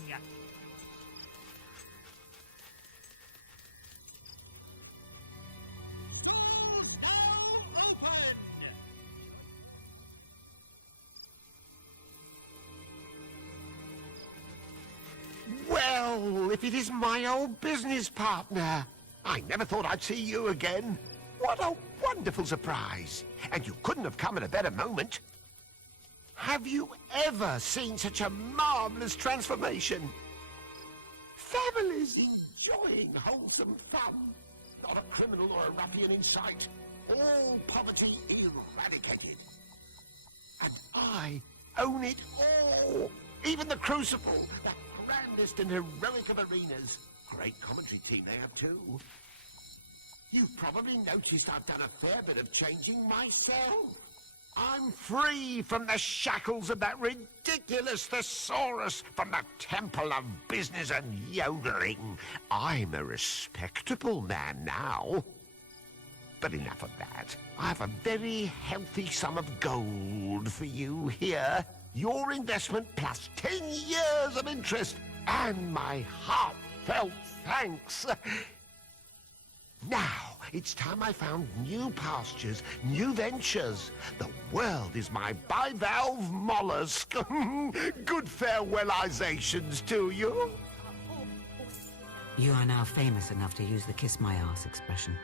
Well, if it is my old business partner. I never thought I'd see you again. What a wonderful surprise. And you couldn't have come at a better moment. Have you ever seen such a marvelous transformation? Families enjoying wholesome fun. Not a criminal or a ruffian in sight. All poverty eradicated. And I own it all. Even the Crucible, the grandest and heroic of arenas. Great commentary team they have too. You've probably noticed I've done a fair bit of changing myself. I'm free from the shackles of that ridiculous thesaurus, from the temple of business and yodeling. I'm a respectable man now. But enough of that. I have a very healthy sum of gold for you here. Your investment plus 10 years of interest and my heartfelt thanks. Now, it's time I found new pastures, new ventures. The world is my bivalve mollusk. Good farewellizations to you. You are now famous enough to use the kiss my ass expression.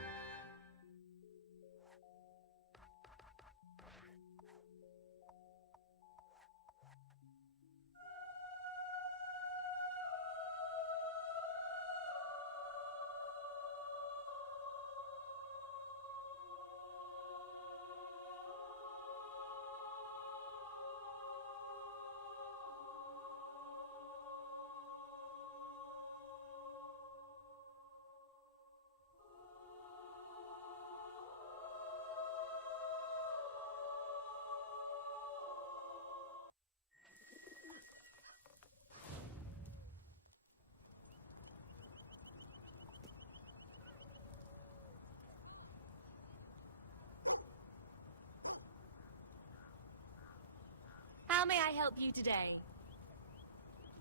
How may I help you today?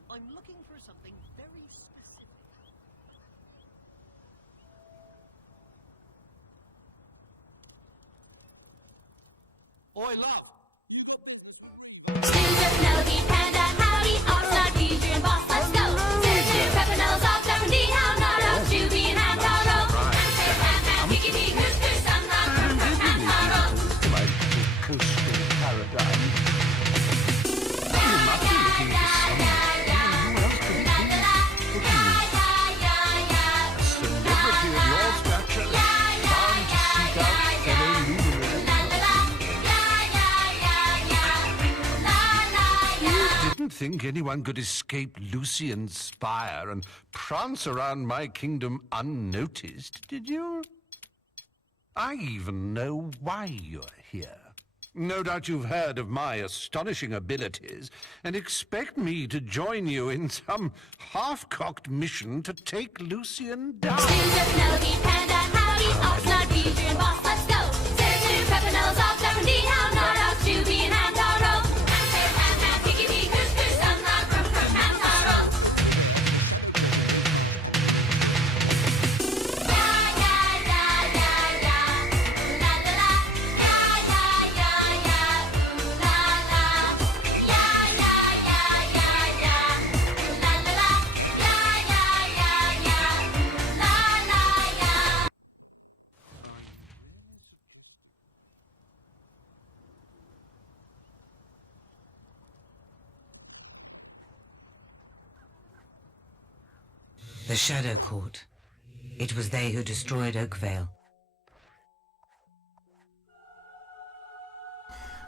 I'm looking for something very specific. Oi, love! You got Student, Penelope, Panda, Howdy, Oxnard, Beaver, and Boss, let's go! Senator, Pepinel's off, Darwin, How, Naro, Juby, and Hamtaro! Ham, Kiki, Goose, Goose, Sunrock, Hamtaro! My coastal paradigm. You must be looking for someone. Who else could it be? A celebrity of your stature, bound to seek out fellow luminaries. You didn't think anyone could escape Lucian's spire and prance around my kingdom unnoticed, did you? I even know why you're here. No doubt you've heard of my astonishing abilities and expect me to join you in some half-cocked mission to take Lucian down. Student, Penelope, Panda, Howdy, Oxnard, Beaver, and Boss, let's go! Senator, Pepinel's off, Darwin, How, Naro, Juby, and Hamtaro! Ham, Kiki, Goose, Goose, Sunrock, Hamtaro! The Shadow Court. It was they who destroyed Oakvale.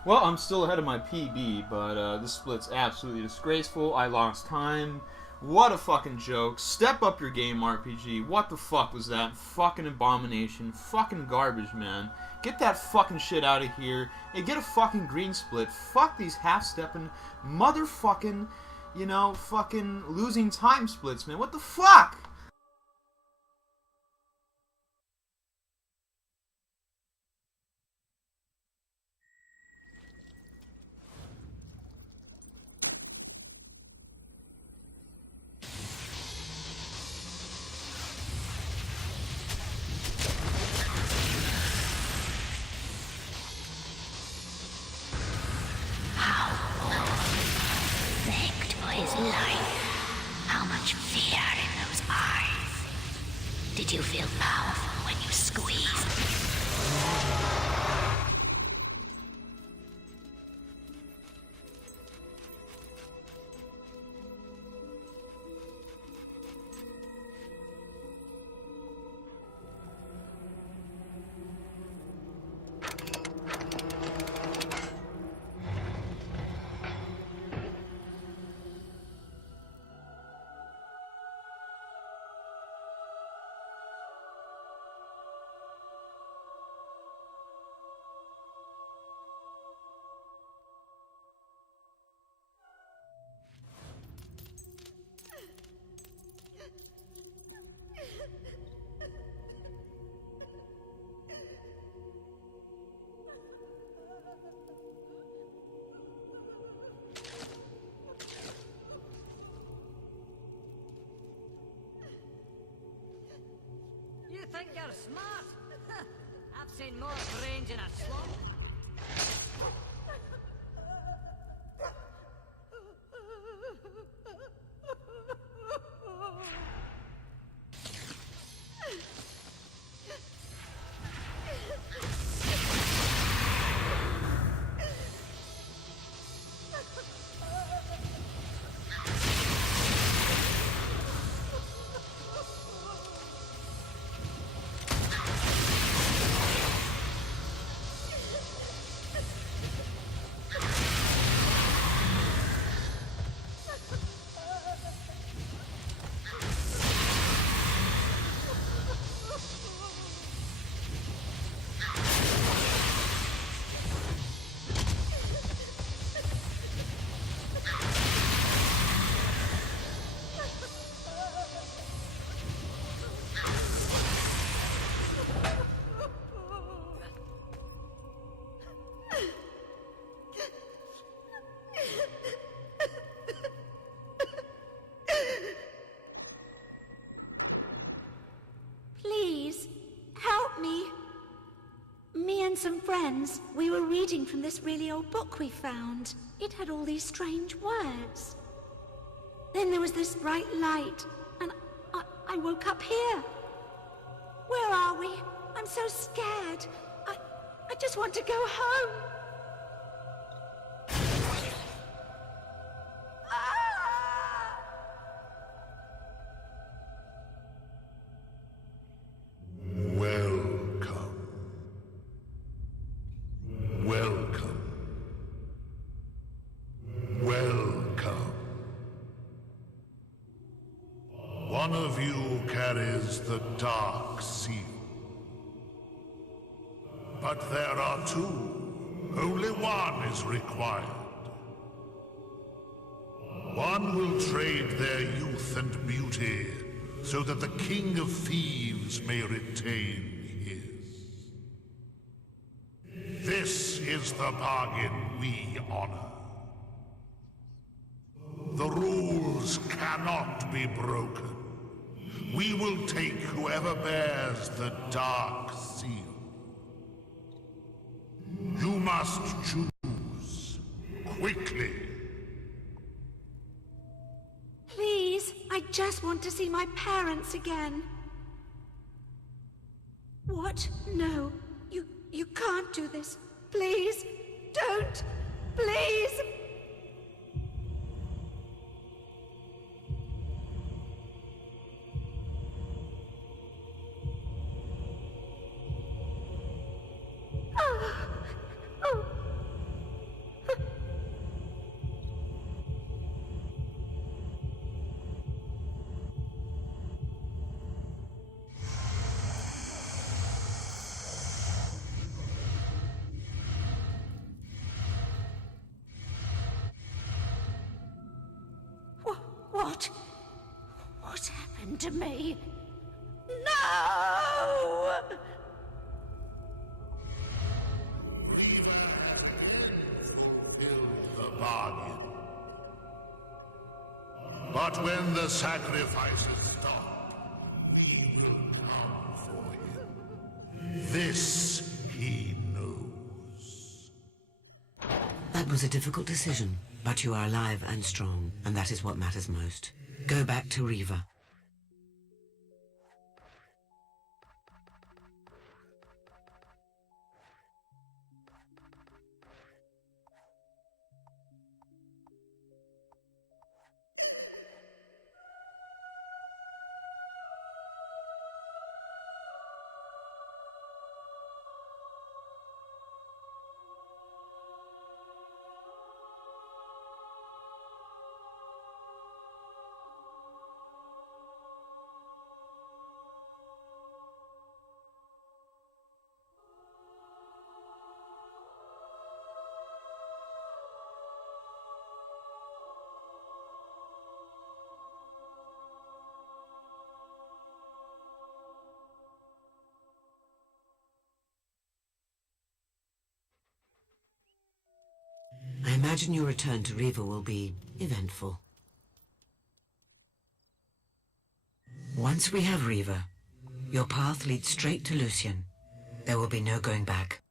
Well, I'm still ahead of my PB, but this split's absolutely disgraceful. I lost time. What a fucking joke. Step up your game, RPG. What the fuck was that? Fucking abomination. Fucking garbage, man. Get that fucking shit out of here and get a fucking green split. Fuck these half-stepping motherfucking, you know, fucking losing time splits, man. What the fuck? Begged for his life. How much much fear in those eyes. Did you feel powerful when you squeezed? You think you're smart? I've seen more brains in a slump. Please, help me. Me and some friends, we were reading from this really old book we found. It had all these strange words. Then there was this bright light, and I woke up here. Where are we? I'm so scared. I just want to go home. Welcome. Welcome. Welcome. One of you carries the Dark Seal. But there are two. Only one is required. One will trade their youth and beauty so that the King of Thieves may retain his. This is the bargain we honor. The rules cannot be broken. We will take whoever bears the Dark Seal. You must choose quickly. Please, I just want to see my parents again. What? No, you can't do this. Please, don't. Please. What happened to me? No! The bargain. But when the sacrifices stop, we will come for him. This he knows. That was a difficult decision, but you are alive and strong, and that is what matters most. Go back to Riva. I imagine your return to Riva will be eventful. Once we have Riva, your path leads straight to Lucian. There will be no going back.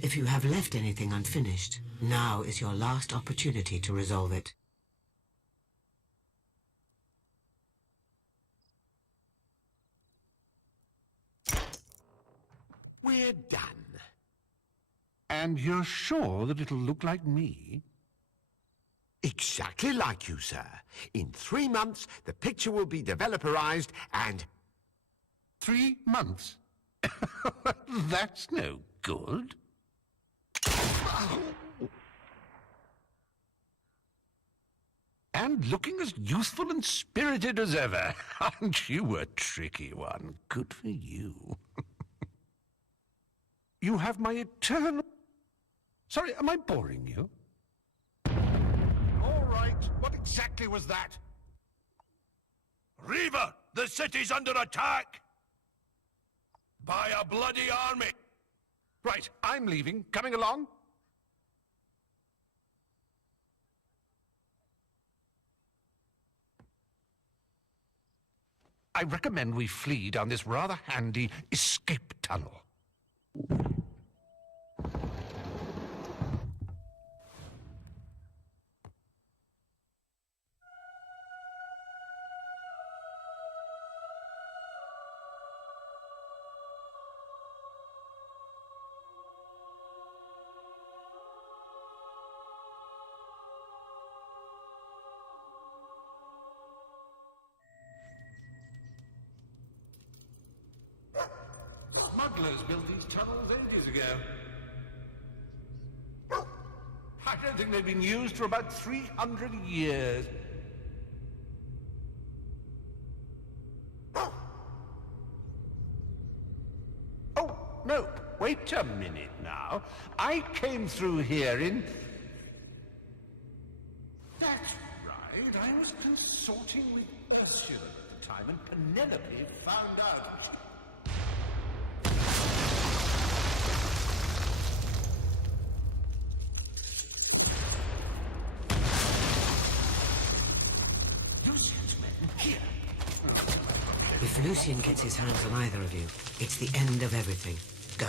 If you have left anything unfinished, now is your last opportunity to resolve it. We're done. And you're sure that it'll look like me? Exactly like you, sir. In 3 months, the picture will be developerized and... 3 months? That's no good. And looking as youthful and spirited as ever. Aren't you a tricky one? Good for you. You have my eternal... Sorry, am I boring you? All right, what exactly was that? Riva, the city's under attack! By a bloody army! Right, I'm leaving. Coming along? I recommend we flee down this rather handy escape tunnel. Smugglers built these tunnels ages ago. I don't think they've been used for about 300 years. Oh, no, wait a minute now. I came through here in... That's right, I was consorting with Ursula at the time, and Penelope found out. If Lucian gets his hands on either of you, it's the end of everything. Go.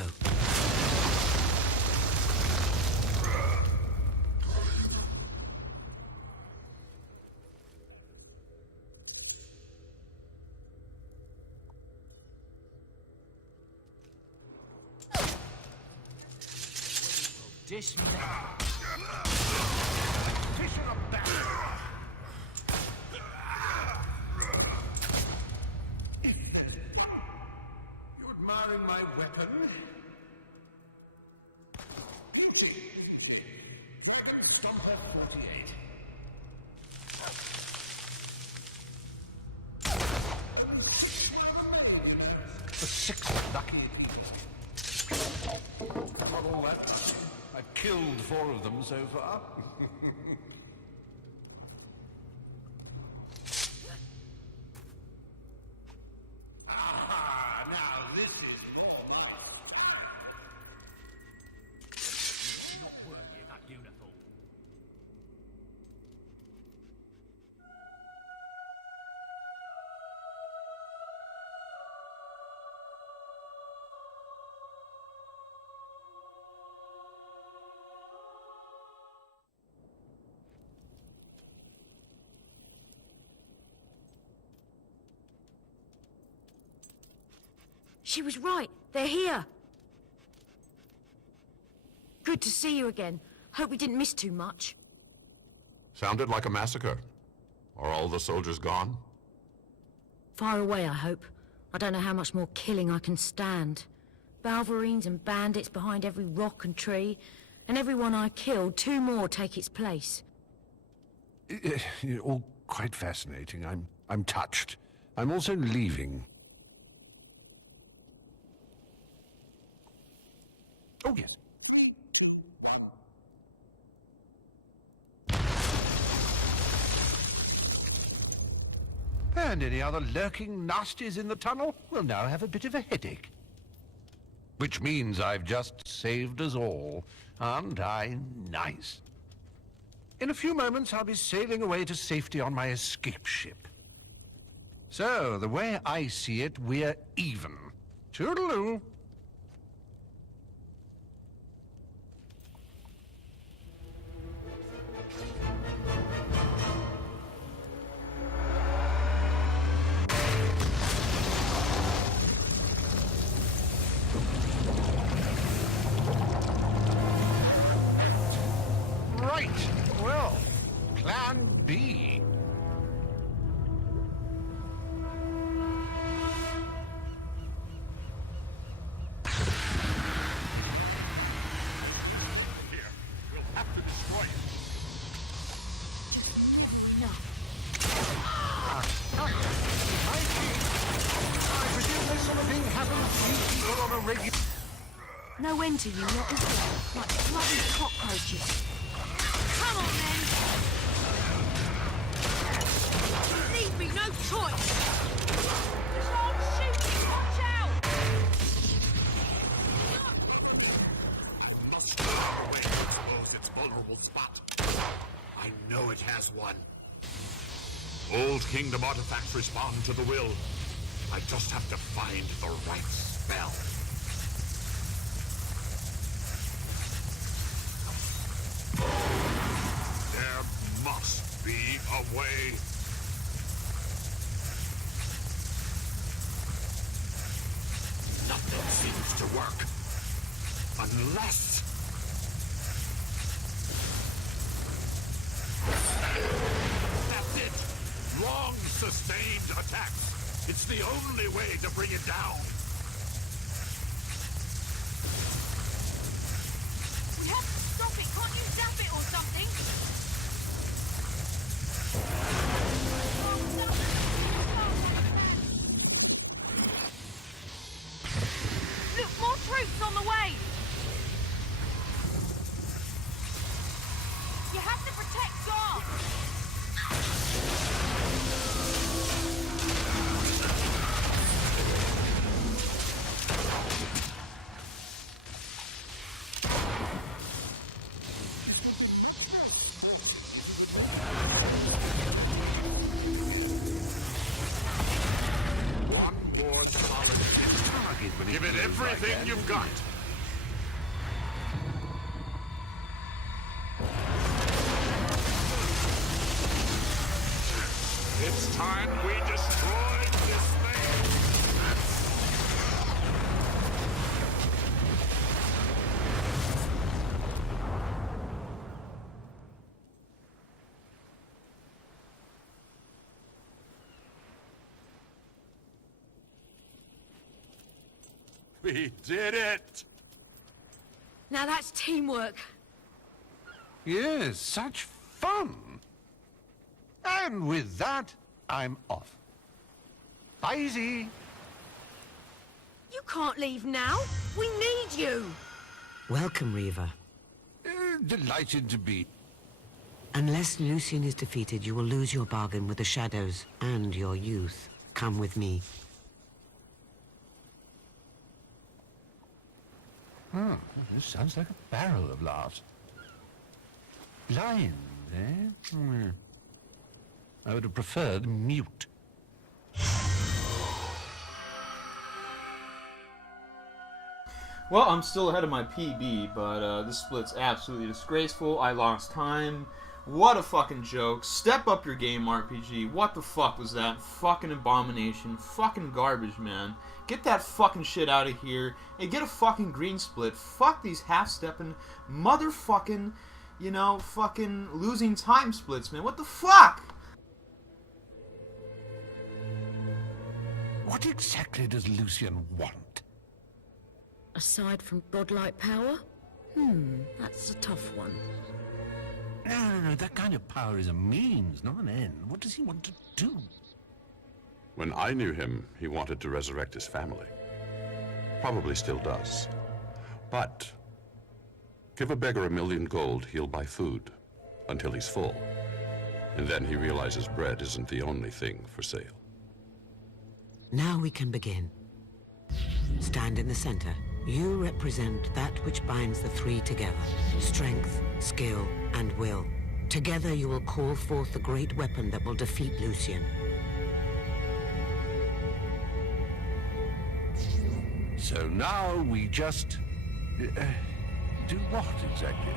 You admiring my weapon? Stomper 48. The sixth lucky. Not all that lucky. I've killed 4 of them so far. Ah, now this is all right. Not worthy of that uniform. She was right. They're here. Good to see you again. Hope we didn't miss too much. Sounded like a massacre. Are all the soldiers gone? Far away, I hope. I don't know how much more killing I can stand. Balverines and bandits behind every rock and tree, and everyone I killed, 2 more take its place. All quite fascinating. I'm touched. I'm also leaving. Oh, yes. And any other lurking nasties in the tunnel will now have a bit of a headache. Which means I've just saved us all. Aren't I nice? In a few moments, I'll be sailing away to safety on my escape ship. So, the way I see it, we're even. Toodaloo. Right. Well, Plan B. Here, we'll have to destroy it. I presume this sort of thing happens to you people on a regular... No end to you, not is there? Like bloody cockroaches. Come on, then! You leave me no choice! Start shooting! Watch out! Must far away to expose its vulnerable spot. I know it has one. Old Kingdom artifacts respond to the will. I just have to find the right spell. There must be a way. Nothing seems to work. Unless... That's it! Long sustained attacks. It's the only way to bring it down. We have to stop it! Can't you zap it or something? Look, more troops on the way! You have to protect Garth! One more solid hit. Give it everything you've got. It's time we destroyed this thing. We did it! Now that's teamwork. Yes, such fun. And with that, I'm off. Bye-zy. You can't leave now. We need you. Welcome, Reaver. Delighted to be. Unless Lucian is defeated, you will lose your bargain with the Shadows and your youth. Come with me. Oh, this sounds like a barrel of laughs. Blind, eh? I would have preferred mute. Well, I'm still ahead of my PB, but this split's absolutely disgraceful. I lost time What a fucking joke. Step up your game, RPG. What the fuck was that? Fucking abomination. Fucking garbage, man. Get that fucking shit out of here and get a fucking green split. Fuck these half-stepping motherfucking, you know, fucking losing time splits, man. What the fuck? What exactly does Lucian want? Aside from godlike power? That's a tough one. No, that kind of power is a means, not an end. What does he want to do? When I knew him, he wanted to resurrect his family. Probably still does. But give a beggar 1,000,000 gold, he'll buy food until he's full. And then he realizes bread isn't the only thing for sale. Now we can begin. Stand in the center. You represent that which binds the three together. Strength, skill, and will. Together you will call forth the great weapon that will defeat Lucian. So now we just... do what exactly?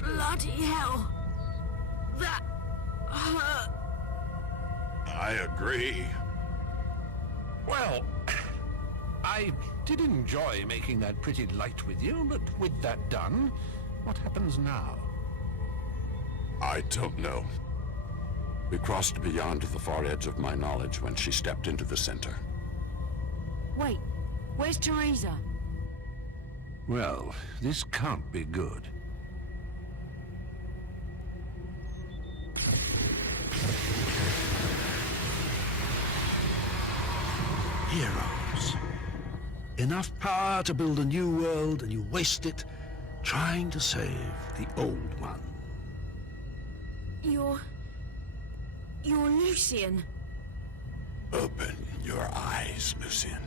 Bloody hell! That hurt. I agree. Well, I did enjoy making that pretty light with you, but with that done, what happens now? I don't know. We crossed beyond the far edge of my knowledge when she stepped into the center. Wait, where's Teresa? Well, this can't be good. Heroes. Enough power to build a new world, and you waste it trying to save the old one. You're Lucian. Open your eyes, Lucian.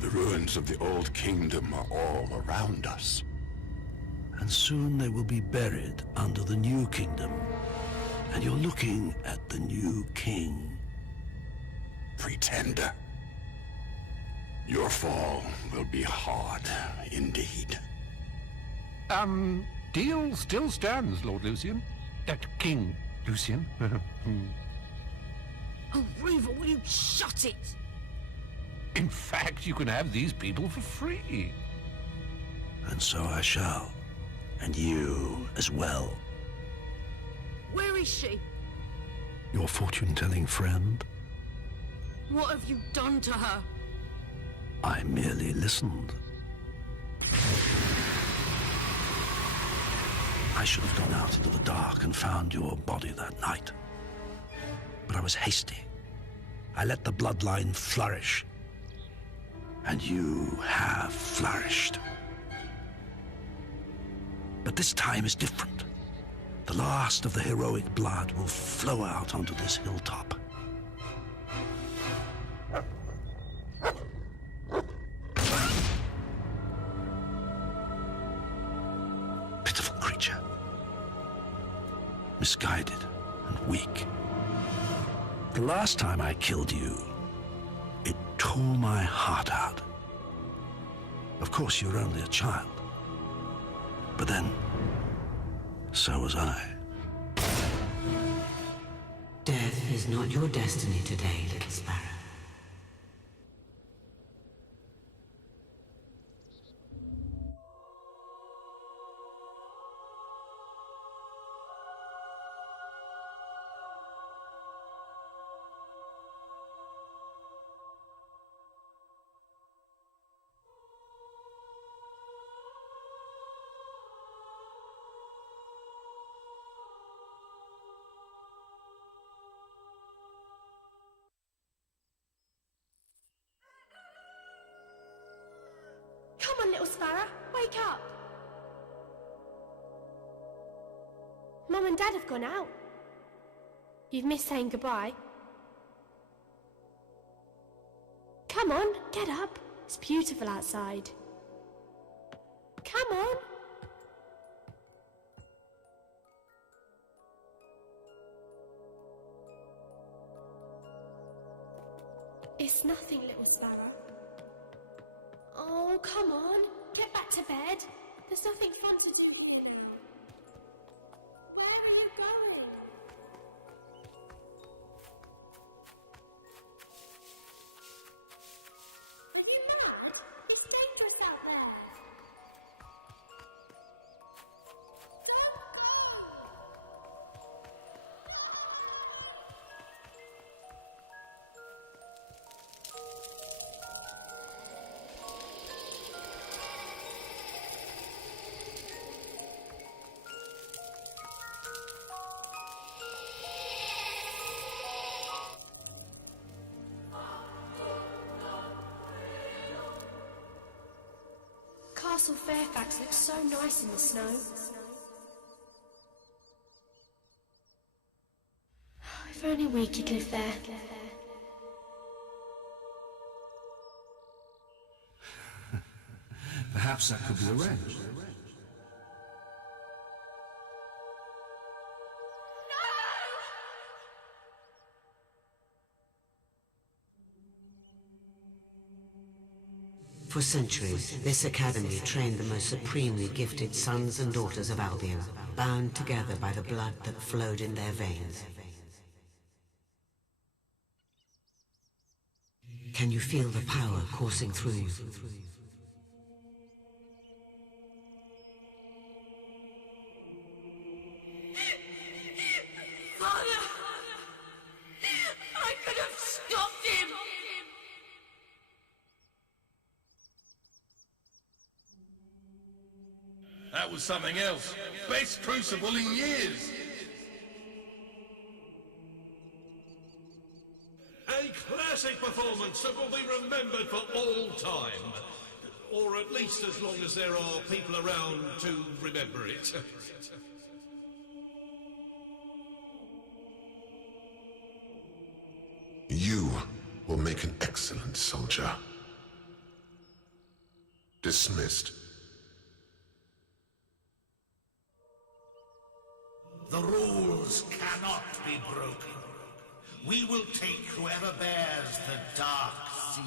The ruins of the old kingdom are all around us. And soon they will be buried under the new kingdom. And you're looking at the new king. Pretender. Your fall will be hard indeed. Deal still stands, Lord Lucian. King Lucian. Oh, Reaver, will you shut it? In fact, you can have these people for free. And so I shall. And you as well. Where is she? Your fortune-telling friend? What have you done to her? I merely listened. I should have gone out into the dark and found your body that night. But I was hasty. I let the bloodline flourish. And you have flourished. But this time is different. The last of the heroic blood will flow out onto this hilltop. Pitiful creature. Misguided and weak. The last time I killed you, it tore my heart out. Of course, you're only a child. But then, so was I. Death is not your destiny today, little sparrow. Come on, little sparrow, wake up. Mum and Dad have gone out. You've missed saying goodbye. Come on, get up. It's beautiful outside. Come on. It's nothing, little sparrow. Oh, come on. Get back to bed. There's nothing fun to do here now. Where are you going? Are you mad? It's dangerous out there. Don't go! Castle Fairfax looks so nice in the snow. If only we could live there. Perhaps that could be arranged. For centuries, this academy trained the most supremely gifted sons and daughters of Albion, bound together by the blood that flowed in their veins. Can you feel the power coursing through you? Father! I could have stopped him! That was something else. Best crucible in years. A classic performance that will be remembered for all time. Or at least as long as there are people around to remember it. You will make an excellent soldier. Dismissed. The rules cannot be broken. We will take whoever bears the dark seal.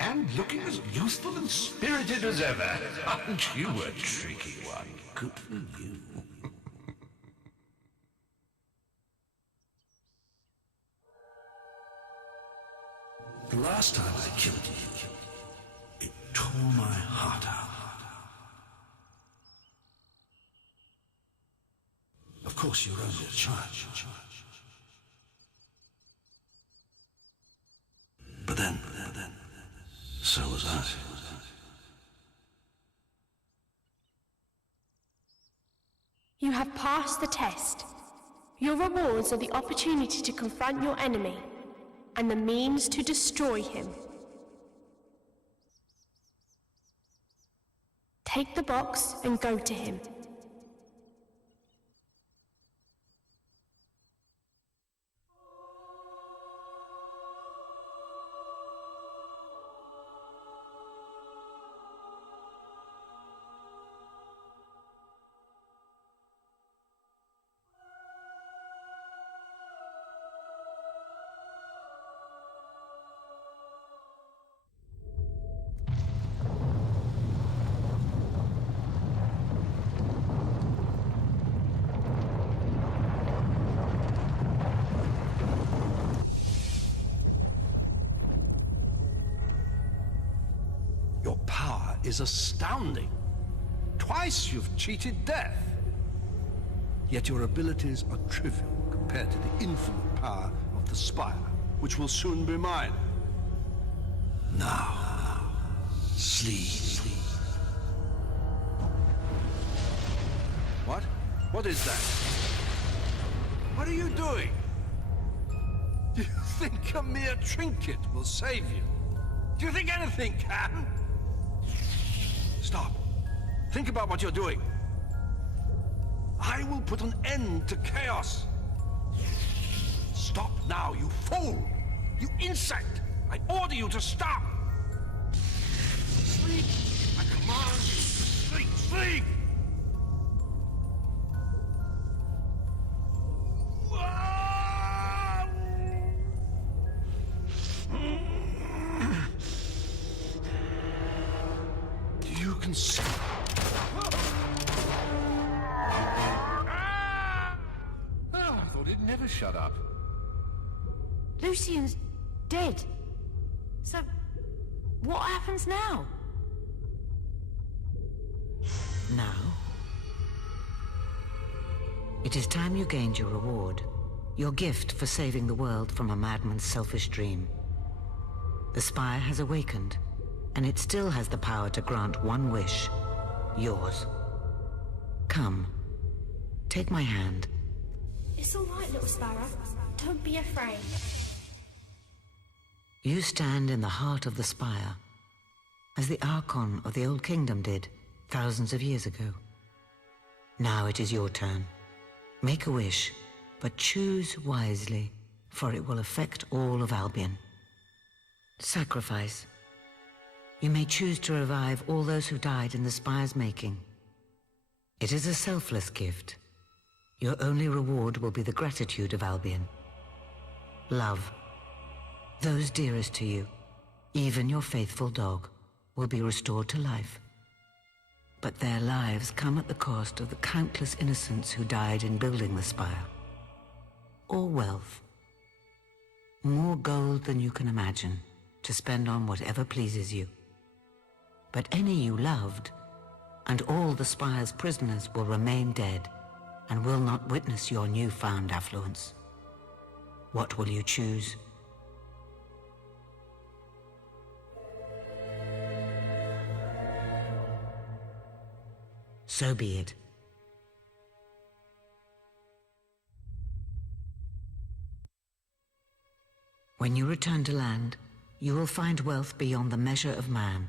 And looking as youthful and spirited as ever. Aren't you a tricky one? Good for you. The last time I killed you, it tore my heart out. Of course, you're only a child. But then, so was I. You have passed the test. Your rewards are the opportunity to confront your enemy and the means to destroy him. Take the box and go to him. Your power is astounding. Twice you've cheated death. Yet your abilities are trivial compared to the infinite power of the Spire, which will soon be mine. Now, sleep. What? What is that? What are you doing? Do you think a mere trinket will save you? Do you think anything can? Stop. Think about what you're doing. I will put an end to chaos. Stop now, you fool! You insect! I order you to stop! Sleep! I command you! Sleep! Sleep! You can see. I thought it'd never shut up. Lucian's dead. So, what happens now? Now? It is time you gained your reward. Your gift for saving the world from a madman's selfish dream. The spire has awakened, and it still has the power to grant one wish. Yours. Come. Take my hand. It's all right, little sparrow. Don't be afraid. You stand in the heart of the spire, as the Archon of the Old Kingdom did thousands of years ago. Now it is your turn. Make a wish, but choose wisely, for it will affect all of Albion. Sacrifice. You may choose to revive all those who died in the spire's making. It is a selfless gift. Your only reward will be the gratitude of Albion. Love. Those dearest to you, even your faithful dog, will be restored to life. But their lives come at the cost of the countless innocents who died in building the spire. Or wealth. More gold than you can imagine, to spend on whatever pleases you. But any you loved, and all the spire's prisoners will remain dead, and will not witness your newfound affluence. What will you choose? So be it. When you return to land, you will find wealth beyond the measure of man,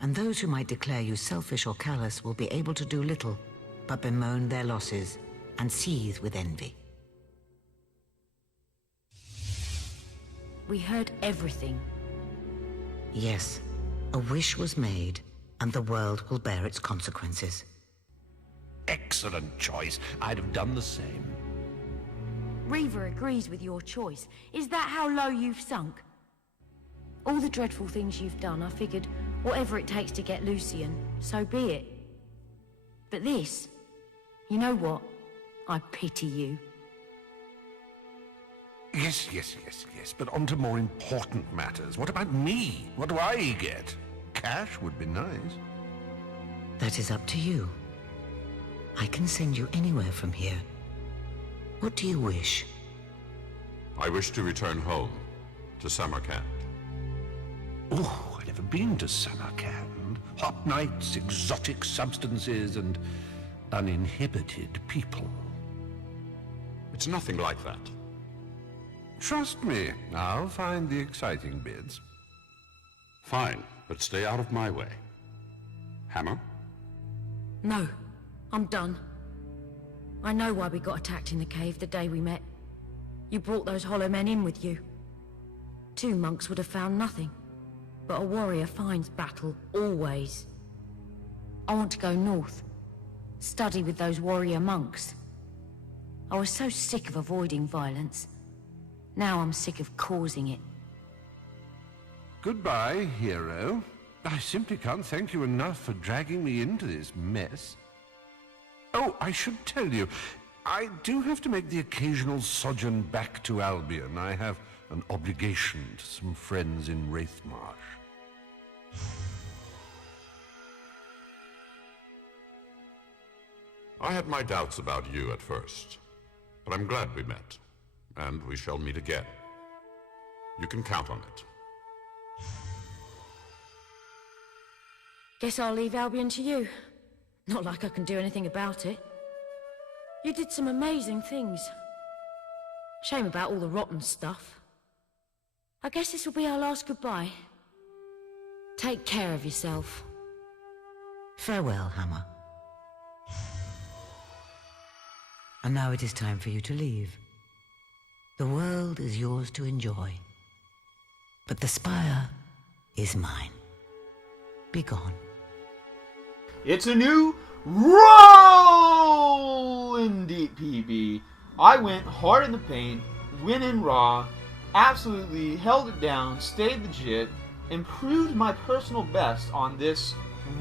and those who might declare you selfish or callous will be able to do little but bemoan their losses and seethe with envy. We heard everything. Yes, a wish was made, and the world will bear its consequences. Excellent choice. I'd have done the same. Reaver agrees with your choice. Is that how low you've sunk? All the dreadful things you've done, I figured whatever it takes to get Lucian, so be it. But this, you know what? I pity you. Yes, but on to more important matters. What about me? What do I get? Cash would be nice. That is up to you. I can send you anywhere from here. What do you wish? I wish to return home, to Samarkand. Oh, I've never been to Samarkand. Hot nights, exotic substances, and uninhibited people. It's nothing like that. Trust me, I'll find the exciting bits. Fine, but stay out of my way. Hammer? No, I'm done. I know why we got attacked in the cave the day we met. You brought those hollow men in with you. 2 monks would have found nothing, but a warrior finds battle, always. I want to go north, study with those warrior monks. I was so sick of avoiding violence. Now I'm sick of causing it. Goodbye, hero. I simply can't thank you enough for dragging me into this mess. Oh, I should tell you, I do have to make the occasional sojourn back to Albion. I have an obligation to some friends in Wraithmarsh. I had my doubts about you at first, but I'm glad we met, and we shall meet again. You can count on it. Guess I'll leave Albion to you. Not like I can do anything about it. You did some amazing things. Shame about all the rotten stuff. I guess this will be our last goodbye. Take care of yourself. Farewell, Hammer. And now it is time for you to leave. The world is yours to enjoy, but the spire is mine. Be gone. It's a new Rollin' Deep PB. I went hard in the paint, went in raw, absolutely held it down, stayed legit, and proved my personal best on this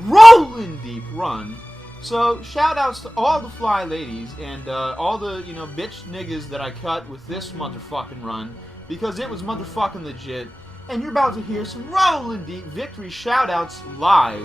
Rollin' Deep run. So, shout outs to all the fly ladies and all the, bitch niggas that I cut with this motherfucking run, because it was motherfucking legit. And you're about to hear some Rollin' Deep victory shout outs live.